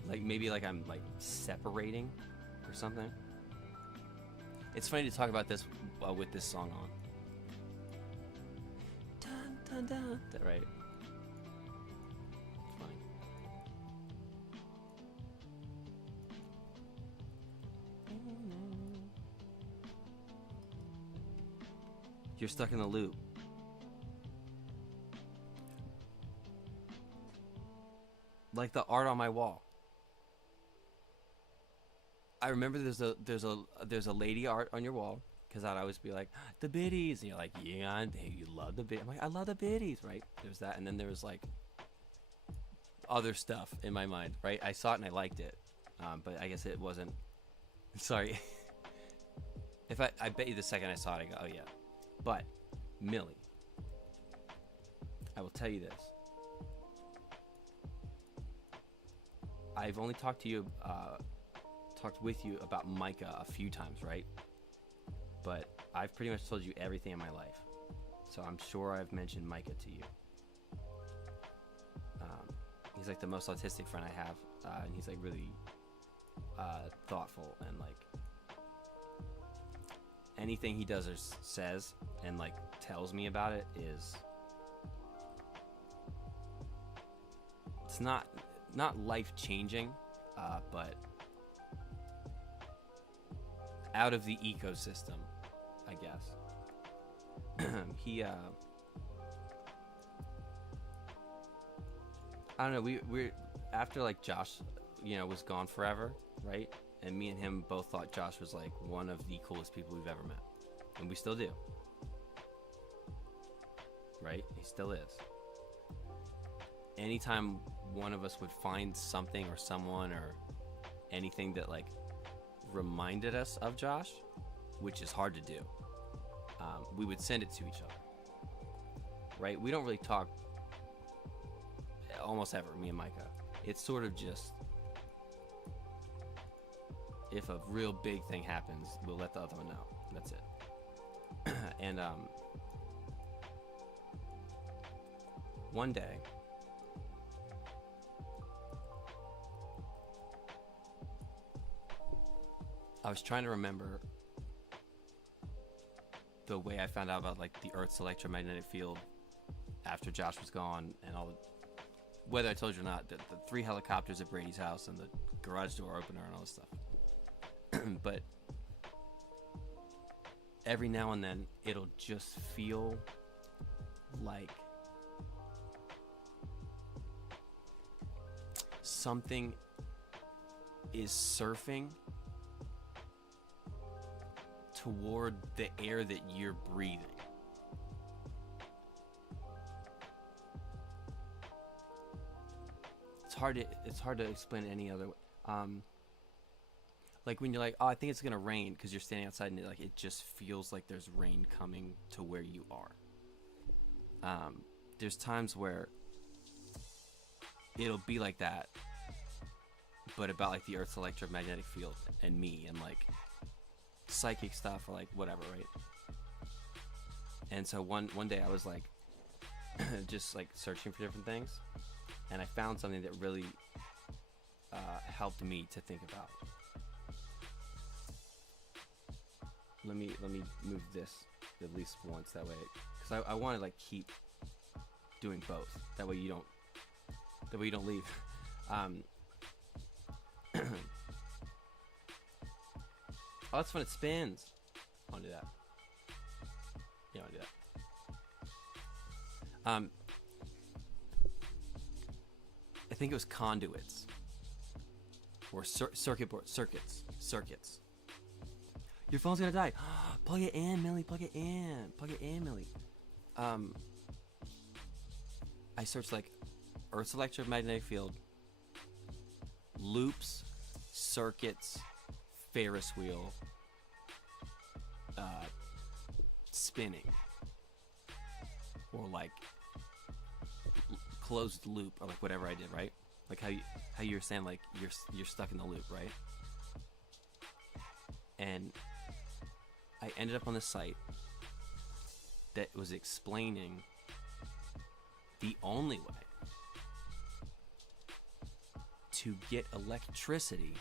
like maybe like I'm like separating or something. It's funny to talk about this with this song on. Dun, dun, dun. Right. It's funny. You're stuck in the loop. Like the art on my wall. I remember there's a lady art on your wall, because I'd always be like, the biddies, and you're like, yeah, you love the biddies. I'm like, I love the biddies, right? There's that, and then there was like other stuff in my mind, right? I saw it and I liked it, but I guess it wasn't. Sorry. If I bet you the second I saw it, I go, oh yeah. But Millie, I will tell you this. I've only talked with you about Micah a few times, right? But I've pretty much told you everything in my life, so I'm sure I've mentioned Micah to you. He's like the most autistic friend I have, and he's like really thoughtful and like anything he does or says and like tells me about it is, it's not life changing, but out of the ecosystem, I guess. He I don't know, we're after like Josh, was gone forever, right? And me and him both thought Josh was like one of the coolest people we've ever met. And we still do. Right? He still is. Anytime one of us would find something or someone or anything that like reminded us of Josh, which is hard to do, we would send it to each other. Right? We don't really talk almost ever, me and Micah. It's sort of just, if a real big thing happens, we'll let the other one know. That's it. And one day, I was trying to remember the way I found out about like the Earth's electromagnetic field after Josh was gone, and all the, whether I told you or not, the 3 helicopters at Brady's house and the garage door opener and all this stuff. But every now and then it'll just feel like something is surfing toward the air that you're breathing. It's hard to explain it any other way. Like when you're like, oh, I think it's gonna rain, because you're standing outside and it just feels like there's rain coming to where you are. There's times where it'll be like that, but about like the Earth's electromagnetic field and me and like psychic stuff or like whatever, right? And so one day I was like just like searching for different things, and I found something that really helped me to think about. Let me move this at least once, that way, because I want to like keep doing both. That way you don't leave. Oh, that's when it spins. I want to do that. Yeah, I want to do that. I think it was conduits or circuits. Your phone's gonna die. Plug it in, Millie. Plug it in, Millie. I searched like Earth's electromagnetic field, loops, circuits, Ferris wheel, spinning, or like closed loop, or like whatever I did, right? Like how you were saying, like you're stuck in the loop, right? And I ended up on this site that was explaining the only way to get electricity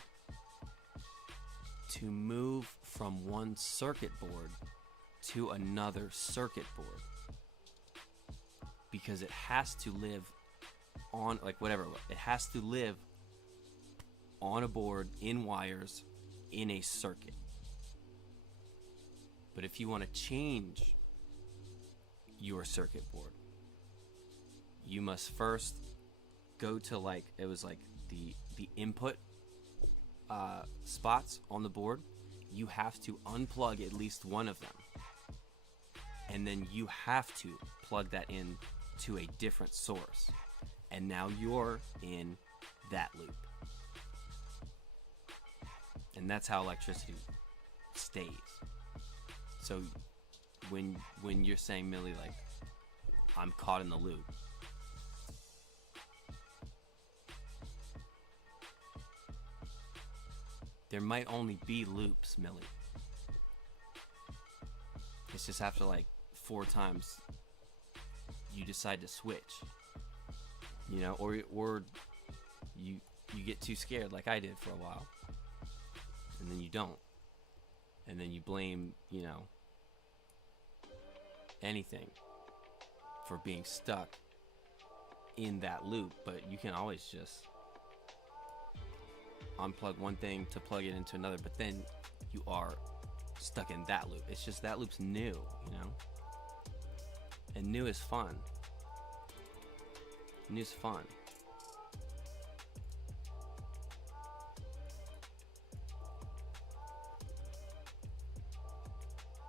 to move from one circuit board to another circuit board, because it has to live on, like whatever, it has to live on a board in wires in a circuit. But if you want to change your circuit board, you must first go to like, it was like the input spots on the board. You have to unplug at least one of them, and then you have to plug that in to a different source, and now you're in that loop. And that's how electricity stays. So when you're saying, Millie, like, I'm caught in the loop, there might only be loops, Millie. It's just after like 4 times you decide to switch, or you get too scared like I did for a while, and then you don't. and then you blame, anything for being stuck in that loop. But you can always just unplug one thing to plug it into another, but then you are stuck in that loop. It's just that loop's new, and new is fun. New's fun.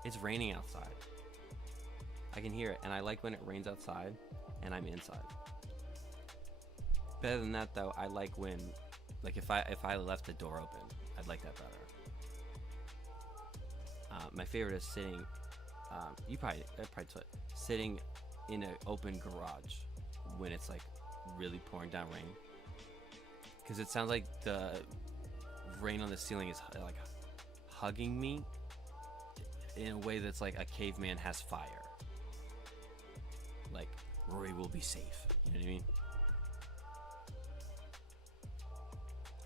It's raining outside. I can hear it, and I like when it rains outside and I'm inside. Better than that, though, I like when, like, if I left the door open, I'd like that better. My favorite is sitting. Sitting in an open garage when it's like really pouring down rain, because it sounds like the rain on the ceiling is like hugging me in a way that's like a caveman has fire. Like, Rory will be safe. You know what I mean?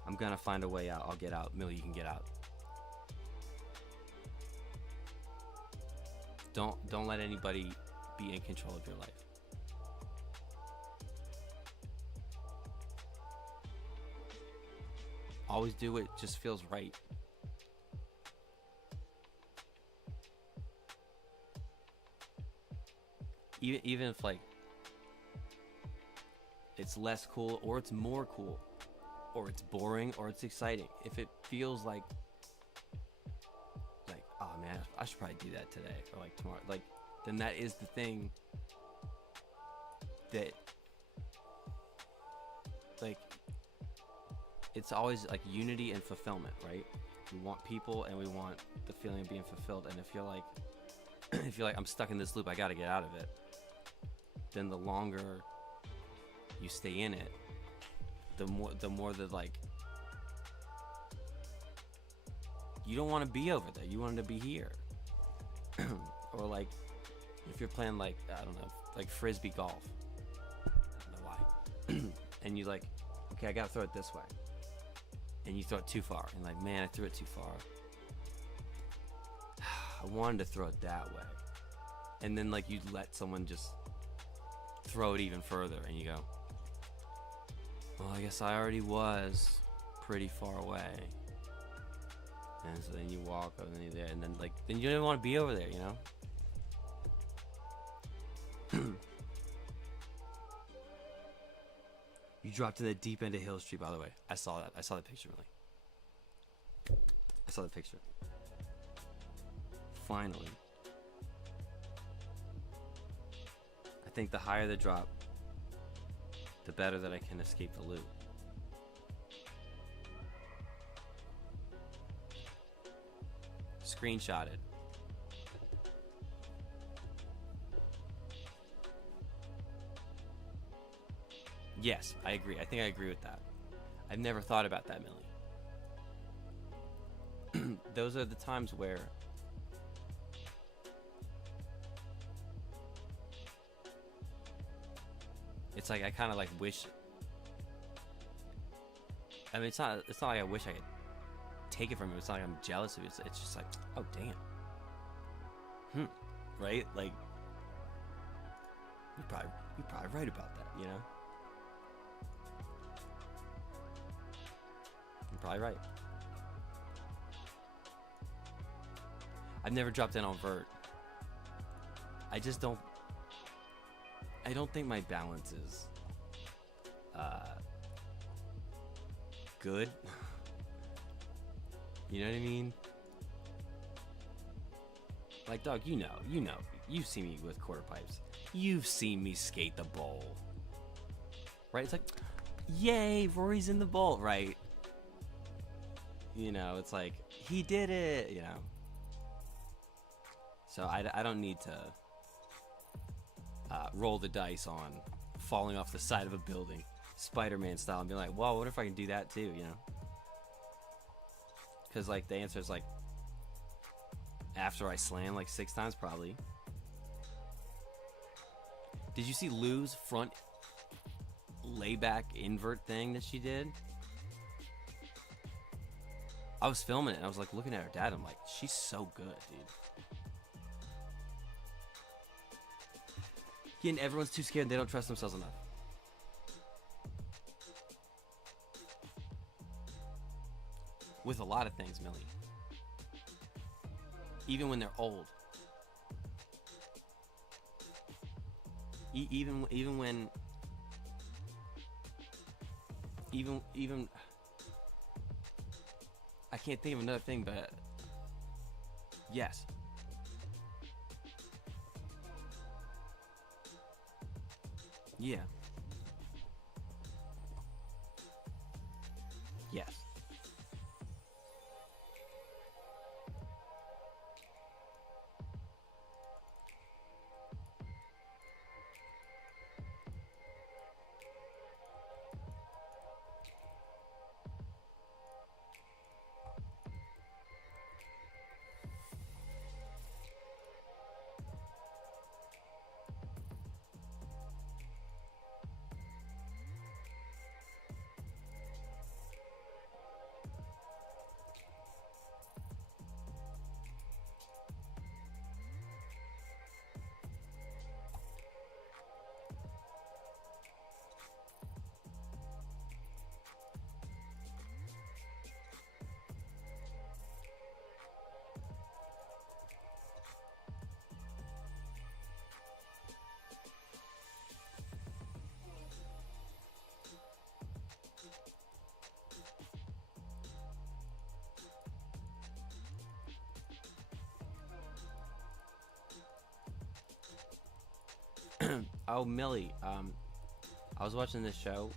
I'm gonna find a way out. I'll get out. Millie, you can get out. Don't let anybody be in control of your life. Always do what just feels right. Even if like it's less cool, or it's more cool, or it's boring, or it's exciting. If it feels like, oh man, I should probably do that today or like tomorrow, like, then that is the thing that, like, it's always like unity and fulfillment, right? We want people and we want the feeling of being fulfilled. And if you're like, I'm stuck in this loop, I gotta get out of it, then the longer you stay in it, the more that, like, you don't want to be over there. You want to be here. Or like, if you're playing, like, I don't know, like frisbee golf. I don't know why. And you like, okay, I gotta throw it this way. And you throw it too far. And like, man, I threw it too far. I wanted to throw it that way. And then like you let someone just throw it even further, and you go, well, I guess I already was pretty far away. And so then you walk over, and then you're there, and then like, then you don't even want to be over there, you know? You dropped to the deep end of Hill Street, by the way. I saw that. I saw the picture, really. I saw the picture. Finally. I think the higher the drop, the better that I can escape the loop. Screenshotted. Yes, I agree. I think I agree with that. I've never thought about that, Millie. Those are the times where it's like I kind of like wish. I mean, it's not like I wish I could take it from him. It's not like I'm jealous of it. It's just like, oh damn. Right? Like, you're probably right about that, you know? You're probably right. I've never dropped in on vert. I don't think my balance is good. You know what I mean? Like, dog, you know, you've seen me with quarter pipes. You've seen me skate the bowl. Right? It's like, yay, Rory's in the bowl, right? You know, it's like, he did it, you know? So I don't need to roll the dice on falling off the side of a building, Spider-Man style, and be like, well, what if I can do that too, you know? Because, like, the answer is, like, after I slam, like, 6 times, probably. Did you see Lou's front layback invert thing that she did? I was filming it and I was like looking at her dad. I'm like, she's so good, dude. Yeah, and everyone's too scared and they don't trust themselves enough. With a lot of things, Millie. Even when they're old. Even when I can't think of another thing, but yes. Yeah. Yes. Oh, Millie, I was watching this show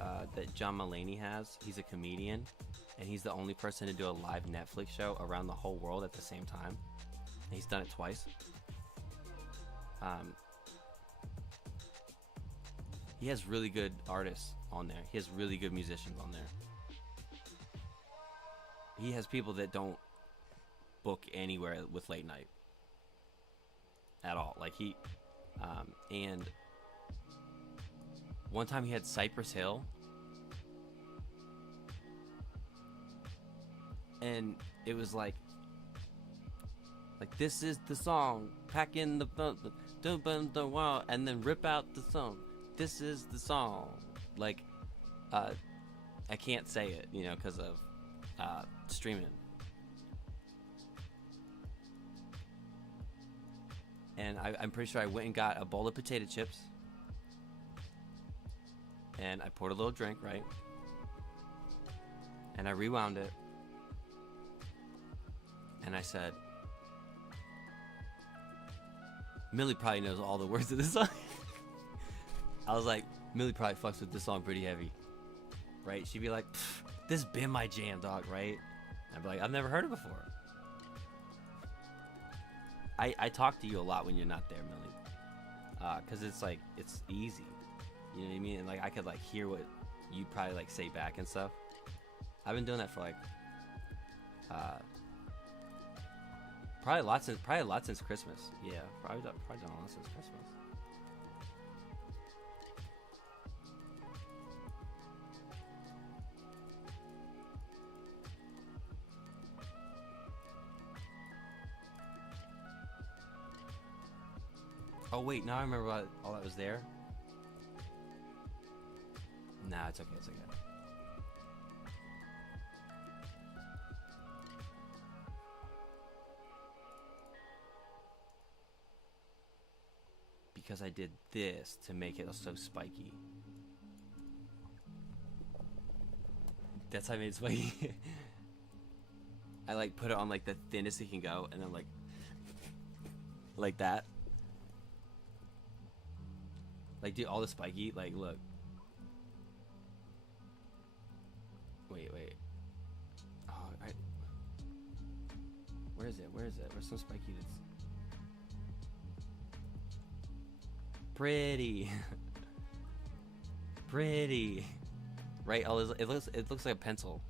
that John Mulaney has. He's a comedian, and he's the only person to do a live Netflix show around the whole world at the same time. And he's done it twice. He has really good artists on there. He has really good musicians on there. He has people that don't book anywhere with late night at all. Like and one time he had Cypress Hill, and it was like this is the song, pack in the wow, and then rip out the song. This is the song. Like, I can't say it, because of streaming. And I'm pretty sure I went and got a bowl of potato chips. And I poured a little drink, right? And I rewound it. And I said, Millie probably knows all the words of this song. I was like, Millie probably fucks with this song pretty heavy. Right? She'd be like, this been my jam, dog, right? I'd be like, I've never heard it before. I talk to you a lot when you're not there, Millie. Because it's like, it's easy. You know what I mean? And like, I could like hear what you probably like say back and stuff. I've been doing that for like, probably a lot since Christmas. Yeah, probably done a lot since Christmas. Oh wait, now I remember all that was there. Nah, it's okay, it's okay. Because I did this to make it so spiky. That's how I made it spiky. I like put it on like the thinnest it can go, and then like that. Like, dude, all the spiky, like, look. Wait. Oh, where is it? Where's some spiky that's pretty. Pretty. Right? Oh, it looks like a pencil.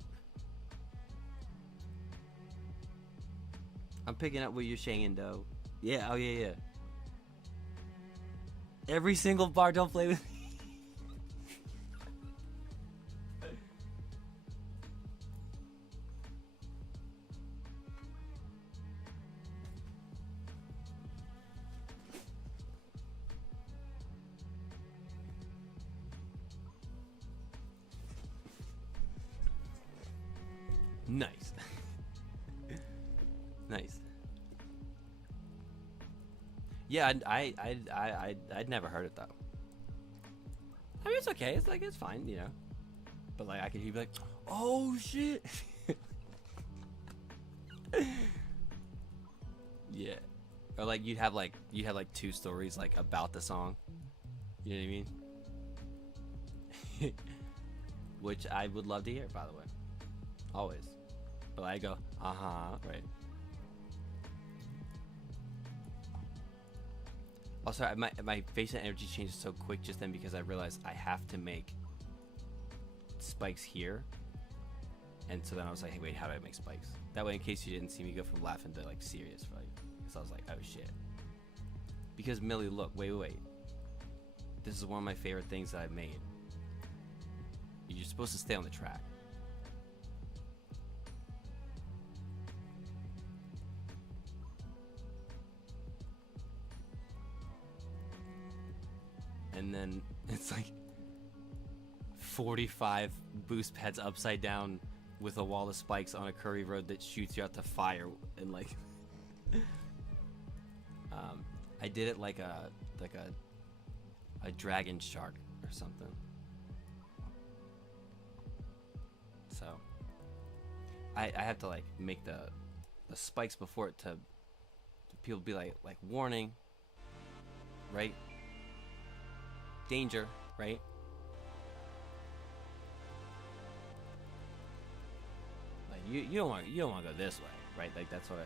I'm picking up what you're saying, though. Yeah, oh yeah. Every single bar, don't play with me. Nice. Nice. Yeah, I'd never heard it though. I mean, it's okay. It's like it's fine, you know. But like, I could hear like, oh shit. Yeah. Or like you'd have like two stories like about the song. You know what I mean? Which I would love to hear, by the way. Always. But I go, right. Also, my facial energy changes so quick just then because I realized I have to make spikes here. And so then I was like, hey, wait, how do I make spikes? That way, in case you didn't see me go from laughing to like serious, right? So I was like, oh shit. Because Millie, look, wait. This is one of my favorite things that I've made. You're supposed to stay on the track. And then it's like 45 boost pads upside down with a wall of spikes on a curvy road that shoots you out to fire, and like I did it like a dragon shark or something. So I have to like make the spikes before it to people be like warning, right? Danger, right? Like you don't want to go this way, right? Like that's what I.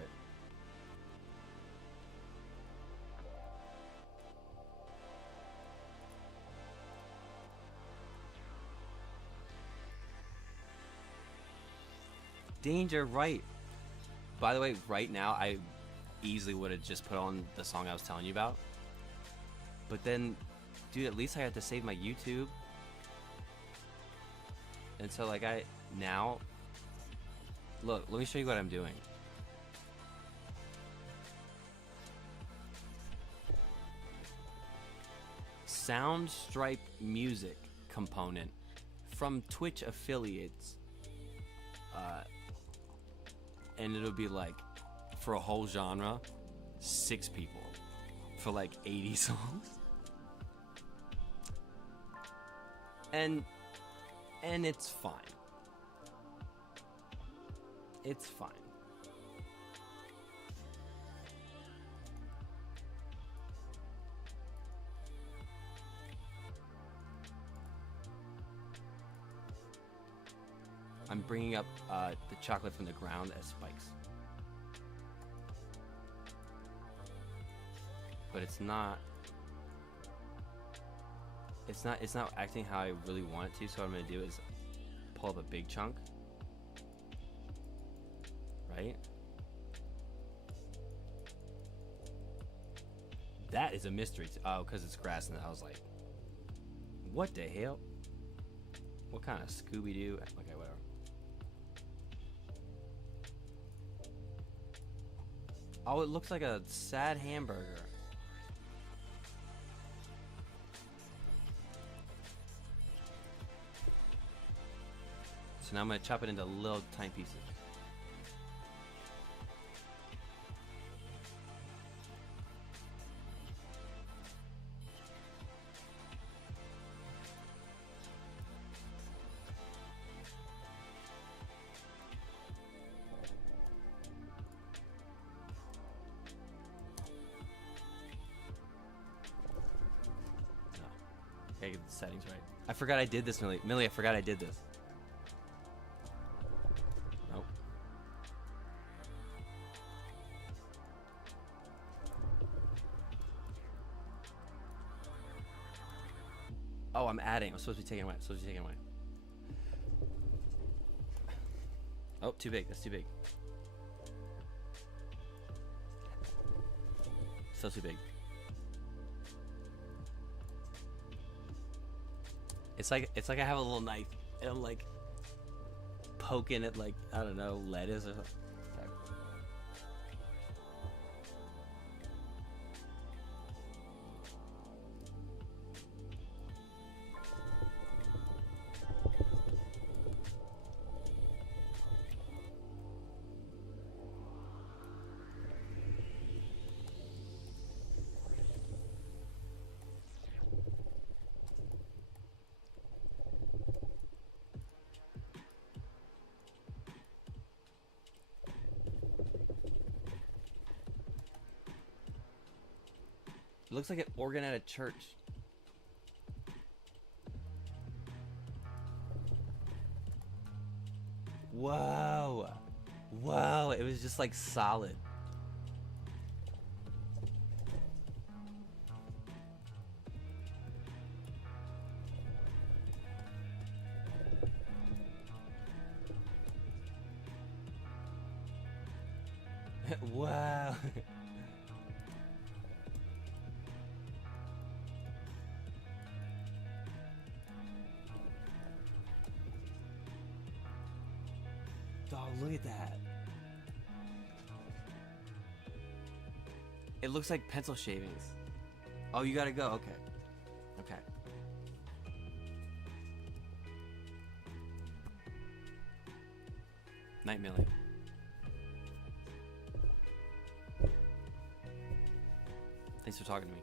Danger, right? By the way, right now I easily would have just put on the song I was telling you about, but then. Dude, at least I had to save my YouTube. And so like look, let me show you what I'm doing. Soundstripe music component from Twitch affiliates. And it'll be like, for a whole genre, 6 people for like 80 songs. And it's fine. It's fine. I'm bringing up the chocolate from the ground as spikes. But it's not acting how I really want it to, so what I'm gonna do is pull up a big chunk, right? That is a mystery. Oh, because it's grass, and I was like, what the hell? What kind of Scooby-Doo? Okay, whatever. Oh, it looks like a sad hamburger. So now I'm going to chop it into little tiny pieces. No. Gotta get the settings right. I forgot I did this, Millie. Millie, I forgot I did this. Oh, I'm adding. I'm supposed to be taking away. Oh, too big. That's too big. Still too big. It's like I have a little knife and I'm like poking at like, I don't know, lettuce or something. It looks like an organ at a church. Whoa. Whoa, it was just like solid. Wow. Dog, look at that. It looks like pencil shavings. Oh, you gotta go. Okay. Okay. Night Millie. Thanks for talking to me.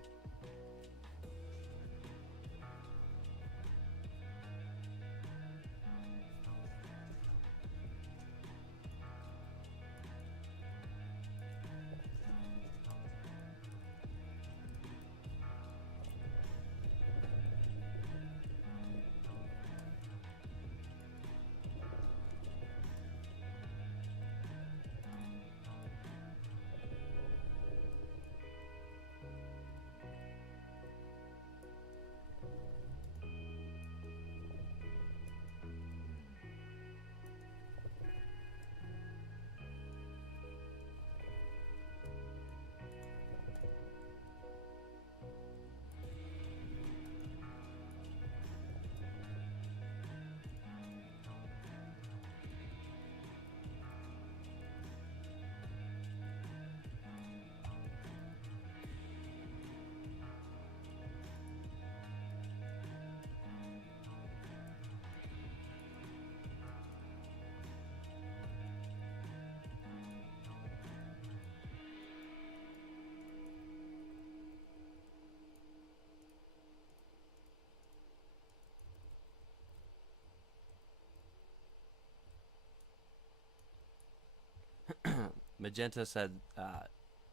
Magenta said,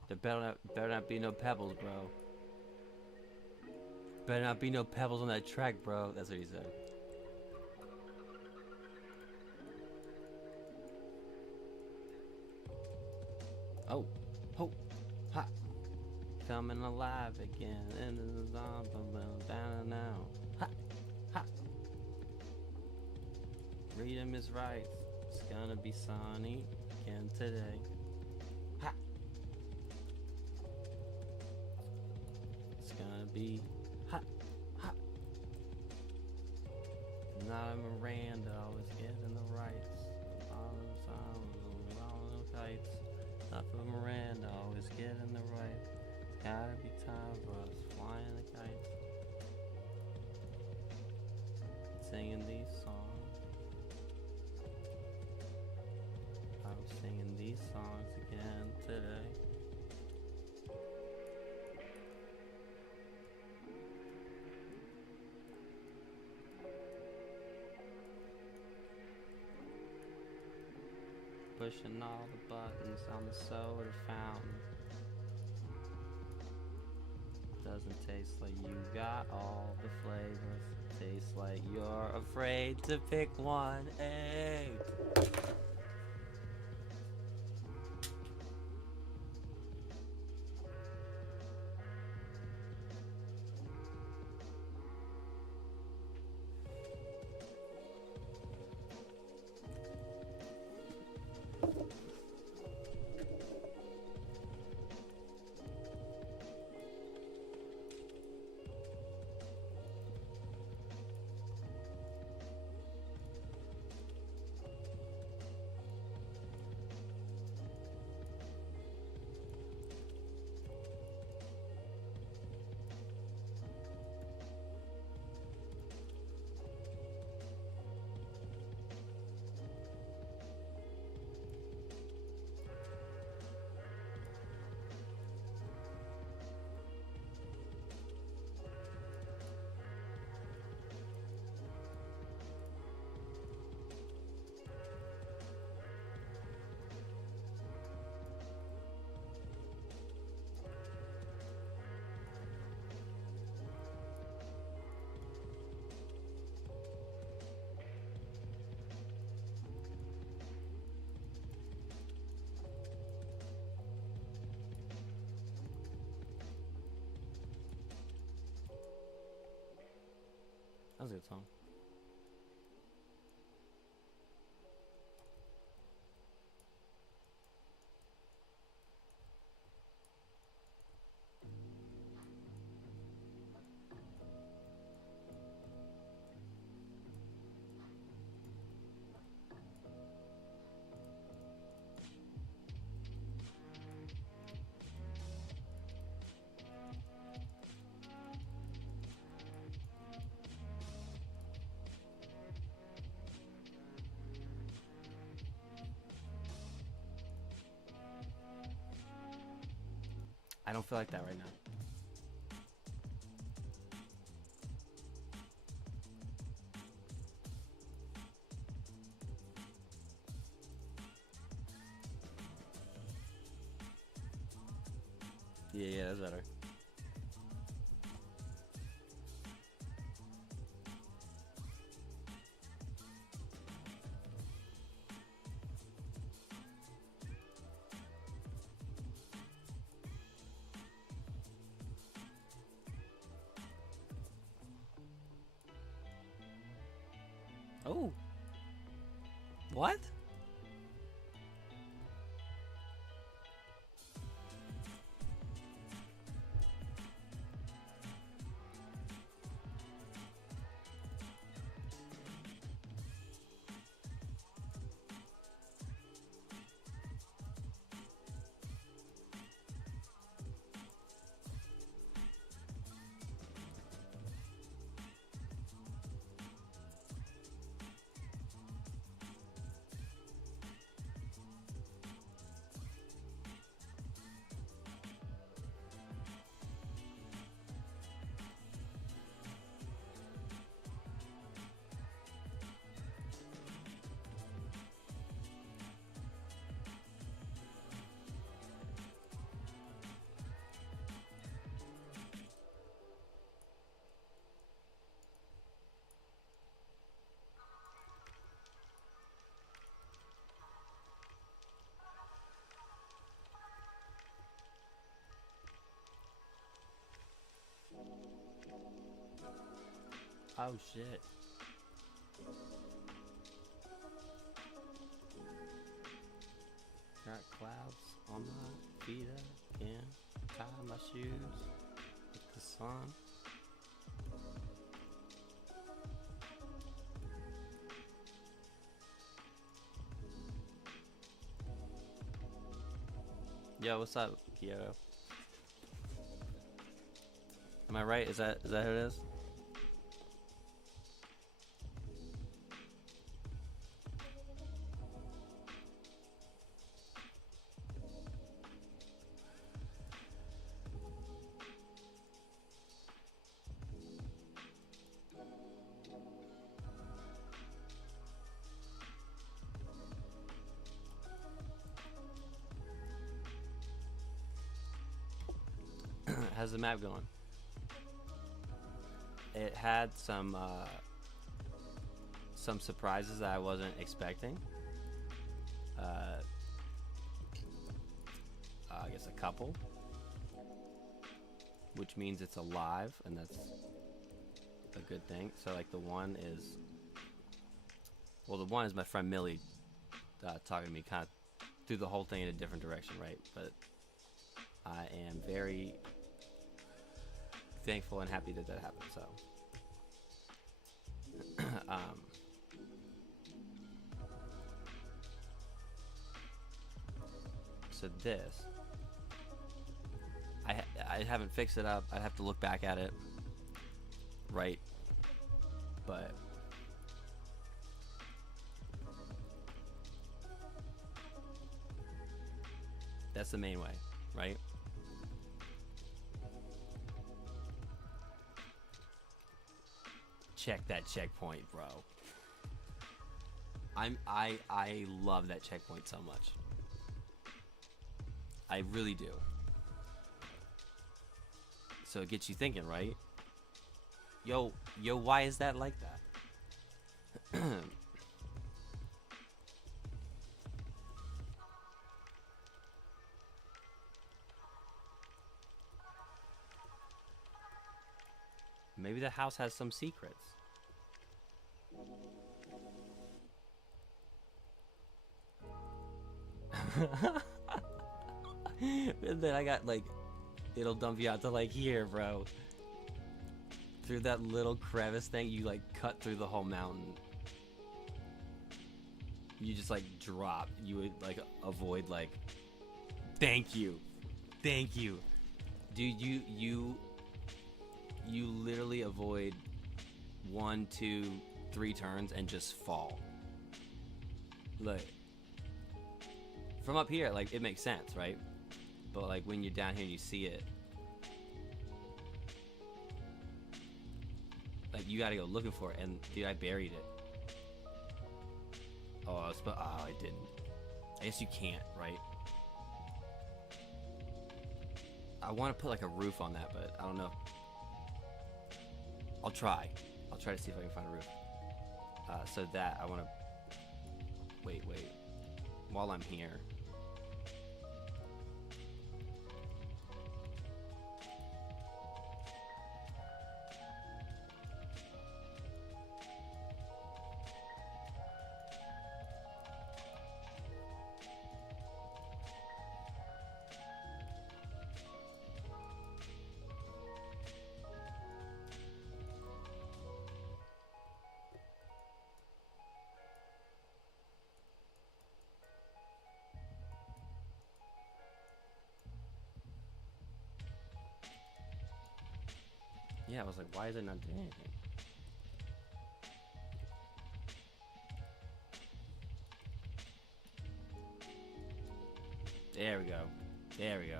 there better not be no pebbles, bro. Better not be no pebbles on that track, bro. That's what he said. Oh. Ho. Ha. Coming alive again. And down now. Ha. Ha. Freedom is right. It's gonna be sunny again today. Ha. It's gonna be hot, hot. Not a Miranda, always getting the rights. All the kites. Not for Miranda, always getting the right. Gotta be time for us flying the kites. Singing these songs. I'm singing these songs again today. Pushing all the buttons on the soda fountain. Doesn't taste like you got all the flavors. Tastes like you're afraid to pick one. Hey. was a good song. I don't feel like that right now. Yeah, that's better. Oh. What? Oh shit. Got clouds on my feet again. Tie my shoes with the sun. Yo, what's up, Kyoto? Am I right? Is that who it is? How's the map going? It had some surprises that I wasn't expecting. I guess a couple, which means it's alive, and that's a good thing. So like the one is, well, the one is my friend Millie talking to me kind of through the whole thing in a different direction, right? But I am very thankful and happy that happened. So, so this, I haven't fixed it up. I'd have to look back at it, right? But that's the main way, right? Check that checkpoint, bro. I love that checkpoint so much. I really do. So it gets you thinking, right? Yo, why is that like that? Maybe the house has some secrets. And then I got like, it'll dump you out to like here, bro. Through that little crevice thing, you like cut through the whole mountain. You just like drop. You would like avoid like. Thank you, dude. You literally avoid 1, 2, 3 turns and just fall. Like from up here, like it makes sense, right? But like when you're down here and you see it, like you gotta go looking for it. And dude, I buried it. Oh, I didn't. I guess you can't, right? I want to put like a roof on that, but I don't know. I'll try to see if I can find a roof. So that I want to. Wait. While I'm here. Yeah, I was like, why is it not doing anything? There we go.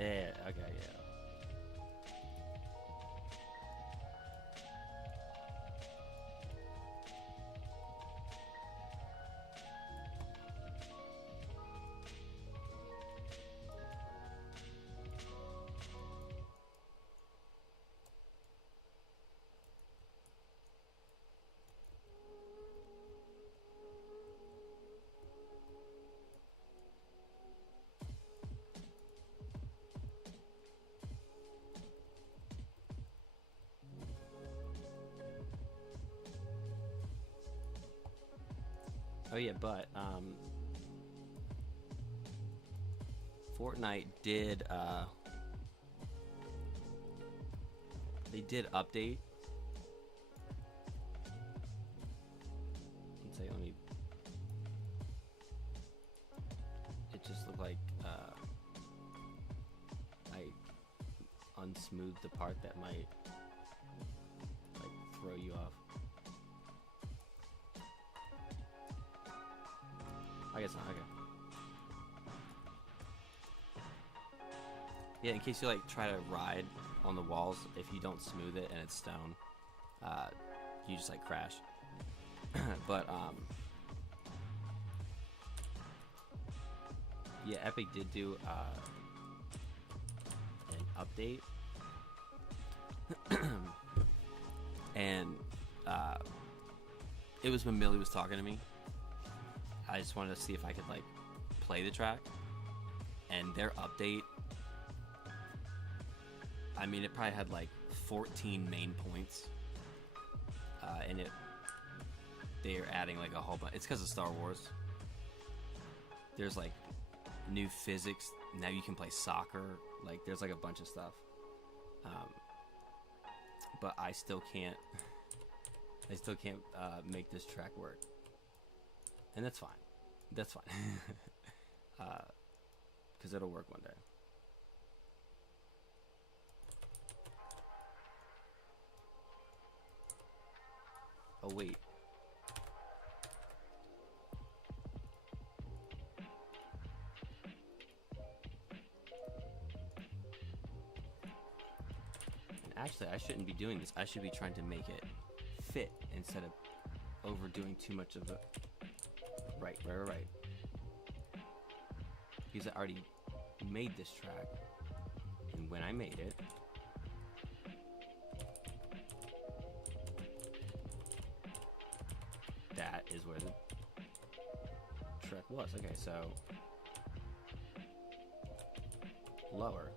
Yeah, okay, yeah. Oh yeah, but Fortnite did they did update. Let's say, let me. It just looked like I unsmoothed the part that might like throw you off. I guess not. Okay. Yeah, in case you like try to ride on the walls, if you don't smooth it and it's stone, you just like crash. But yeah, Epic did do an update, and it was when Millie was talking to me. I just wanted to see if I could like play the track, and their update, I mean, it probably had like 14 main points, and they're adding like a whole bunch. It's because of Star Wars. There's like new physics. Now you can play soccer. Like there's like a bunch of stuff. But I still can't. I still can't make this track work. And that's fine. That's fine. Because it'll work one day. Oh, wait. An Actually, I shouldn't be doing this. I should be trying to make it fit instead of overdoing too much of the. Right. Because I already made this track, and when I made it, that is where the track was. Okay, so lower.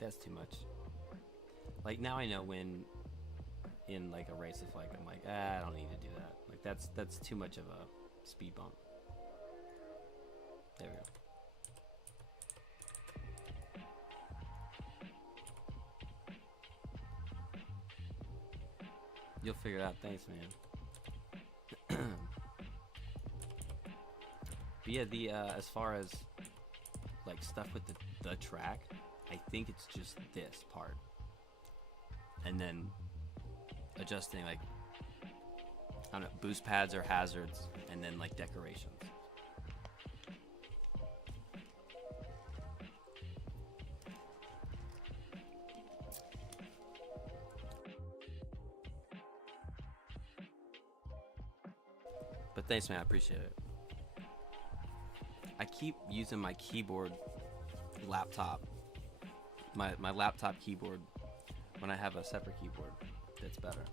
That's too much. Like now I know when in like a race if like I'm like I don't need to do that. Like that's too much of a speed bump. There we go. You'll figure it out. Thanks, man. But yeah, the as far as like stuff with the track, I think it's just this part, and then adjusting like I don't know, boost pads or hazards, and then like decorations. But thanks, man. I appreciate it. I keep using my keyboard laptop, my laptop keyboard, when I have a separate keyboard that's better.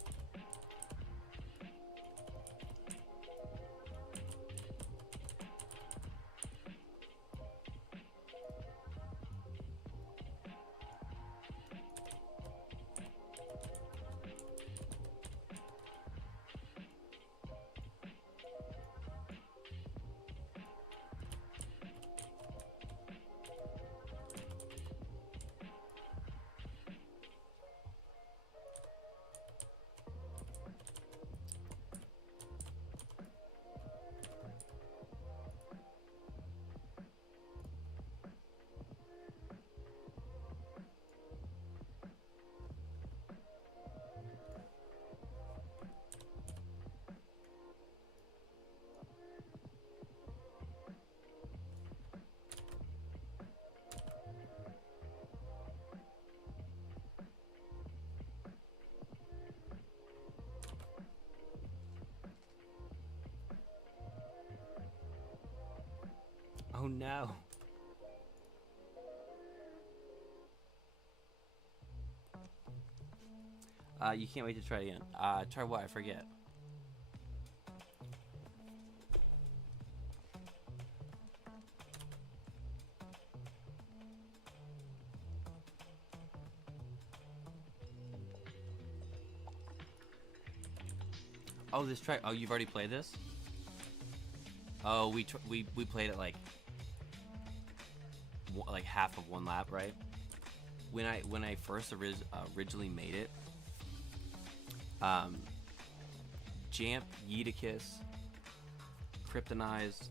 Oh no. You can't wait to try again. Try what? I forget. Oh, this track. Oh, you've already played this? Oh, we played it like half of one lap, right? When I first originally made it, Jamp, Yeeticus, Kryptonized.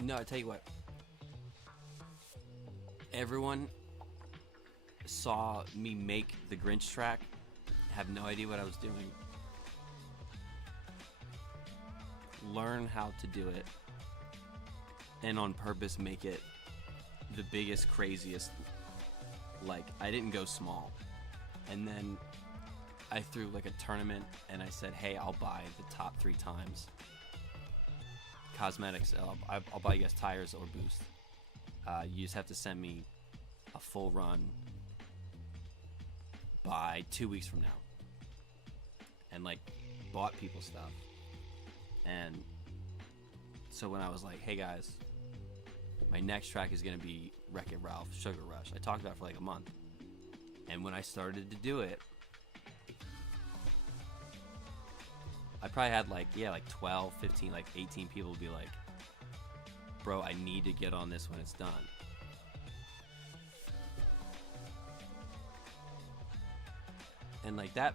No, I tell you what. Everyone saw me make the Grinch track, have no idea what I was doing. Learn how to do it, and on purpose make it the biggest, craziest. Like, I didn't go small. And then I threw like a tournament and I said, hey, I'll buy the top 3 times cosmetics. I'll buy you guys tires or boost. You just have to send me a full run by 2 weeks from now. And like bought people stuff. And so when I was like, hey guys, my next track is going to be Wreck-It Ralph Sugar Rush, I talked about it for like a month. And when I started to do it, I probably had like 12, 15, like 18 people be like, bro, I need to get on this when it's done. And like that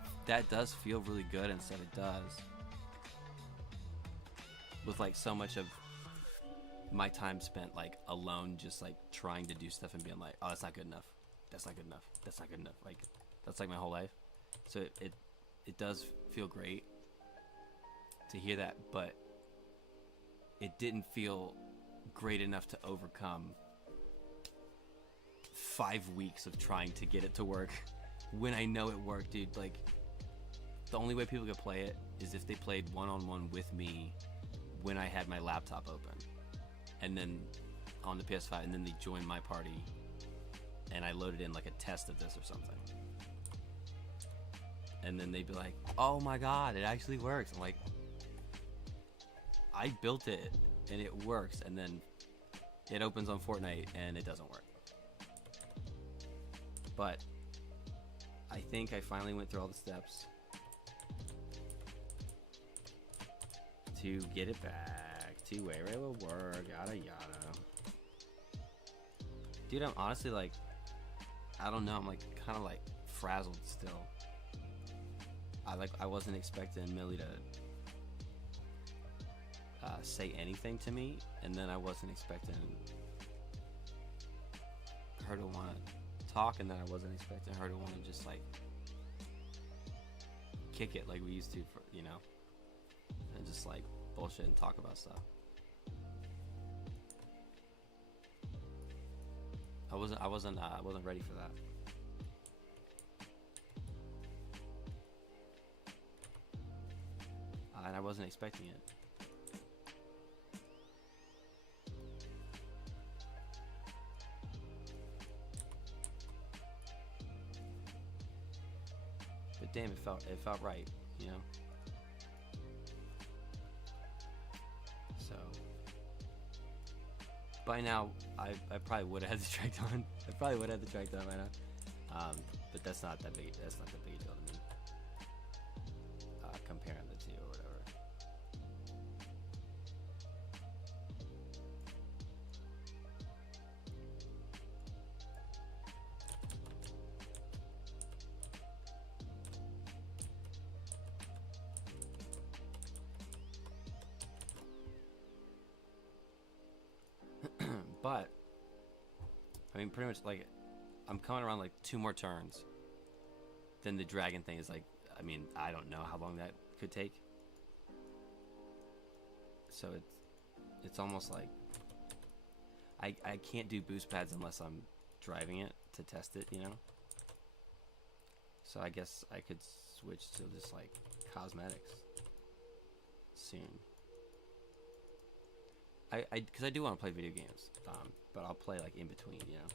does feel really good, and so it does. With like so much of my time spent like alone, just like trying to do stuff and being like, oh, that's not good enough. That's not good enough. That's not good enough. Like that's like my whole life. So it does feel great to hear that, but it didn't feel great enough to overcome 5 weeks of trying to get it to work when I know it worked, dude. Like the only way people could play it is if they played one-on-one with me when I had my laptop open, and then on the PS5, and then they joined my party and I loaded in like a test of this or something, and then they'd be like, oh my god, it actually works. I'm like, I built it and it works, and then it opens on Fortnite and it doesn't work. But I think I finally went through all the steps to get it back to where it will work, yada yada. Dude, I'm honestly like, I don't know, I'm like kind of like frazzled still. I wasn't expecting Millie to say anything to me, and then I wasn't expecting her to want to talk, and then I wasn't expecting her to want to just like kick it like we used to, for, you know, and just like bullshit and talk about stuff. I wasn't ready for that. And I wasn't expecting it. But damn, it felt right, you know. So by now, I probably would have had the track on. I probably would have had the track on by now. But that's not that big. That's not that big a deal to me. Comparing the two or whatever. But I mean, pretty much like I'm coming around like 2 more turns. Then the dragon thing is like, I mean, I don't know how long that could take. So it's almost like I can't do boost pads unless I'm driving it to test it, you know. So I guess I could switch to just like cosmetics soon. Because I do want to play video games, but I'll play like in between, you know.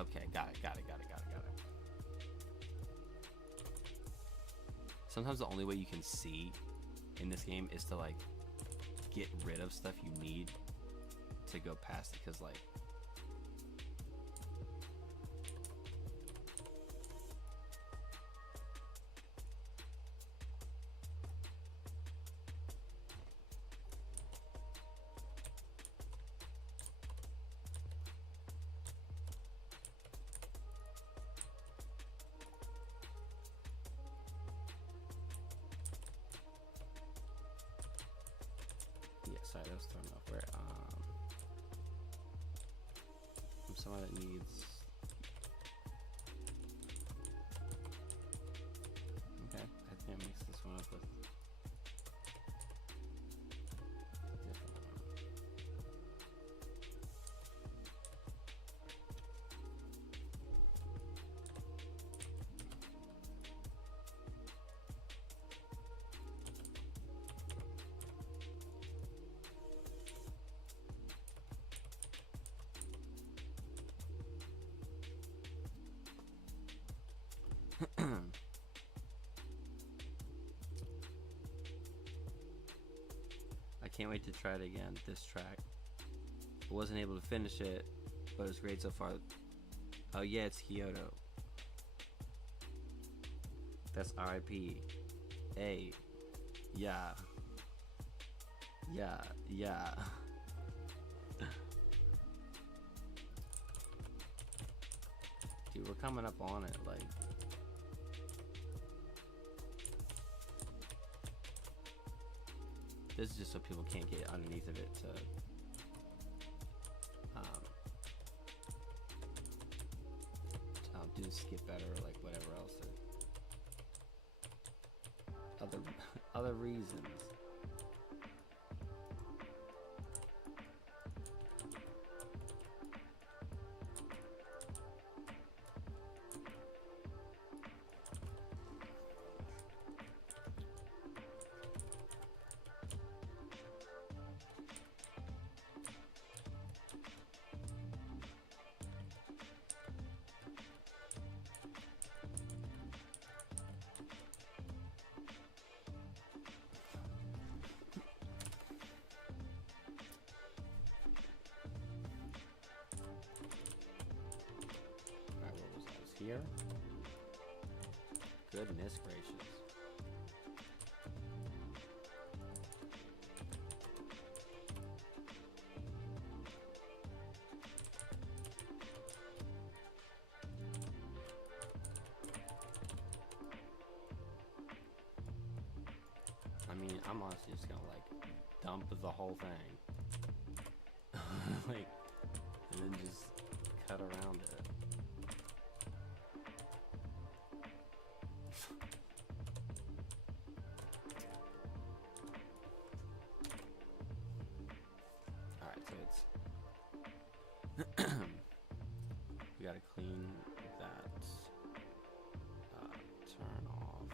Okay, got it. Sometimes the only way you can see in this game is to like get rid of stuff you need to go past it, because like sorry, that was thrown off. Where someone that needs. Okay, I think I mixed this one up with a different one. I can't wait to try it again, this track. I wasn't able to finish it but it's great so far. Oh yeah, it's Kyoto. That's R.I.P. Hey, yeah, yeah, yeah. Dude, we're coming up on it. Like, this is just so people can't get underneath of it to do skip better or like whatever else. Other other reasons. Here? Goodness gracious. I mean, I'm honestly just gonna like dump the whole thing. Like, and then just cut around it. We gotta clean that turn off.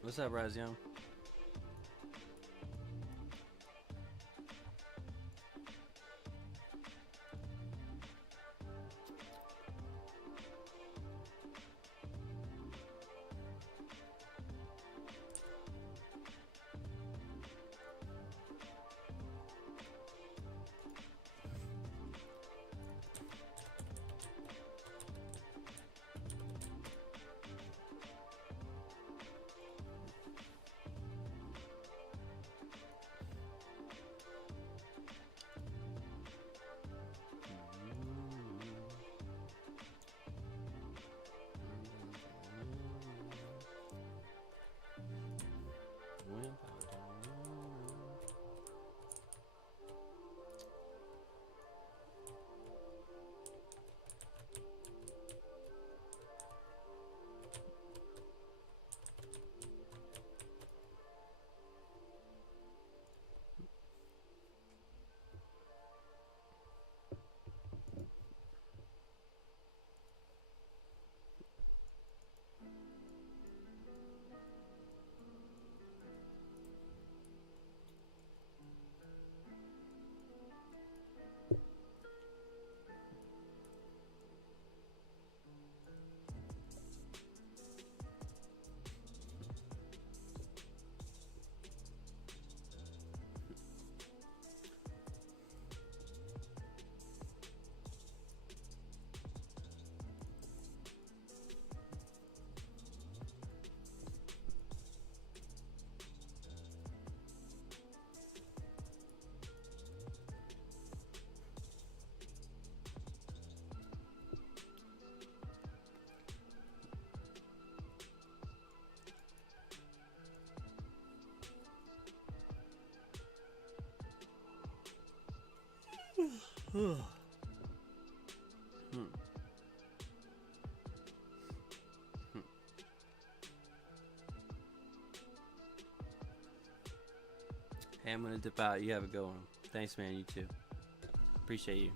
What's up, Razium? Hmm. Hey, I'm gonna dip out. You have a good one. Thanks, man. You too. Appreciate you.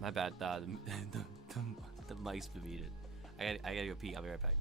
My bad. The, the, the mic's muted. I gotta go pee. I'll be right back.